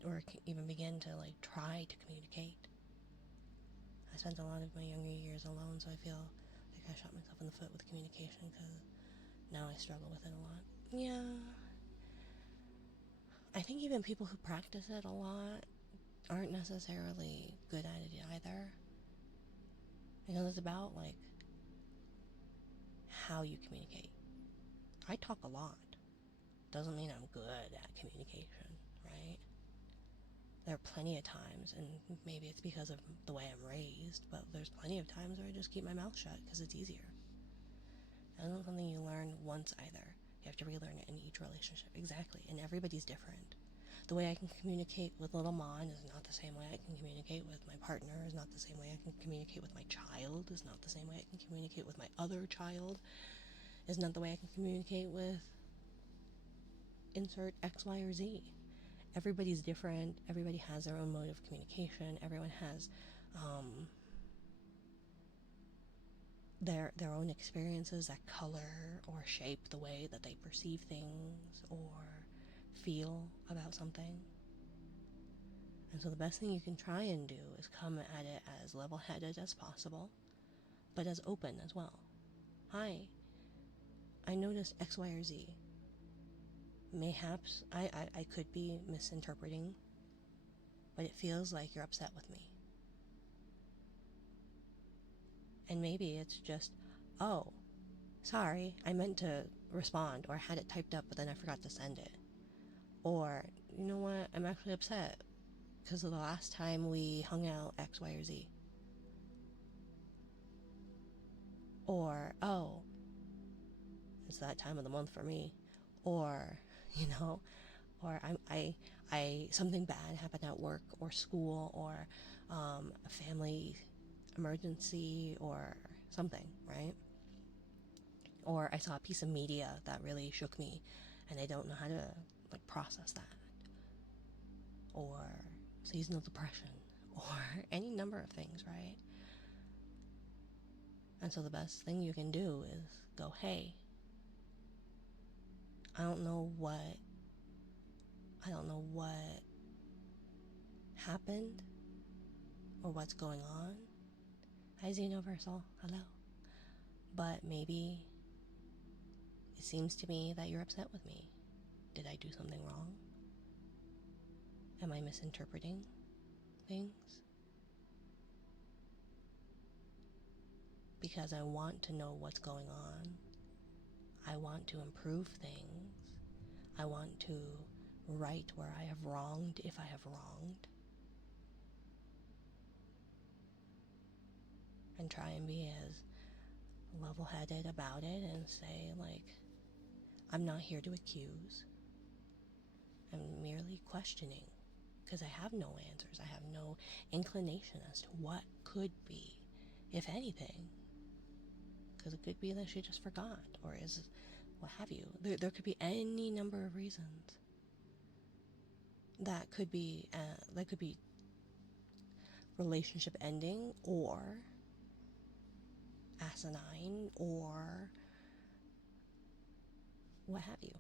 or even begin to try to communicate. I spent a lot of my younger years alone, so I feel like I shot myself in the foot with communication because now I struggle with it a lot. Yeah. I think even people who practice it a lot aren't necessarily good at it either. Because it's about how you communicate. I talk a lot. Doesn't mean I'm good at communication, right? There are plenty of times, and maybe it's because of the way I'm raised, but there's plenty of times where I just keep my mouth shut because it's easier. That's not something you learn once either. You have to relearn it in each relationship. Exactly. And everybody's different. The way I can communicate with little Mon is not the same way I can communicate with my partner, is not the same way I can communicate with my child, is not the same way I can communicate with my other child, is not the way I can communicate with insert X, Y, or Z. Everybody's different. Everybody has their own mode of communication. Everyone has their own experiences that color or shape the way that they perceive things or feel about something. And so the best thing you can try and do is come at it as level-headed as possible, but as open as well. Hi, I noticed X, Y, or Z. Mayhaps I could be misinterpreting, but it feels like you're upset with me. And maybe it's just, oh, sorry, I meant to respond, or I had it typed up but then I forgot to send it. Or, you know what, I'm actually upset because of the last time we hung out X, Y, or Z. Or, oh, it's that time of the month for me. Or, or I something bad happened at work or school or a family emergency or something, right? Or I saw a piece of media that really shook me and I don't know how to process that. Or seasonal depression or any number of things, right? And so the best thing you can do is go, hey, I don't know what happened or what's going on. Hi, Xenoversal. Hello. But maybe it seems to me that you're upset with me. Did I do something wrong? Am I misinterpreting things? Because I want to know what's going on. I want to improve things. I want to right where I have wronged if I have wronged. And try and be as level-headed about it and say, I'm not here to accuse. I'm merely questioning because I have no answers. I have no inclination as to what could be, if anything. Because it could be that she just forgot, or is what have you. There could be any number of reasons. That could be relationship ending, or asinine, or what have you.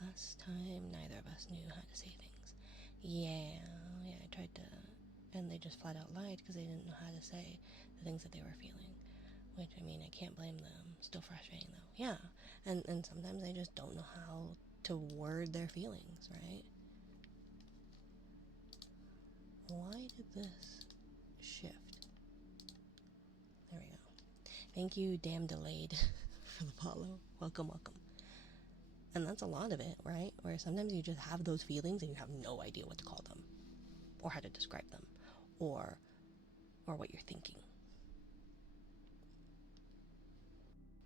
Last time, neither of us knew how to say things. Yeah, I tried to and they just flat out lied because they didn't know how to say the things that they were feeling. Which, I mean, I can't blame them. Still frustrating though. Yeah. And sometimes they just don't know how to word their feelings, right? Why did this shift? There we go. Thank you, damn delayed, for the follow. Welcome, welcome. And that's a lot of it, right? Where sometimes you just have those feelings and you have no idea what to call them, or how to describe them, or what you're thinking.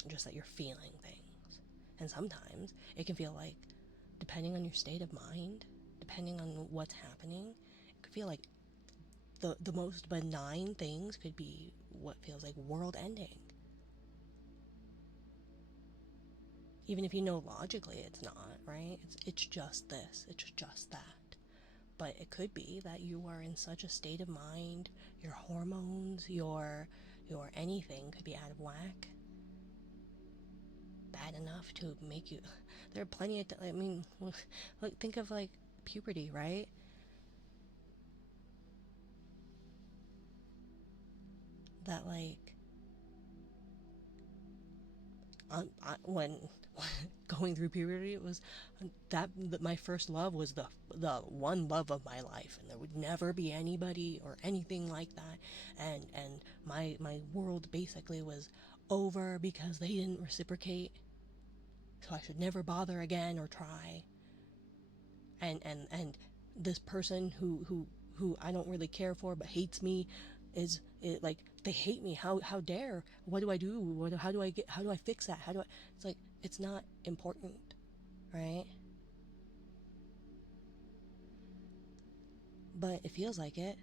Just that you're feeling things. And sometimes it can feel like, depending on your state of mind, depending on what's happening, it could feel like the most benign things could be what feels like world ending. Even if you know logically it's not, right? It's just this, it's just that. But it could be that you are in such a state of mind, your hormones, your anything could be out of whack, bad enough to make you. There are plenty of. I mean, look, think of like puberty, right? That like, when going through puberty, it was that my first love was the one love of my life, and there would never be anybody or anything like that, and my world basically was over because they didn't reciprocate, so I should never bother again or try. And this person who I don't really care for but hates me is it, like, they hate me. How dare? What do I do? How do I fix that? How do I? It's like, it's not important, right? But it feels like it,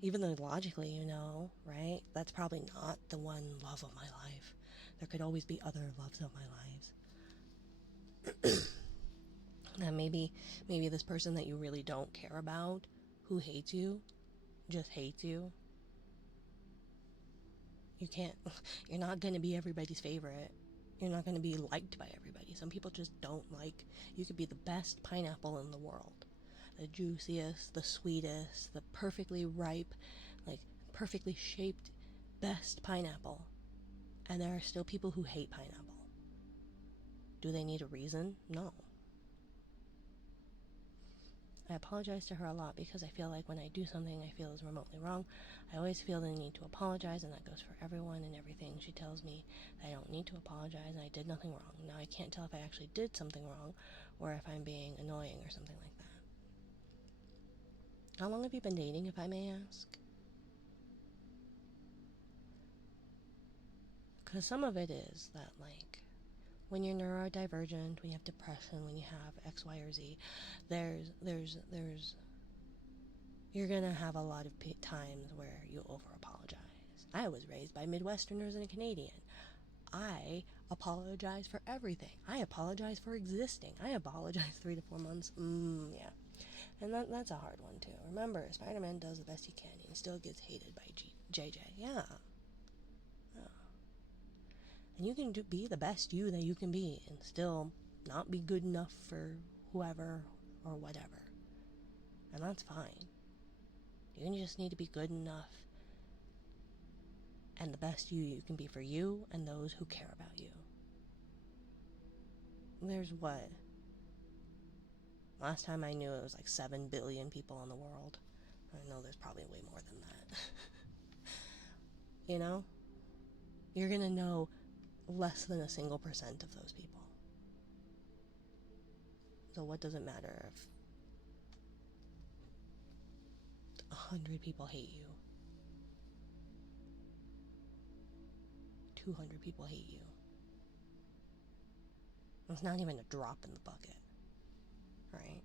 even though logically you know, right? That's probably not the one love of my life. There could always be other loves of my lives. And maybe this person that you really don't care about, who hates you, just hates you. You can't, you're not going to be everybody's favorite. You're not going to be liked by everybody. Some people just don't like, you could be the best pineapple in the world. The juiciest, the sweetest, the perfectly ripe, like perfectly shaped, best pineapple. And there are still people who hate pineapple. Do they need a reason? No. I apologize to her a lot because I feel like when I do something I feel is remotely wrong, I always feel the need to apologize, and that goes for everyone and everything. She tells me that I don't need to apologize and I did nothing wrong. Now I can't tell if I actually did something wrong or if I'm being annoying or something like that. How long have you been dating, if I may ask? Because some of it is that, like, when you're neurodivergent, when you have depression, when you have X, Y, or Z, there's you're gonna have a lot of times where you over apologize. I was raised by Midwesterners and a Canadian. I apologize for everything. I apologize for existing. I apologize 3 to 4 months. Yeah. And that's a hard one too. Remember, Spider-Man does the best he can. He still gets hated by JJ. Yeah. And you can be the best you that you can be and still not be good enough for whoever or whatever. And that's fine. You just need to be good enough and the best you can be for you and those who care about you. There's what? Last time I knew it was like 7 billion people in the world. I know there's probably way more than that. You know? You're gonna know less than a single percent of those people. So what does it matter if 100 people hate you? 200 people hate you. It's not even a drop in the bucket, right?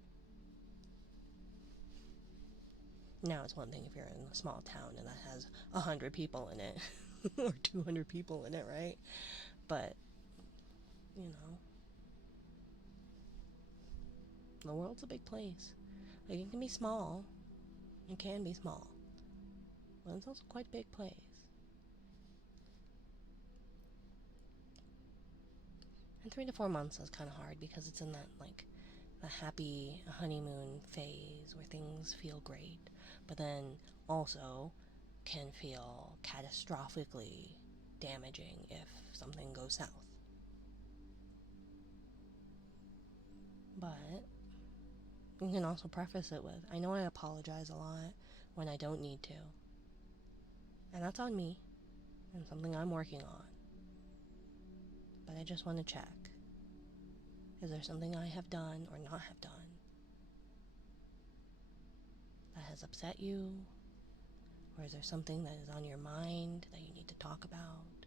Now it's one thing if you're in a small town and that has 100 people in it, or 200 people in it, right? But, you know, the world's a big place. Like, it can be small. It can be small. But it's also quite a big place. And 3 to 4 months is kind of hard because it's in that, like, the happy honeymoon phase where things feel great. but then also can feel catastrophically damaging if something goes south. But you can also preface it with, I know I apologize a lot when I don't need to. And that's on me, and something I'm working on. But I just want to check. Is there something I have done or not have done that has upset you? Or is there something that is on your mind that you need to talk about?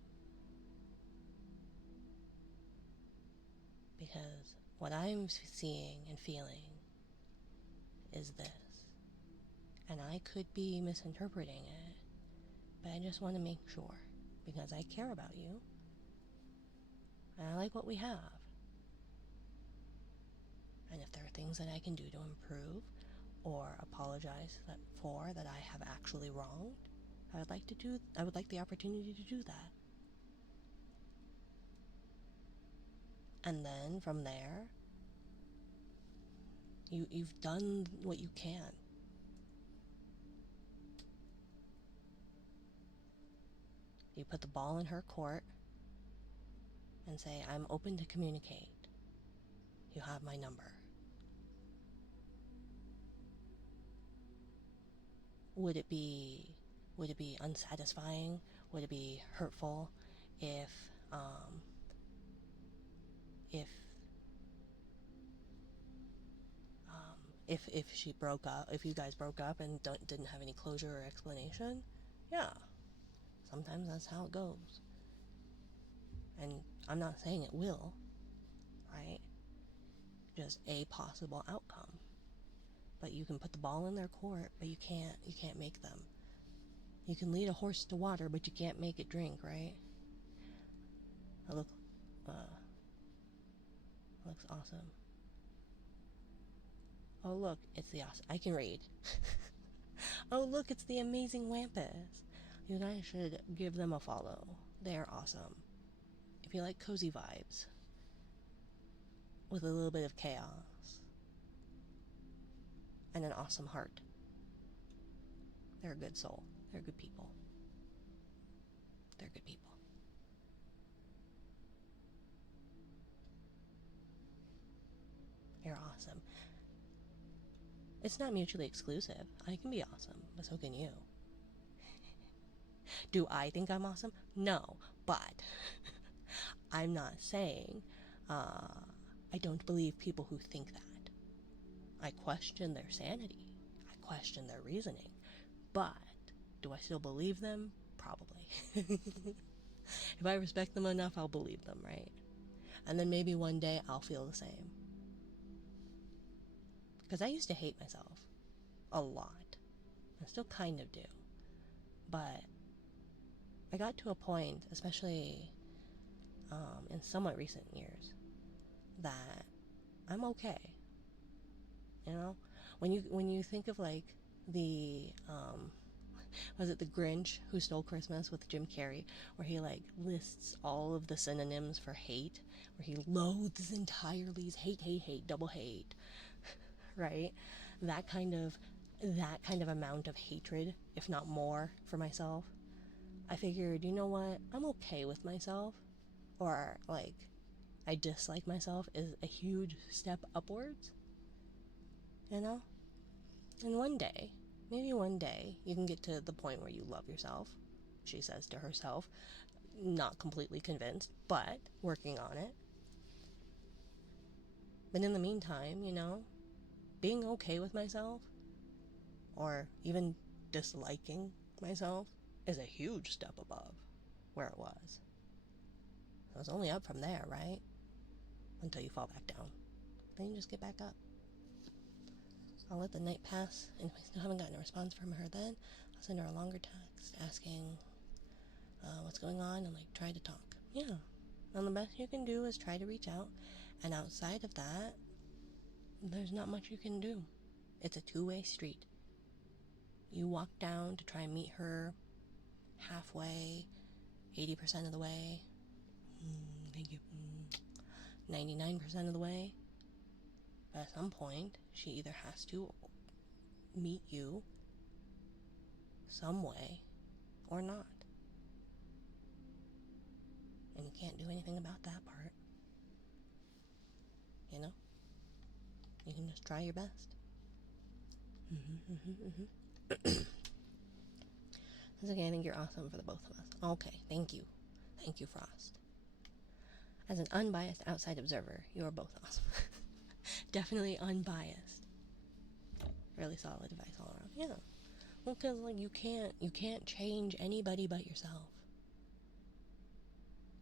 Because what I'm seeing and feeling is this. And I could be misinterpreting it, but I just want to make sure, because I care about you, and I like what we have. And if there are things that I can do to improve or apologize for that I have actually wronged, I would like the opportunity to do that. And then from there, you've done what you can. You put the ball in her court and say, I'm open to communicate. You have my number. Would it be unsatisfying? Would it be hurtful if if if she broke up, if you guys broke up and didn't have any closure or explanation? Yeah, sometimes that's how it goes. And I'm not saying it will, right? Just a possible outcome. But you can put the ball in their court, but you can't make them. You can lead a horse to water, but you can't make it drink, right? That looks awesome. Oh look, it's the awesome. I can read. Oh look, it's the amazing Wampus. You guys should give them a follow. They're awesome. If you like cozy vibes with a little bit of chaos and an awesome heart, they're a good soul. They're good people. They're good people. You're awesome. It's not mutually exclusive. I can be awesome, but so can you. Do I think I'm awesome? No, but I'm not saying I don't believe people who think that. I question their sanity. I question their reasoning. But do I still believe them? Probably. If I respect them enough, I'll believe them, right? And then maybe one day I'll feel the same. Because I used to hate myself a lot. I still kind of do. But I got to a point, especially in somewhat recent years, that I'm okay. You know, when you think of like the was it the Grinch Who Stole Christmas with Jim Carrey, where he like lists all of the synonyms for hate, where he loathes entirely, hate, hate, hate, double hate, right? That kind of amount of hatred, if not more, for myself. I figured, you know what? I'm okay with myself, or like I dislike myself is a huge step upwards. You know? And one day, maybe one day, you can get to the point where you love yourself, she says to herself, not completely convinced, but working on it. But in the meantime, you know, being okay with myself, or even disliking myself, is a huge step above where it was. It was only up from there, right? Until you fall back down. Then you just get back up. I'll let the night pass, and if I still haven't gotten a response from her then, I'll send her a longer text asking what's going on and like try to talk. Yeah. And the best you can do is try to reach out, and outside of that, there's not much you can do. It's a two-way street. You walk down to try and meet her halfway, 80% of the way, thank you, 99% of the way. But at some point, she either has to meet you some way or not. And you can't do anything about that part. You know? You can just try your best. It's okay, I think you're awesome for the both of us. Okay, thank you. Thank you, Frost. As an unbiased outside observer, you are both awesome. Definitely unbiased. Really solid advice all around. Yeah. Well, because like you can't change anybody but yourself.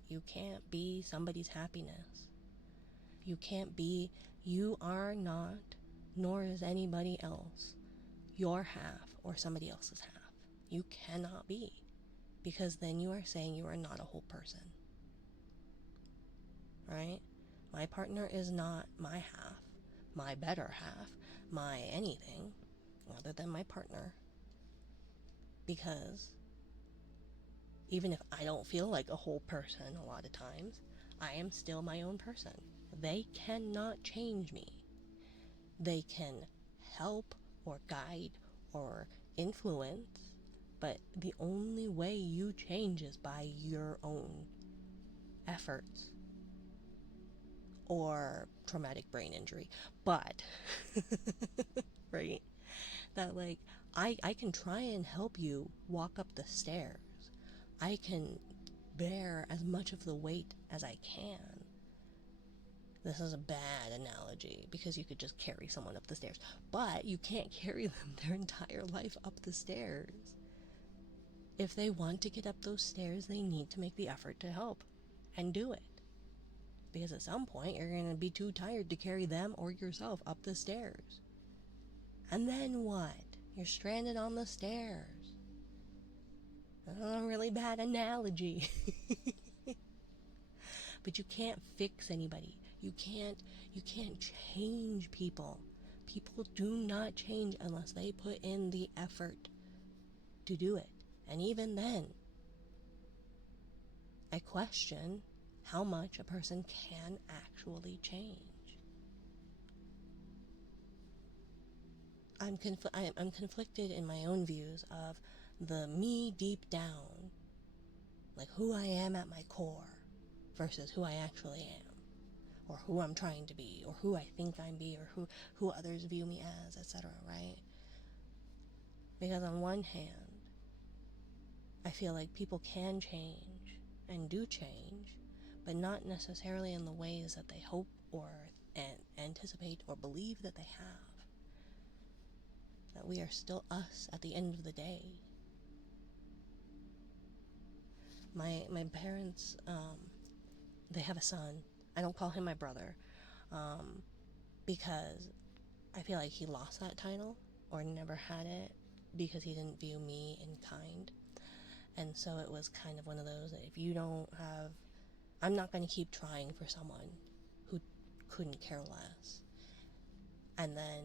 You can't be somebody's happiness. You are not, nor is anybody else, your half or somebody else's half. You cannot be, because then you are saying you are not a whole person. Right? My partner is not my half, my better half, my anything other than my partner. Because even if I don't feel like a whole person a lot of times, I am still my own person. They cannot change me. They can help or guide or influence, but the only way you change is by your own efforts or traumatic brain injury. But, right? That like, I can try and help you walk up the stairs. I can bear as much of the weight as I can. This is a bad analogy because you could just carry someone up the stairs, but you can't carry them their entire life up the stairs. If they want to get up those stairs, they need to make the effort to help and do it. Because at some point, you're going to be too tired to carry them or yourself up the stairs. And then what? You're stranded on the stairs. That's a really bad analogy. But you can't fix anybody. You can't change people. People do not change unless they put in the effort to do it. And even then, I question how much a person can actually change. I'm conflicted in my own views of the me deep down, like who I am at my core, versus who I actually am, or who I'm trying to be, or who I think I'm be, or who others view me as, etc., right? Because on one hand, I feel like people can change and do change, but not necessarily in the ways that they hope or anticipate or believe that they have. That we are still us at the end of the day. My parents, they have a son. I don't call him my brother, because I feel like he lost that title or never had it because he didn't view me in kind. And so it was kind of one of those that if you don't have, I'm not going to keep trying for someone who couldn't care less. And then,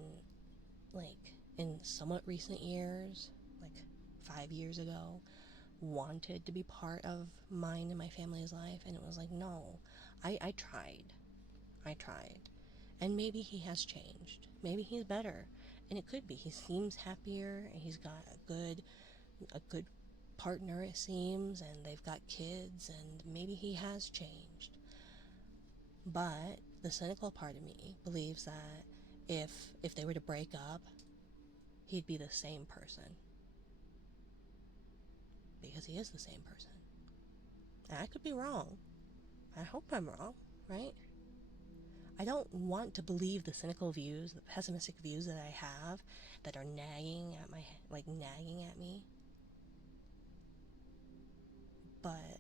like, in somewhat recent years, like 5 years ago, wanted to be part of mine and my family's life, and it was like, no, I tried. And maybe he has changed. Maybe he's better. And it could be. He seems happier, and he's got a good partner, it seems, and they've got kids, and maybe he has changed. But the cynical part of me believes that if they were to break up, he'd be the same person. Because he is the same person. And I could be wrong. I hope I'm wrong, right? I don't want to believe the cynical views, the pessimistic views that I have that are nagging at me. But,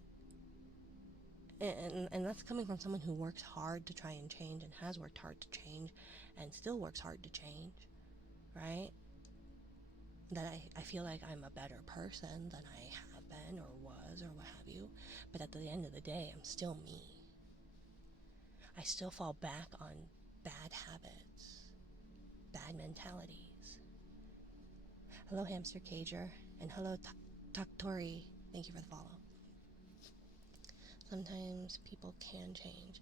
and that's coming from someone who works hard to try and change and has worked hard to change and still works hard to change, right? That I feel like I'm a better person than I have been or was or what have you. But at the end of the day, I'm still me. I still fall back on bad habits, bad mentalities. Hello, Hamster Cager, and hello, Taktori. Thank you for the follow. Sometimes people can change,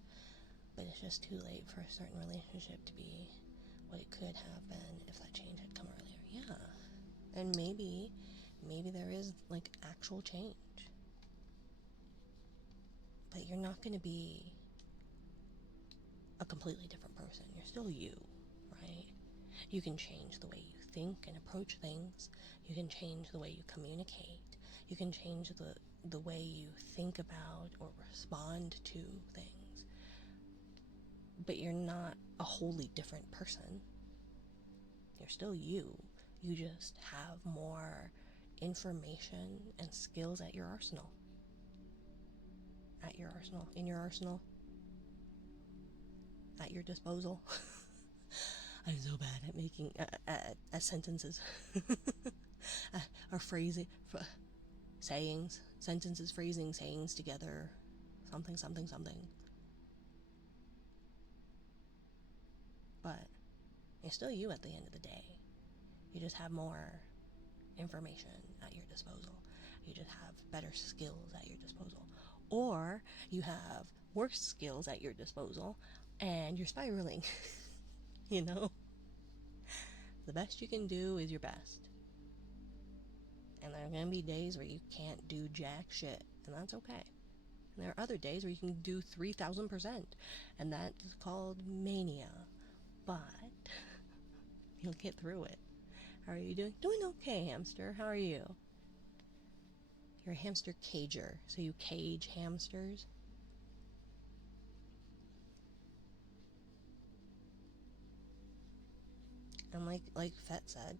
but it's just too late for a certain relationship to be what it could have been if that change had come earlier. Yeah. And maybe maybe there is like actual change. But you're not going to be a completely different person. You're still you, right? You can change the way you think and approach things. You can change the way you communicate. You can change the way you think about or respond to things. But you're not a wholly different person. You're still you. You just have more information and skills at your arsenal. At your arsenal. In your arsenal. At your disposal. I'm so bad at making sentences. Or phrasing, sayings, sentences, phrasing, sayings together, something, something, something. But you're still you at the end of the day. You just have more information at your disposal. You just have better skills at your disposal. Or you have worse skills at your disposal and you're spiraling. You know? The best you can do is your best. And there are going to be days where you can't do jack shit, and that's okay. And there are other days where you can do 3,000%, and that's called mania. But you'll get through it. How are you doing? Doing okay, hamster. How are you? You're a hamster cager, so you cage hamsters. And like Fett said,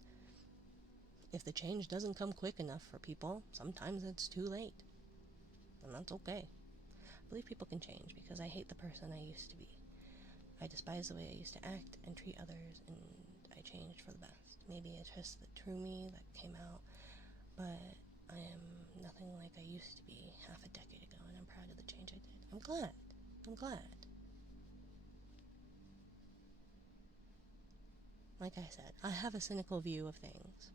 if the change doesn't come quick enough for people, sometimes it's too late. And that's okay. I believe people can change because I hate the person I used to be. I despise the way I used to act and treat others, and I changed for the best. Maybe it's just the true me that came out, but I am nothing like I used to be half a decade ago, and I'm proud of the change I did. I'm glad. Like I said, I have a cynical view of things,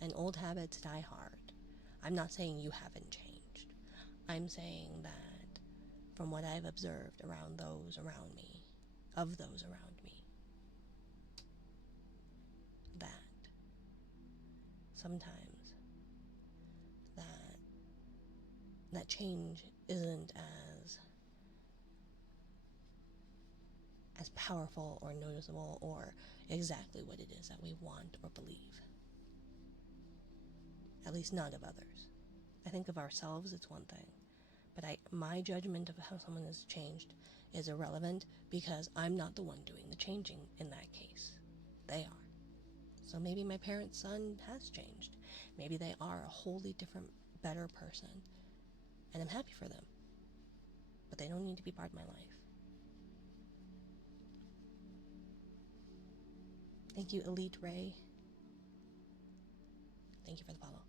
and old habits die hard. I'm not saying you haven't changed. I'm saying that from what I've observed around those around me, of those around me, that sometimes that change isn't as powerful or noticeable or exactly what it is that we want or believe. At least not of others. I think of ourselves, it's one thing. But my judgment of how someone has changed is irrelevant because I'm not the one doing the changing in that case. They are. So maybe my parents' son has changed. Maybe they are a wholly different, better person. And I'm happy for them. But they don't need to be part of my life. Thank you, Elite Ray. Thank you for the follow.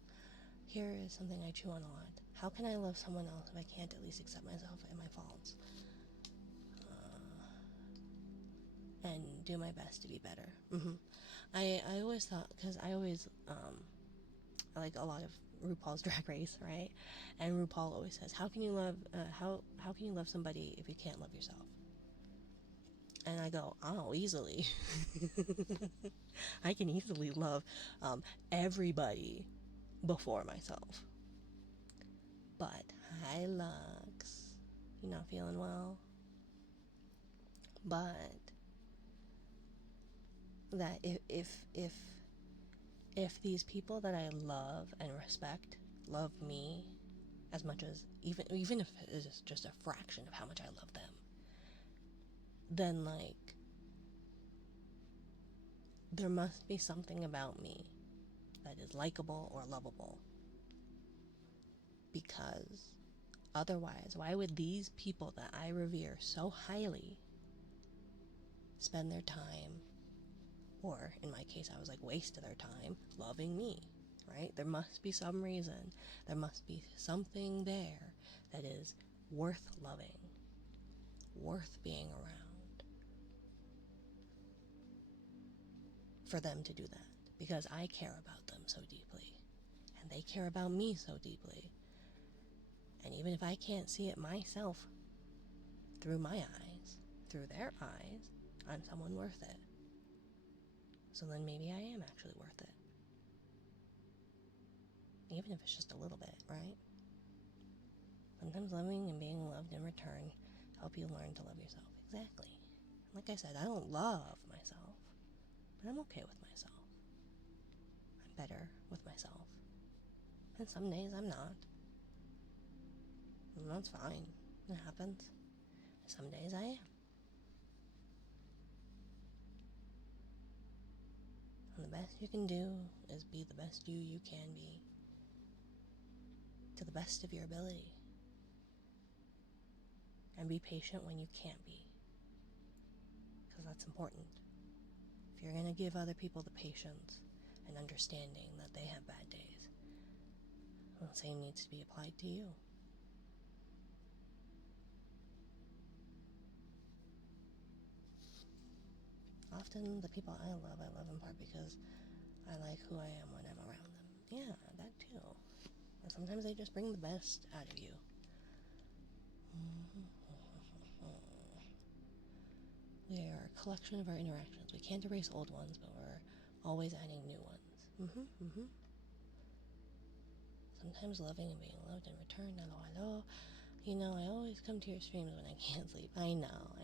Here is something I chew on a lot. How can I love someone else if I can't at least accept myself and my faults? And do my best to be better. I always thought, because I always, I like a lot of RuPaul's Drag Race, right? And RuPaul always says, how can you love somebody if you can't love yourself? And I go, oh, easily. I can easily love everybody before myself. But, hi Lux. You not feeling well? But that if these people that I love and respect love me as much as even if it's just a fraction of how much I love them, then like there must be something about me that is likable or lovable. Because otherwise, why would these people that I revere so highly spend their time, or in my case I was like waste their time, loving me, right? There must be some reason. There must be something there that is worth loving, worth being around, for them to do that. Because I care about them so deeply, and they care about me so deeply. And even if I can't see it myself, through my eyes, through their eyes, I'm someone worth it. So then maybe I am actually worth it. even if it's just a little bit, right? Sometimes loving and being loved in return help you learn to love yourself. Exactly. Like I said, I don't love myself, but I'm okay with myself. I'm better with myself. And some days I'm not. And that's fine. It happens. Some days I am. And the best you can do is be the best you can be, to the best of your ability. And be patient when you can't be, because that's important. If you're going to give other people the patience and understanding that they have bad days, well, the same needs to be applied to you. Often the people I love in part because I like who I am when I'm around them. Yeah, that too. And sometimes they just bring the best out of you. We are a collection of our interactions. We can't erase old ones, but we're always adding new ones. Sometimes loving and being loved in return. Hello. You know, I always come to your streams when I can't sleep. I know.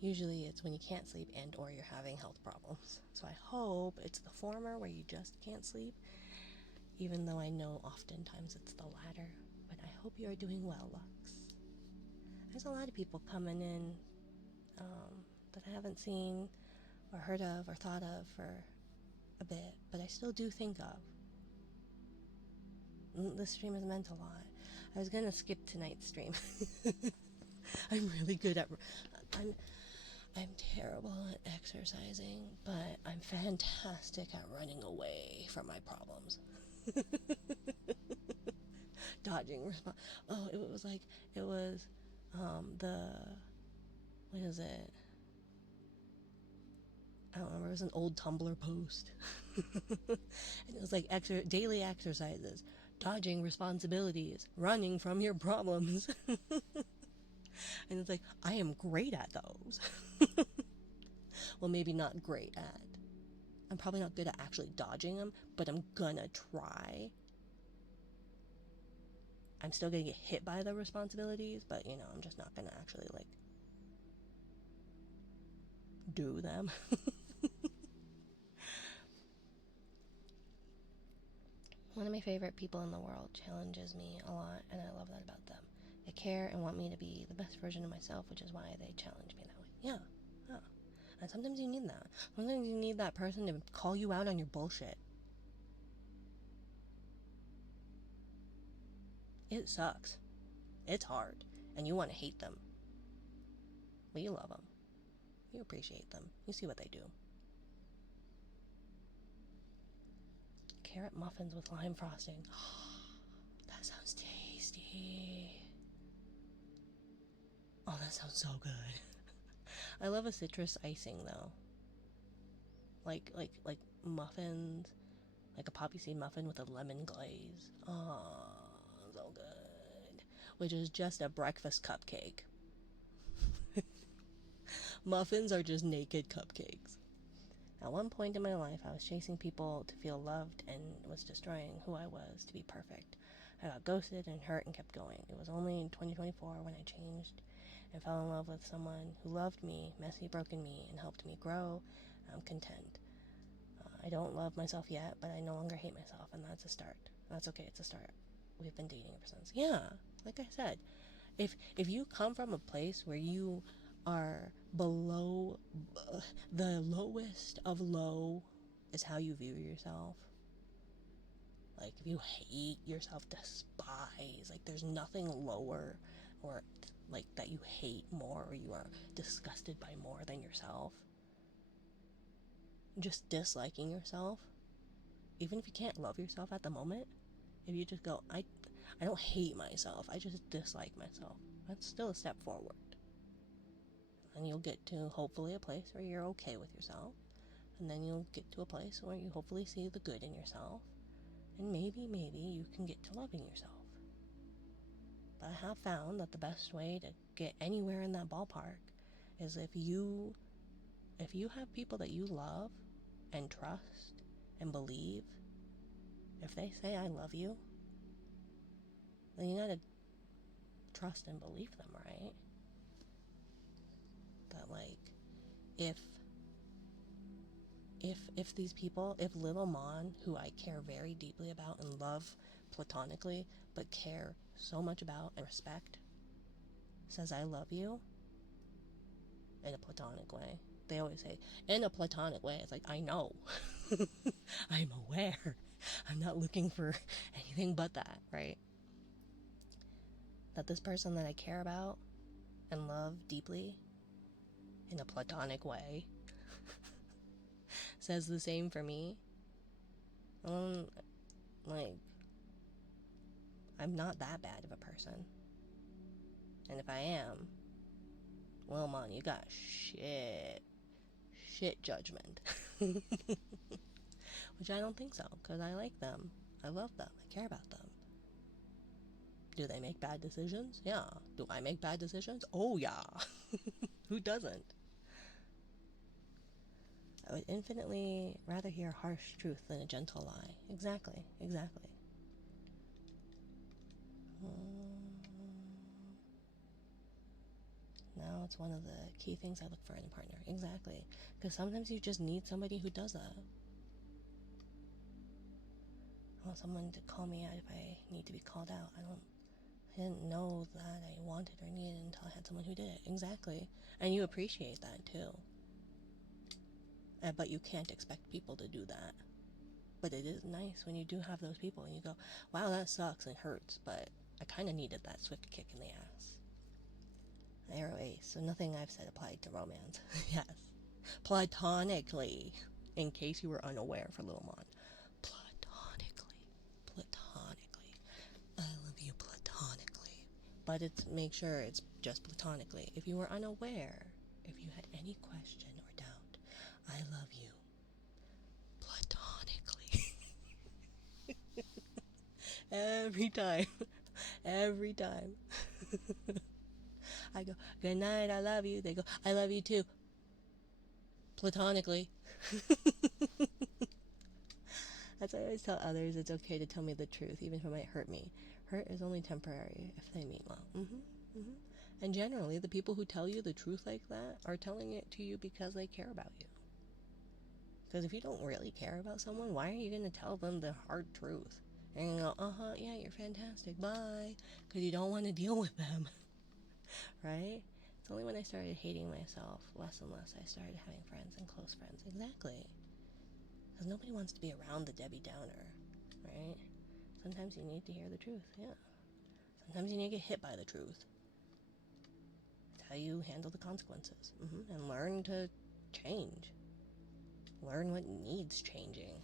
Usually it's when you can't sleep and or you're having health problems. So I hope it's the former where you just can't sleep, even though I know oftentimes it's the latter. But I hope you are doing well, Lux. There's a lot of people coming in that I haven't seen or heard of or thought of for a bit, but I still do think of. This stream has meant a lot. I was gonna skip tonight's stream. I'm really good at... I'm terrible at exercising, but I'm fantastic at running away from my problems. Dodging response. Oh, it was the... What is it? I don't remember. It was an old Tumblr post. And it was like daily exercises. Dodging responsibilities. Running from your problems. And it's like, I am great at those. Well, maybe not great at. I'm probably not good at actually dodging them, but I'm gonna try. I'm still gonna get hit by the responsibilities, but you know, I'm just not gonna actually like do them. One of my favorite people in the world challenges me a lot, and I love that about them. They care and want me to be the best version of myself, which is why they challenge me that way. Yeah. And sometimes you need that. Sometimes you need that person to call you out on your bullshit. It sucks. It's hard. And you want to hate them. But you love them. You appreciate them. You see what they do. Carrot muffins with lime frosting. That sounds tasty. Oh, that sounds so good. I love a citrus icing though. Like muffins, like a poppy seed muffin with a lemon glaze. Oh, so good. Which is just a breakfast cupcake. Muffins are just naked cupcakes. At one point in my life, I was chasing people to feel loved and was destroying who I was to be perfect. I got ghosted and hurt and kept going. It was only in 2024 when I changed and fell in love with someone who loved me, messy, broken me, and helped me grow. I'm content. I don't love myself yet, but I no longer hate myself, and that's a start. That's okay, it's a start. We've been dating ever since. Yeah, like I said, if you come from a place where you are below, the lowest of low is how you view yourself. Like, if you hate yourself, despise, like, there's nothing lower or, like, that you hate more or you are disgusted by more than yourself. Just disliking yourself, even if you can't love yourself at the moment, if you just go, I don't hate myself, I just dislike myself, that's still a step forward. And you'll get to, hopefully, a place where you're okay with yourself. And then you'll get to a place where you hopefully see the good in yourself. And maybe you can get to loving yourself. But I have found that the best way to get anywhere in that ballpark is if you have people that you love and trust and believe If they say I love you, then you gotta trust and believe them, right? But like, if if these people, if little Mon, who I care very deeply about and love platonically, but care so much about and respect, says I love you in a platonic way. They always say, in a platonic way. It's like, I know. I'm aware. I'm not looking for anything but that, right? That this person that I care about and love deeply in a platonic way says the same for me. Like, I'm not that bad of a person. And if I am, well, Mon, you got shit judgment. Which I don't think so, because I like them. I love them. I care about them. Do they make bad decisions? Yeah. Do I make bad decisions? Oh, yeah. Who doesn't? I would infinitely rather hear harsh truth than a gentle lie. Exactly. Now it's one of the key things I look for in a partner. Exactly. Because sometimes you just need somebody who does that. I want someone to call me out if I need to be called out. I didn't know that I wanted or needed until I had someone who did it. Exactly. And you appreciate that too. But you can't expect people to do that. But it is nice when you do have those people and you go, wow, that sucks and hurts, but I kind of needed that swift kick in the ass. Arrow ace, so nothing I've said applied to romance. Yes. Platonically, in case you were unaware for Little Mon. Platonically. I love you platonically. But make sure it's just platonically. If you were unaware, if you had any question or doubt, I love you platonically. Every time. Every time. I go, good night, I love you. They go, I love you too. Platonically. That's why I always tell others it's okay to tell me the truth, even if it might hurt me. Hurt is only temporary if they mean well. And generally, the people who tell you the truth like that are telling it to you because they care about you. Because if you don't really care about someone, why are you going to tell them the hard truth? And you go, yeah, you're fantastic, bye. Because you don't want to deal with them. Right? It's only when I started hating myself less and less I started having friends and close friends. Exactly. Because nobody wants to be around the Debbie Downer, right? Sometimes you need to hear the truth, yeah. Sometimes you need to get hit by the truth. It's how you handle the consequences. And learn to change. Learn what needs changing.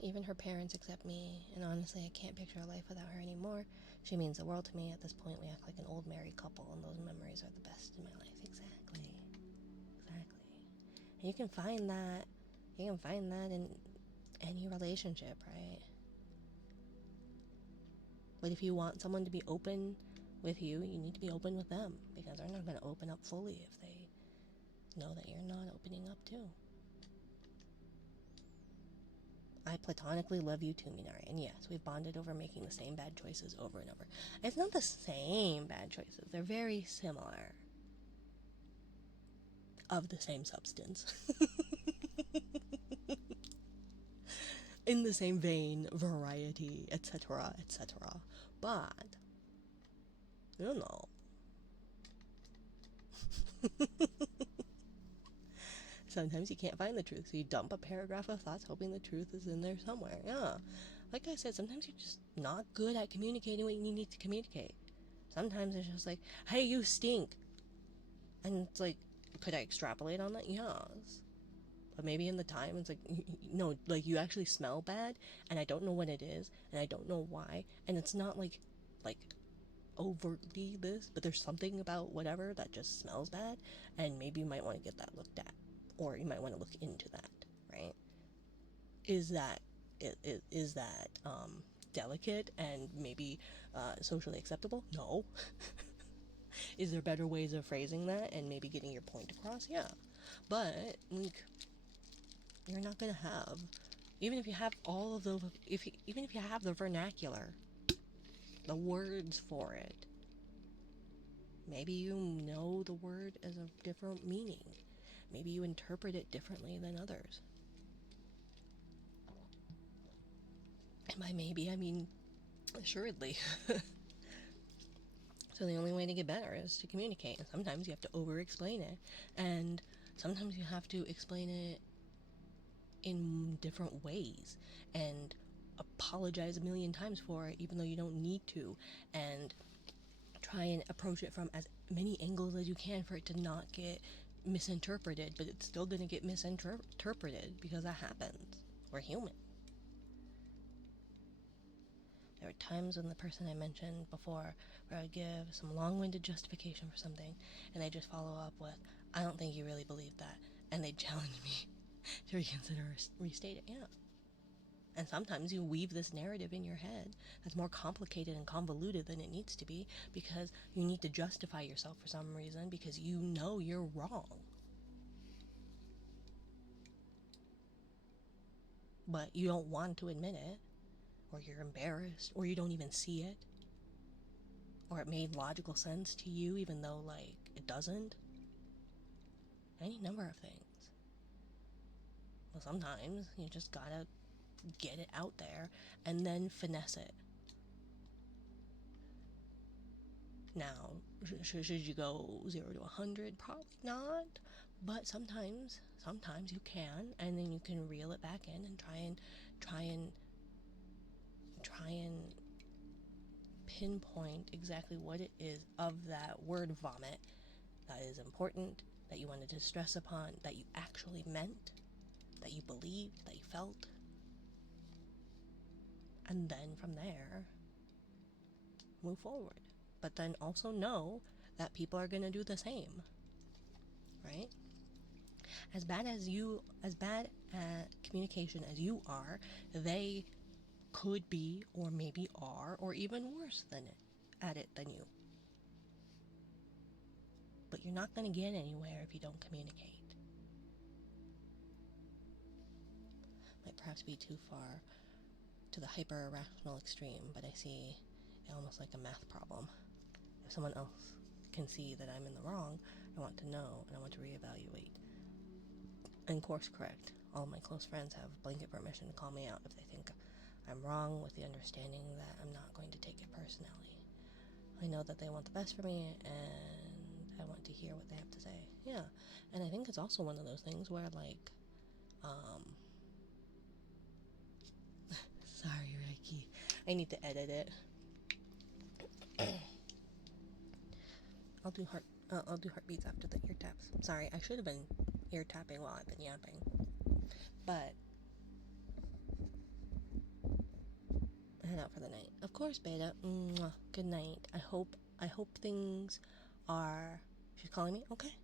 Even her parents accept me, and honestly, I can't picture a life without her anymore. She means the world to me. At this point, we act like an old married couple, and those memories are the best in my life. Exactly. And you can find that in any relationship, right? But if you want someone to be open with you, you need to be open with them, because they're not going to open up fully if they know that you're not opening up too. I platonically love you too, Minari, and yes, we've bonded over making the same bad choices over and over. It's not the same bad choices, they're very similar. Of the same substance. In the same vein, variety, etc., etc. But, you know. Sometimes you can't find the truth, so you dump a paragraph of thoughts hoping the truth is in there somewhere. Yeah. Like I said, sometimes you're just not good at communicating what you need to communicate. Sometimes it's just like, hey, you stink. And it's like, could I extrapolate on that? Yes. But maybe in the time, it's like, no, like, you actually smell bad, and I don't know what it is, and I don't know why, and it's not like, overtly this, but there's something about whatever that just smells bad, and maybe you might want to get that looked at, or you might want to look into that, right? Is that delicate and maybe socially acceptable? No. Is there better ways of phrasing that and maybe getting your point across? Yeah. But, like, You're not gonna have, even if you have all of the, even if you have the vernacular, the words for it, maybe you know the word as a different meaning. Maybe you interpret it differently than others. And by maybe, I mean assuredly. So the only way to get better is to communicate. And sometimes you have to over-explain it. And sometimes you have to explain it in different ways. And apologize a million times for it, even though you don't need to. And try and approach it from as many angles as you can for it to not get misinterpreted. But it's still going to get misinterpreted because that happens. We're human. There were times when the person I mentioned before where I would give some long-winded justification for something and they just follow up with, I don't think you really believe that. And they challenge me to reconsider or restate it. Yeah. And sometimes you weave this narrative in your head that's more complicated and convoluted than it needs to be because you need to justify yourself for some reason because you know you're wrong. But you don't want to admit it, or you're embarrassed, or you don't even see it, or it made logical sense to you even though, like, it doesn't. Any number of things. Well, sometimes you just gotta get it out there and then finesse it. Now, should you go 0 to 100? Probably not. But sometimes you can, and then you can reel it back in and try and pinpoint exactly what it is of that word vomit that is important, that you wanted to stress upon, that you actually meant, that you believed, that you felt. And then from there, move forward. But then also know that people are going to do the same, right? As bad at communication as you are, they could be, or maybe are, or even worse than it at it than you. But you're not going to get anywhere if you don't communicate. Might perhaps be too far to the hyper-irrational extreme, but I see it almost like a math problem. If someone else can see that I'm in the wrong, I want to know, and I want to reevaluate and course correct. All my close friends have blanket permission to call me out if they think I'm wrong, with the understanding that I'm not going to take it personally. I know that they want the best for me, and I want to hear what they have to say. Yeah, and I think it's also one of those things where, like, sorry, Reiki, I need to edit it. I'll do heartbeats after the ear taps. Sorry, I should have been ear tapping while I've been yapping. But I head out for the night. Of course, Beta. Mwah. Good night. I hope things are. She's calling me. Okay,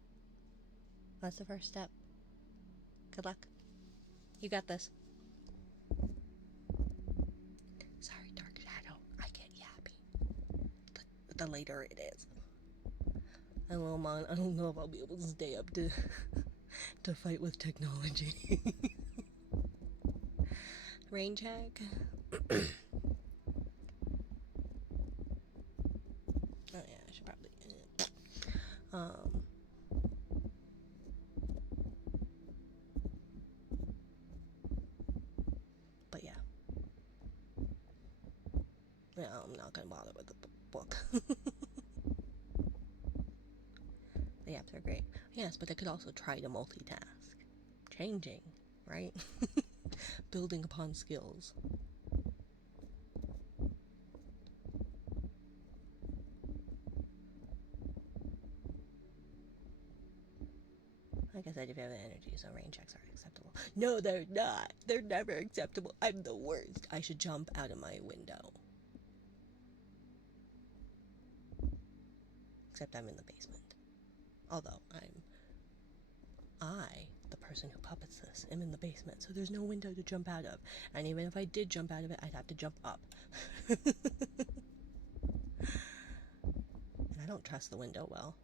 that's the first step. Good luck. You got this. Sorry, Dark Shadow. I get yappy. The later it is. And little man, I don't know if I'll be able to stay up to to fight with technology. Rain check. Oh yeah, I should probably. But yeah. Yeah, I'm not gonna bother with the book. The apps are great. Yes, but I could also try to multitask. Changing, right? Building upon skills. Like I said, if you have the energy, so rain checks are acceptable. No, they're not. They're never acceptable. I'm the worst. I should jump out of my window. Except I'm in the basement. Although the person who puppets this, am in the basement, so there's no window to jump out of. And even if I did jump out of it, I'd have to jump up. And I don't trust the window well.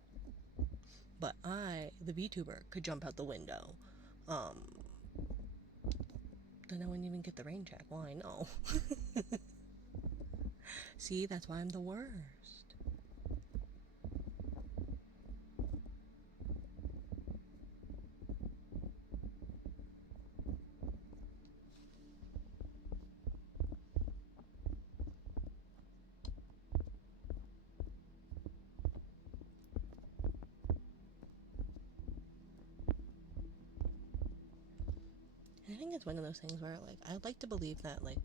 But the VTuber, could jump out the window. then I wouldn't even get the rain check. Well, I know. See, that's why I'm the worst. I think it's one of those things where, like, I'd like to believe that, like,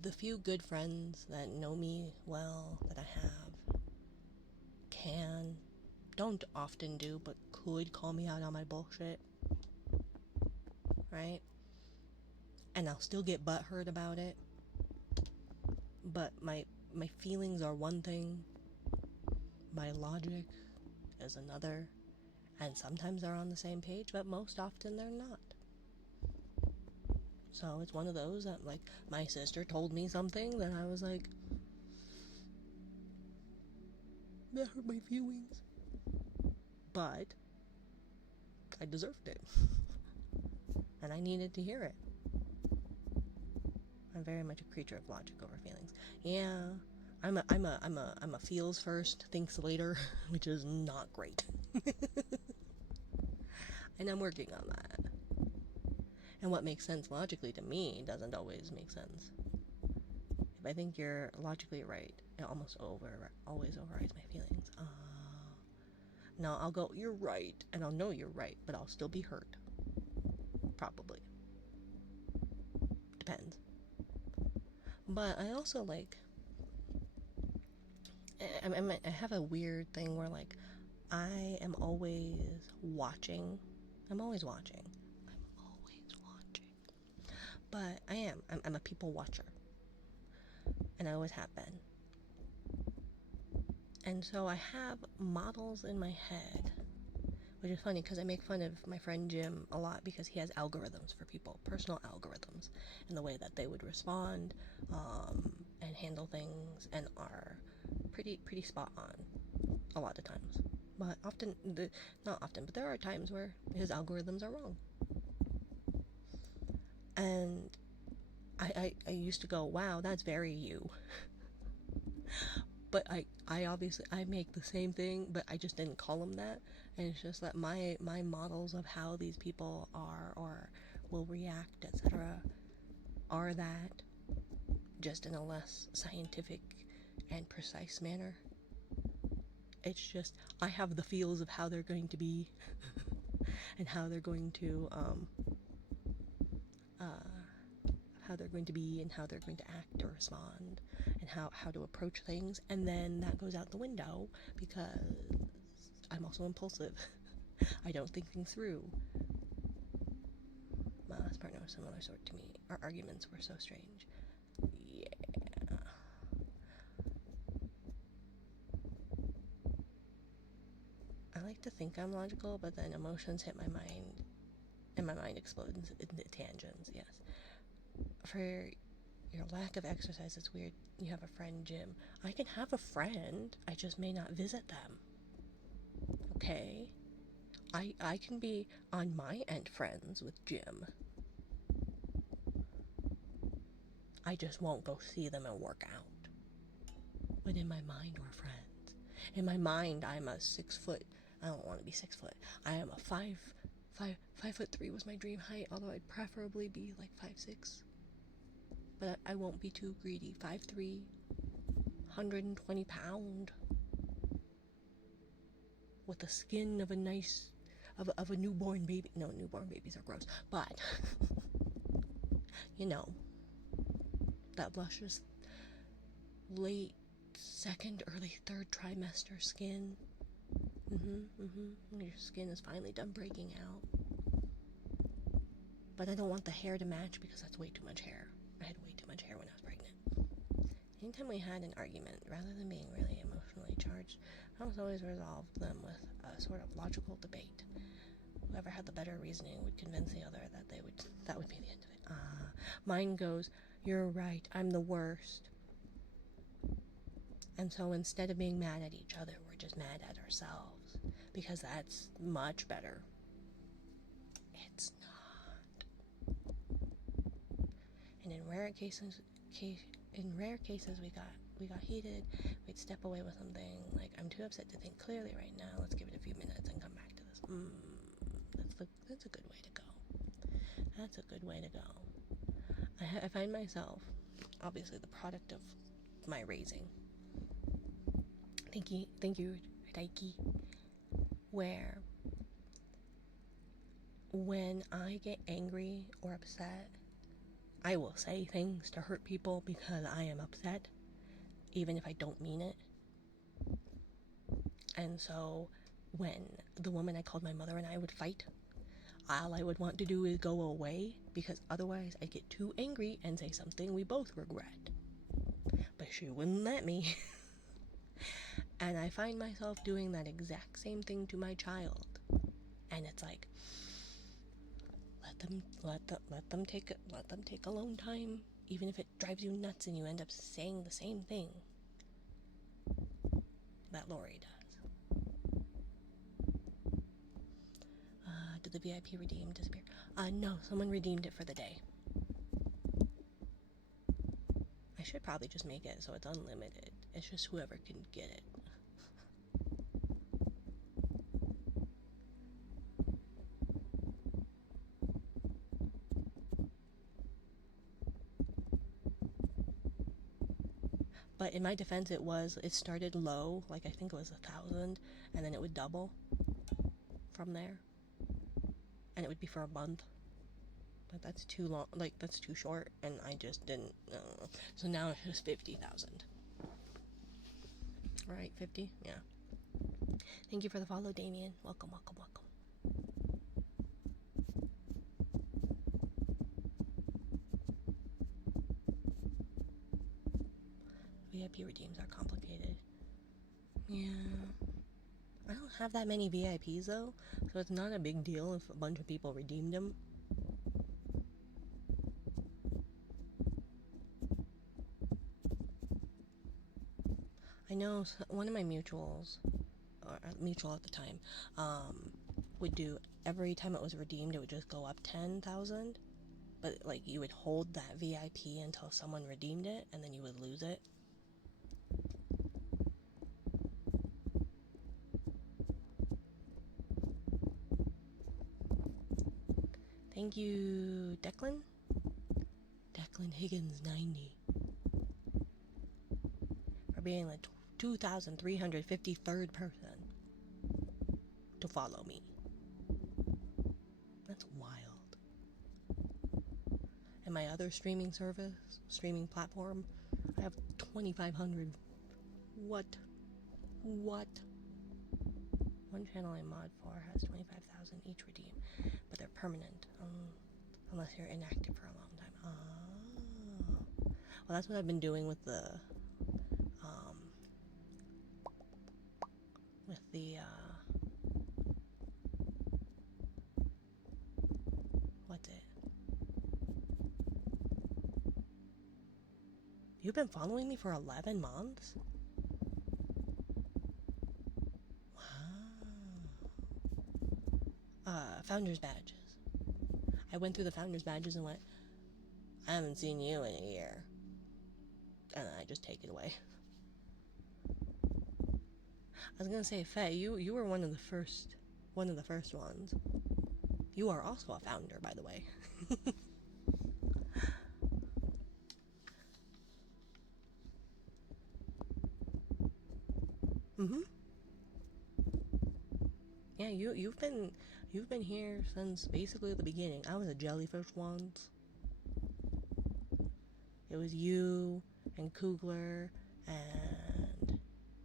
the few good friends that know me well, that I have, don't often do, but could call me out on my bullshit, right? And I'll still get butthurt about it, but my feelings are one thing, my logic is another, and sometimes they're on the same page, but most often they're not. So it's one of those that, like, my sister told me something that I was like, that hurt my feelings. But I deserved it. And I needed to hear it. I'm very much a creature of logic over feelings. Yeah, I'm a feels first, thinks later, which is not great. And I'm working on that. And what makes sense logically to me doesn't always make sense. If I think you're logically right, it almost always overrides my feelings. No, I'll go, you're right, and I'll know you're right, but I'll still be hurt. Probably. Depends. But I also, like, I have a weird thing where, like, I am always watching. I'm always watching. I'm always watching. But I'm a people watcher. And I always have been. And so I have models in my head, which is funny because I make fun of my friend Jim a lot because he has algorithms for people, personal algorithms, and the way that they would respond and handle things, and are pretty spot on a lot of times. But not often, but there are times where his algorithms are wrong. And I used to go, wow, that's very you. But I obviously, I make the same thing, but I just didn't call them that. And it's just that my models of how these people are or will react, etc., are that, just in a less scientific and precise manner. It's just, I have the feels of how they're going to be and how they're going to and how they're going to act or respond, and how to approach things, and then that goes out the window because I'm also impulsive. I don't think things through. My last partner was similar sort to me. Our arguments were so strange. Yeah. I like to think I'm logical, but then emotions hit my mind, and my mind explodes into tangents, yes. For your lack of exercise, it's weird. You have a friend, Jim. I can have a friend, I just may not visit them. Okay? I can be on my end friends with Jim. I just won't go see them and work out. But in my mind, we're friends. In my mind, I'm a 6 foot. I don't want to be 6 foot. I am a 5'3" was my dream height, although I'd preferably be like 5'6". But I won't be too greedy. 5'3", 120 pound, with the skin of a nice, of a newborn baby. No, newborn babies are gross. But, you know, that luscious late second, early third trimester skin. Your skin is finally done breaking out. But I don't want the hair to match because that's way too much hair. I had way too much hair when I was pregnant. Anytime we had an argument, rather than being really emotionally charged, I almost always resolved them with a sort of logical debate. Whoever had the better reasoning would convince the other that that would be the end of it. Mine goes, you're right, I'm the worst. And so instead of being mad at each other, we're just mad at ourselves, because that's much better. It's not. And in rare cases, we got heated. We'd step away with something like, I'm too upset to think clearly right now. Let's give it a few minutes and come back to this. That's a good way to go. That's a good way to go. I find myself, obviously the product of my raising. Thank you, Reiki. Where when I get angry or upset, I will say things to hurt people because I am upset, even if I don't mean it. And so when the woman I called my mother and I would fight, all I would want to do is go away, because otherwise I'd get too angry and say something we both regret. But she wouldn't let me. And I find myself doing that exact same thing to my child. And it's like, let them take alone time, even if it drives you nuts and you end up saying the same thing that Lori does. Did the VIP redeem disappear? No, someone redeemed it for the day. I should probably just make it so it's unlimited. It's just whoever can get it. But in my defense, it started low, like I think it was 1,000, and then it would double from there. And it would be for a month. But that's too long, like that's too short, and I just didn't, so now it's just 50,000. Right, 50? Yeah. Thank you for the follow, Damien. Welcome. VIP redeems are complicated. Yeah. I don't have that many VIPs though, so it's not a big deal if a bunch of people redeemed them. I know one of my mutuals, or mutual at the time, would do, every time it was redeemed, it would just go up 10,000. But like you would hold that VIP until someone redeemed it, and then you would lose it. Thank you, Declan Higgins 90, for being the 2,353rd person to follow me. That's wild. And my other streaming platform, I have 2,500. What? One channel I mod for has 25,000 each redeem, but they're permanent, unless you're inactive for a long time. Oh. Well, that's what I've been doing with the, what's it? You've been following me for 11 months? Wow. Founders badges. I went through the founders badges and went, I haven't seen you in a year. And I just take it away. I was gonna say, Faye, you were one of the first ones. You are also a founder, by the way. Yeah, you've been here since basically the beginning. I was a jellyfish once. It was you and Kugler, and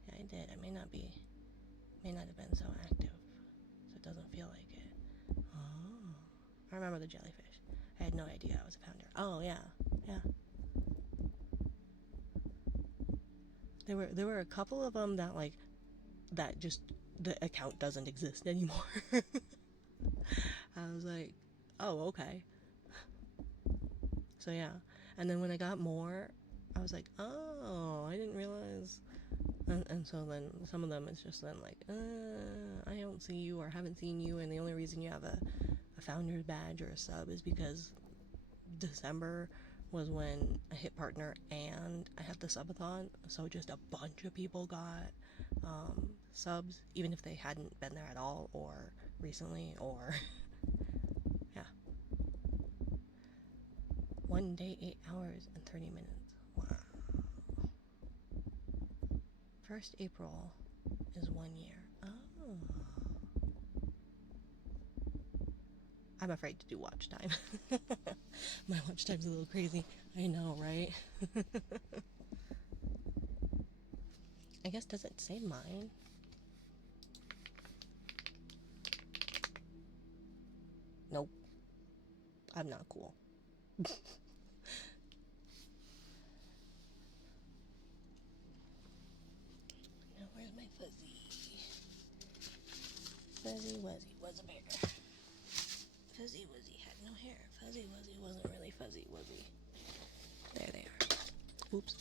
yeah, I did. I may not have been so active, so it doesn't feel like it. Oh, I remember the jellyfish. I had no idea I was a founder. Oh yeah. There were a couple of them that just the account doesn't exist anymore. I was like, oh, okay. So yeah, and then when I got more, I was like, oh, I didn't realize. And so then some of them it's just then like, I don't see you or haven't seen you, and the only reason you have a founder's badge or a sub is because December was when I hit partner and I had the subathon, so just a bunch of people got subs, even if they hadn't been there at all or recently or yeah. 1 day, 8 hours and 30 minutes. Wow. 1st April is 1 year. Oh. I'm afraid to do watch time. My watch time's a little crazy. I know, right? I guess, does it say mine? Nope. I'm not cool. Now where's my fuzzy? Fuzzy Wuzzy was a bear. Fuzzy Wuzzy had no hair. Fuzzy Wuzzy wasn't really Fuzzy Wuzzy. There they are. Oops.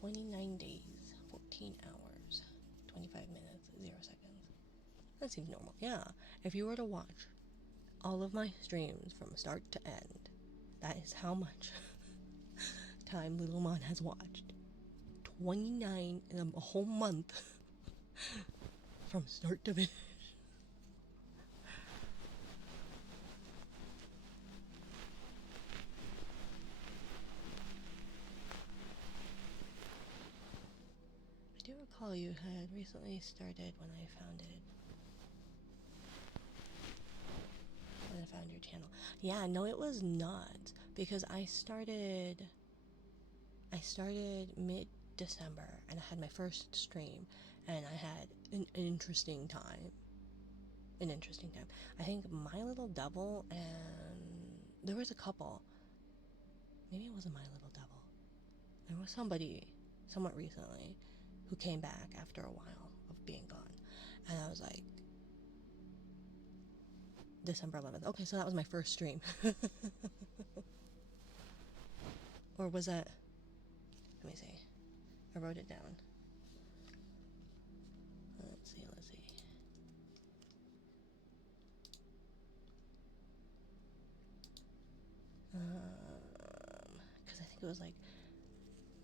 29 days, 14 hours, 25 minutes, 0 seconds. That seems normal. Yeah, if you were to watch all of my streams from start to end, that is how much time Little Mon has watched. 29 in a whole month from start to finish. I do recall you had recently started when I found your channel. Yeah, no, it was not, because I started mid-December and I had my first stream and I had an interesting time. I think My Little Devil and there was a couple. Maybe it wasn't My Little Devil. There was somebody somewhat recently who came back after a while of being gone. And I was like, December 11th. Okay, so that was my first stream. Or was that... Let me see. I wrote it down. Let's see. Because I think it was like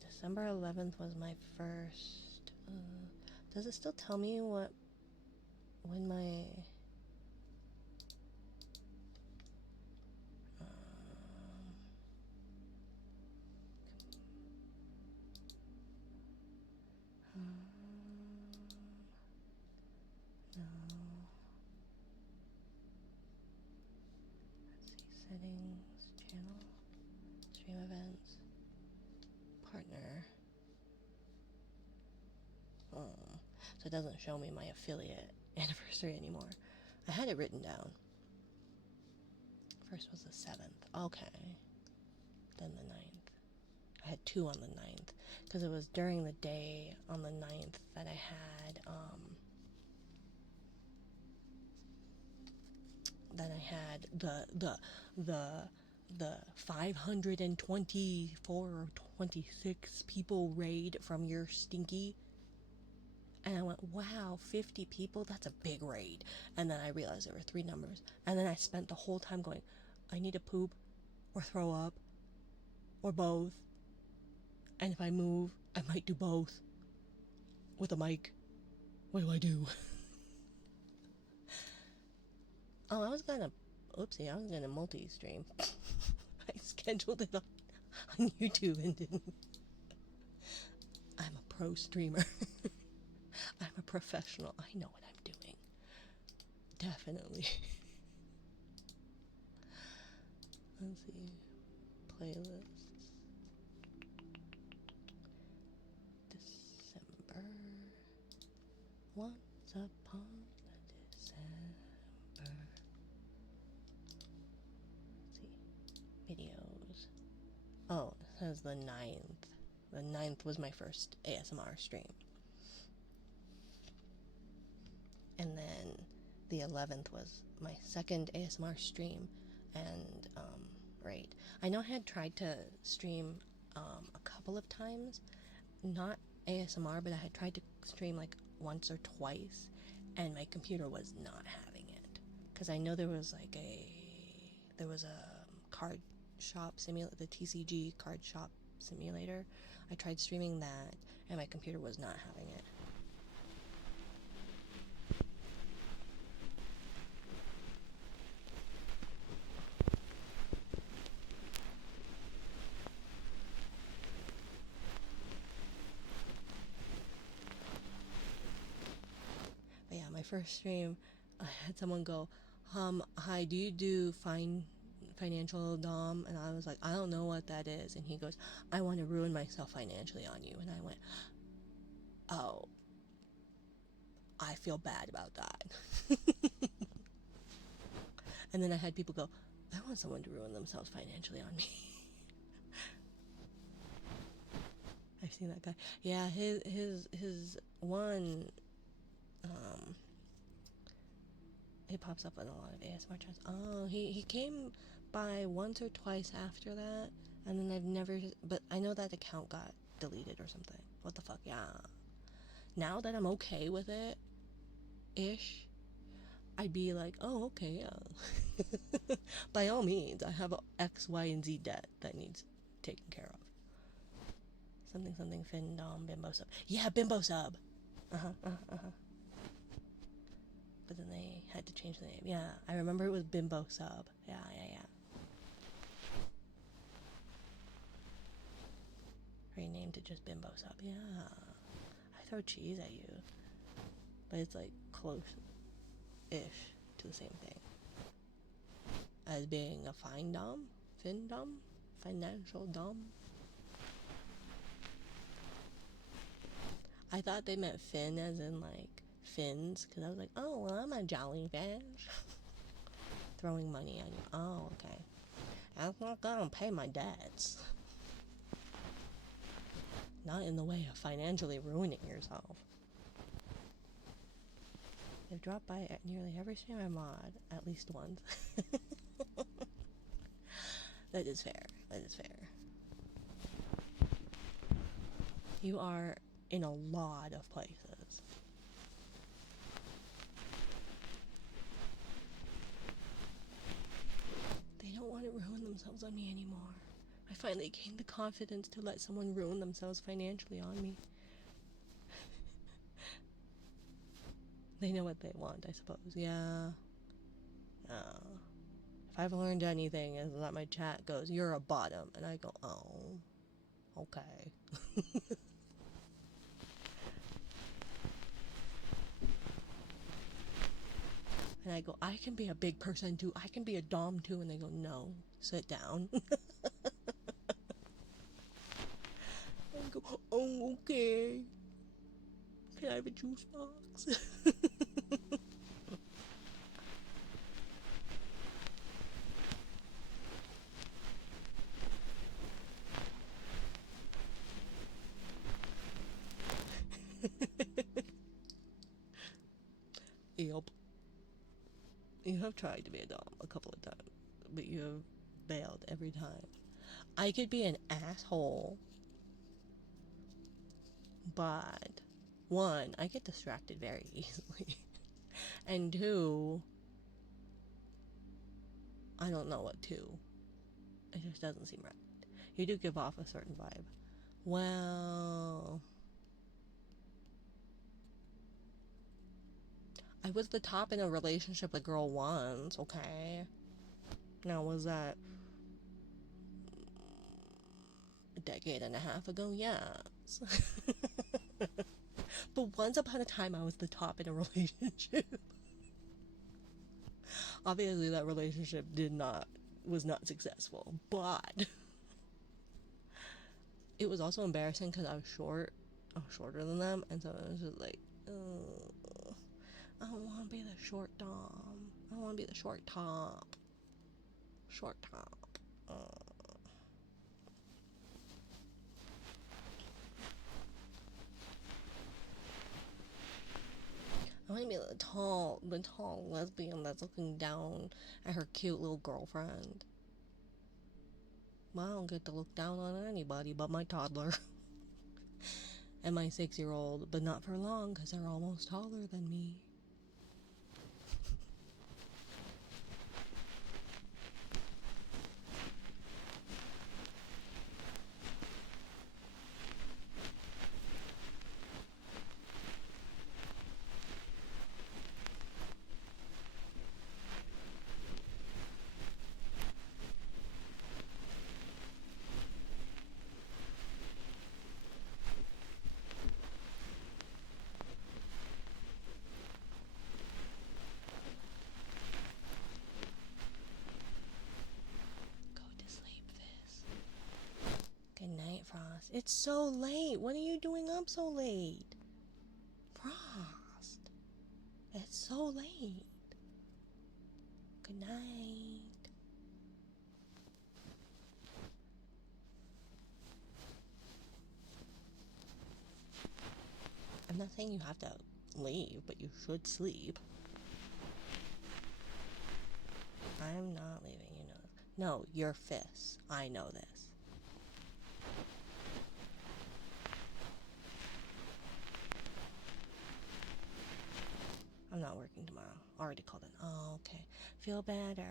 December 11th was my first. Does it still tell me when my no. Let's see, settings, channel, stream events, partner. So it doesn't show me my affiliate anniversary anymore. I had it written down. First was the 7th. Okay. Then the 9th. I had 2 on the 9th. Because it was during the day on the 9th that I had, the 524 or 26 people raid from your stinky. And I went, wow, 50 people? That's a big raid. And then I realized there were 3 numbers. And then I spent the whole time going, I need to poop or throw up or both. And if I move, I might do both. With a mic. What do I do? Oh, I was gonna multi-stream. I scheduled it on YouTube and didn't. I'm a pro streamer. I'm a professional. I know what I'm doing. Definitely. Let's see. Playlists. December. Once upon a December. Let's see. Videos. Oh, it says the 9th. The 9th was my first ASMR stream. And then the 11th was my second ASMR stream and raid. I know I had tried to stream a couple of times, not ASMR, but I had tried to stream like once or twice, and my computer was not having it. Because I know there was a card shop simulator, the TCG card shop simulator. I tried streaming that, and my computer was not having it. But yeah, my first stream, I had someone go, hi, do you do financial dom? And I was like, I don't know what that is. And he goes, I want to ruin myself financially on you. And I went, oh, I feel bad about that. And then I had people go, I want someone to ruin themselves financially on me. I've seen that guy. Yeah, his one, it pops up on a lot of ASMR chats. Oh, he came by once or twice after that, and then I've never, but I know that account got deleted or something. What the fuck, yeah. Now that I'm okay with it, ish, I'd be like, oh, okay, yeah. By all means, I have a X, Y, and Z debt that needs taken care of. Something Findom Bimbo Sub. Yeah, Bimbo Sub. But then they had to change the name. Yeah, I remember it was Bimbo Sub. Yeah. Renamed it just Bimbo Sub. Yeah. I throw cheese at you. But it's like close-ish to the same thing. As being a Findom, financial dom. I thought they meant fin as in like fins, because I was like, oh, well, I'm a jellyfish. Throwing money on you. Oh, okay. I'm not gonna pay my debts. Not in the way of financially ruining yourself. They've dropped by at nearly every stream I mod at least once. That is fair. You are in a lot of places. They don't want to ruin themselves on me anymore. I finally gained the confidence to let someone ruin themselves financially on me. They know what they want, I suppose. Yeah. If I've learned anything, is that my chat goes, you're a bottom. And I go, oh, okay. And I go, I can be a big person too. I can be a dom too. And they go, no, sit down. I go, oh, okay. Can I have a juice box? Yep. You have tried to be a dom a couple of times, but you have bailed every time. I could be an asshole, but one, I get distracted very easily. And two, I don't know what to. It just doesn't seem right. You do give off a certain vibe. Well, I was the top in a relationship with a girl once, okay? Now, was that a decade and a half ago? Yes. But once upon a time, I was the top in a relationship. Obviously, that relationship was not successful, but it was also embarrassing because I was short. I was shorter than them, and so it was just like, I don't want to be the short dom. I want to be the short top. Short top. I want to be the tall lesbian that's looking down at her cute little girlfriend. Well, I don't get to look down on anybody but my toddler. And my 6-year-old, but not for long because they're almost taller than me. it's so late. What are you doing up so late? Frost, it's so late. Good night. I'm not saying you have to leave, but you should sleep. I'm not leaving, you know. No, your fists. I know this. I'm not working tomorrow. Already called in. Oh, okay. Feel better.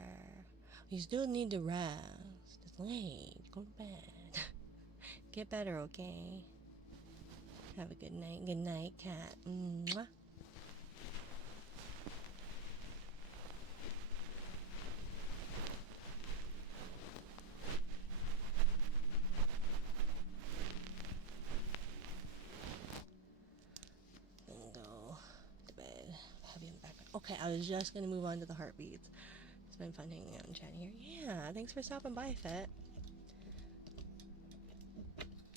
You still need to rest. It's late. Go to bed. Get better, okay? Have a good night. Good night, cat. Mwah. Go to bed. Have you in the background. Okay, I was just gonna move on to the heartbeats. It's been fun hanging out and chatting here. Yeah, thanks for stopping by, Fet.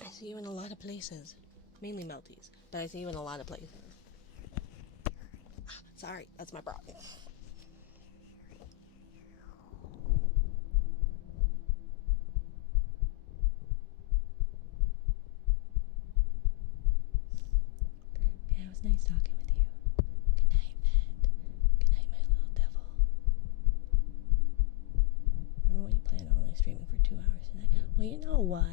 I see you in a lot of places. Mainly Melties, but I see you in a lot of places. Sorry, that's my bra. Yeah, it was nice talking with you. Good night, Fet. Good night, my little devil. Remember when you planned on only streaming for 2 hours tonight? Well, you know what?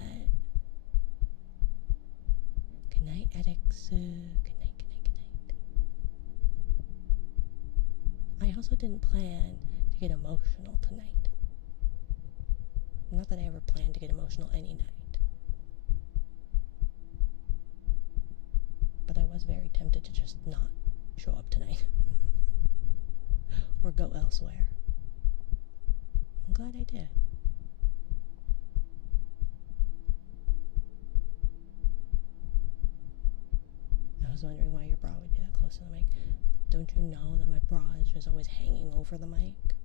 Good night, Edix. Good night, good night, good night. I also didn't plan to get emotional tonight. Not that I ever planned to get emotional any night. But I was very tempted to just not show up tonight. Or go elsewhere. I'm glad I did. I was wondering why your bra would be that close to the mic. Don't you know that my bra is just always hanging over the mic?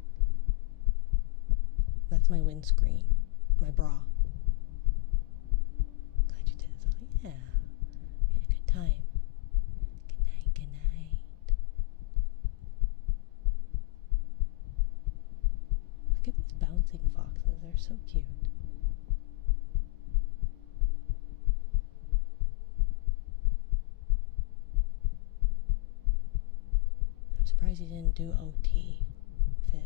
That's my windscreen. My bra. Glad you did this. Yeah. We had a good time. Good night, good night. Look at these bouncing foxes. They're so cute. I'm surprised you didn't do OT, Fizz.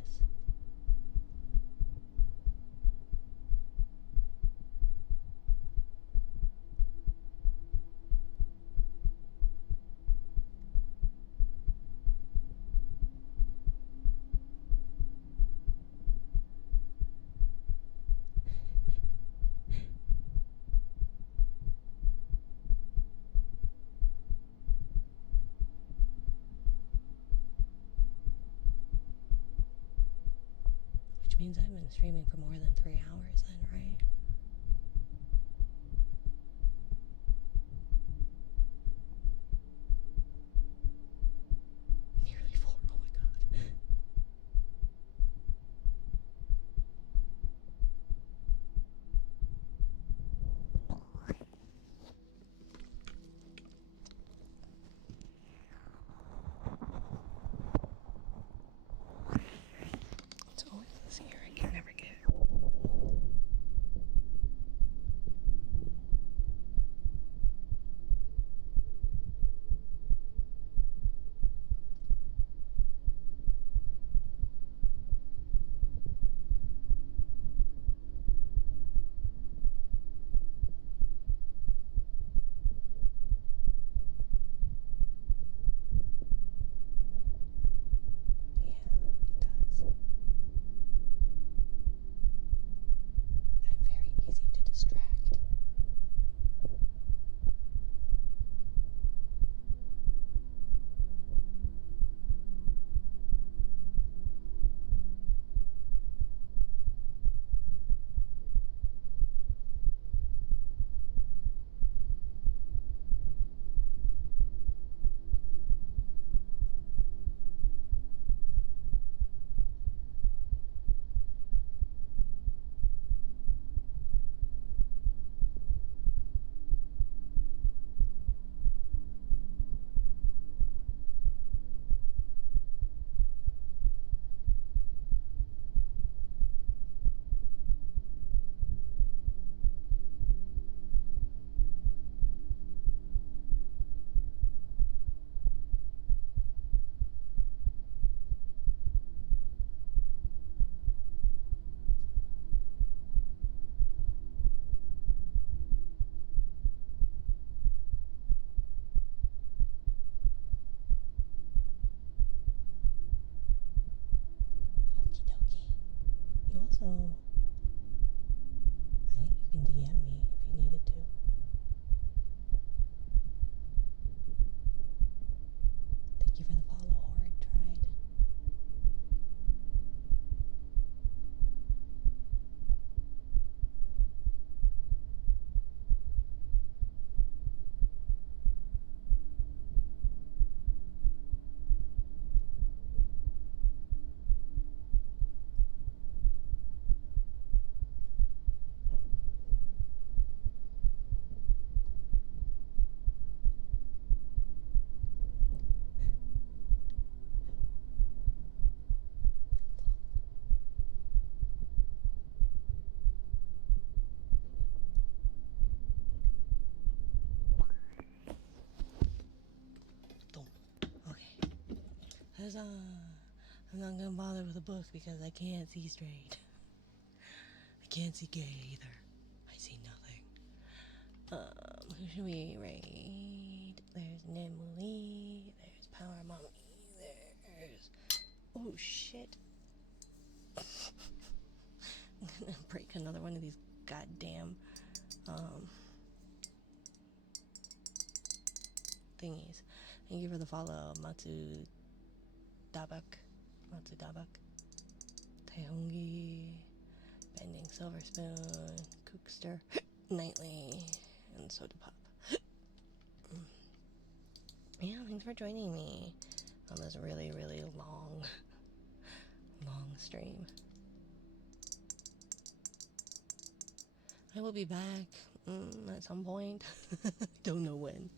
Which means I've been streaming for more than 3 hours then, right? Nearly 4, oh my god. It's always this ear I can never get. because I'm not gonna bother with a book because I can't see straight. I can't see gay either. I see nothing. Who should we raid? There's Nimuli, there's Power Mommy, there's... Oh shit. I'm gonna break another one of these goddamn thingies. Thank you for the follow, Matsu Dabak, Taehongi, Bending Silver Spoon, Cookster, Nightly, and Soda Pop. Yeah, thanks for joining me on this really, really long stream. I will be back at some point. Don't know when.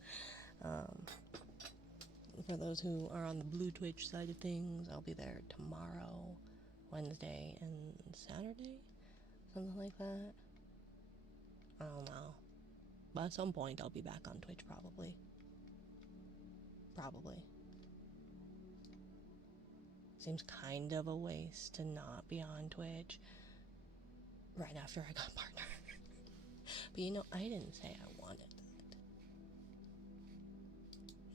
For those who are on the Blue Twitch side of things, I'll be there tomorrow, Wednesday, and Saturday? Something like that. I don't know. But at some point, I'll be back on Twitch, probably. Seems kind of a waste to not be on Twitch right after I got partner. But you know, I didn't say I wanted that.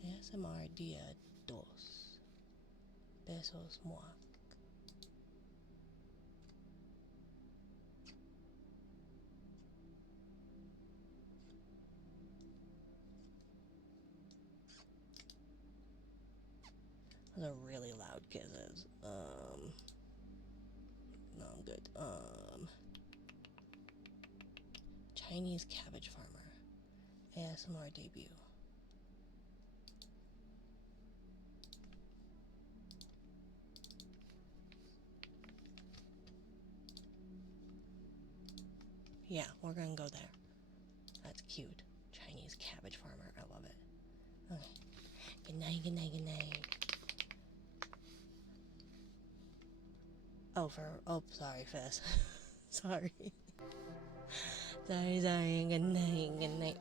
ASMR dia dos. Besos moi. Those are really loud kisses. No, I'm good. Chinese cabbage farmer. ASMR debut. Yeah, we're gonna go there. That's cute. Chinese cabbage farmer. I love it. Okay. Good night, good night, good night. Oh, sorry, Fizz. Sorry. Sorry. Good night, good night.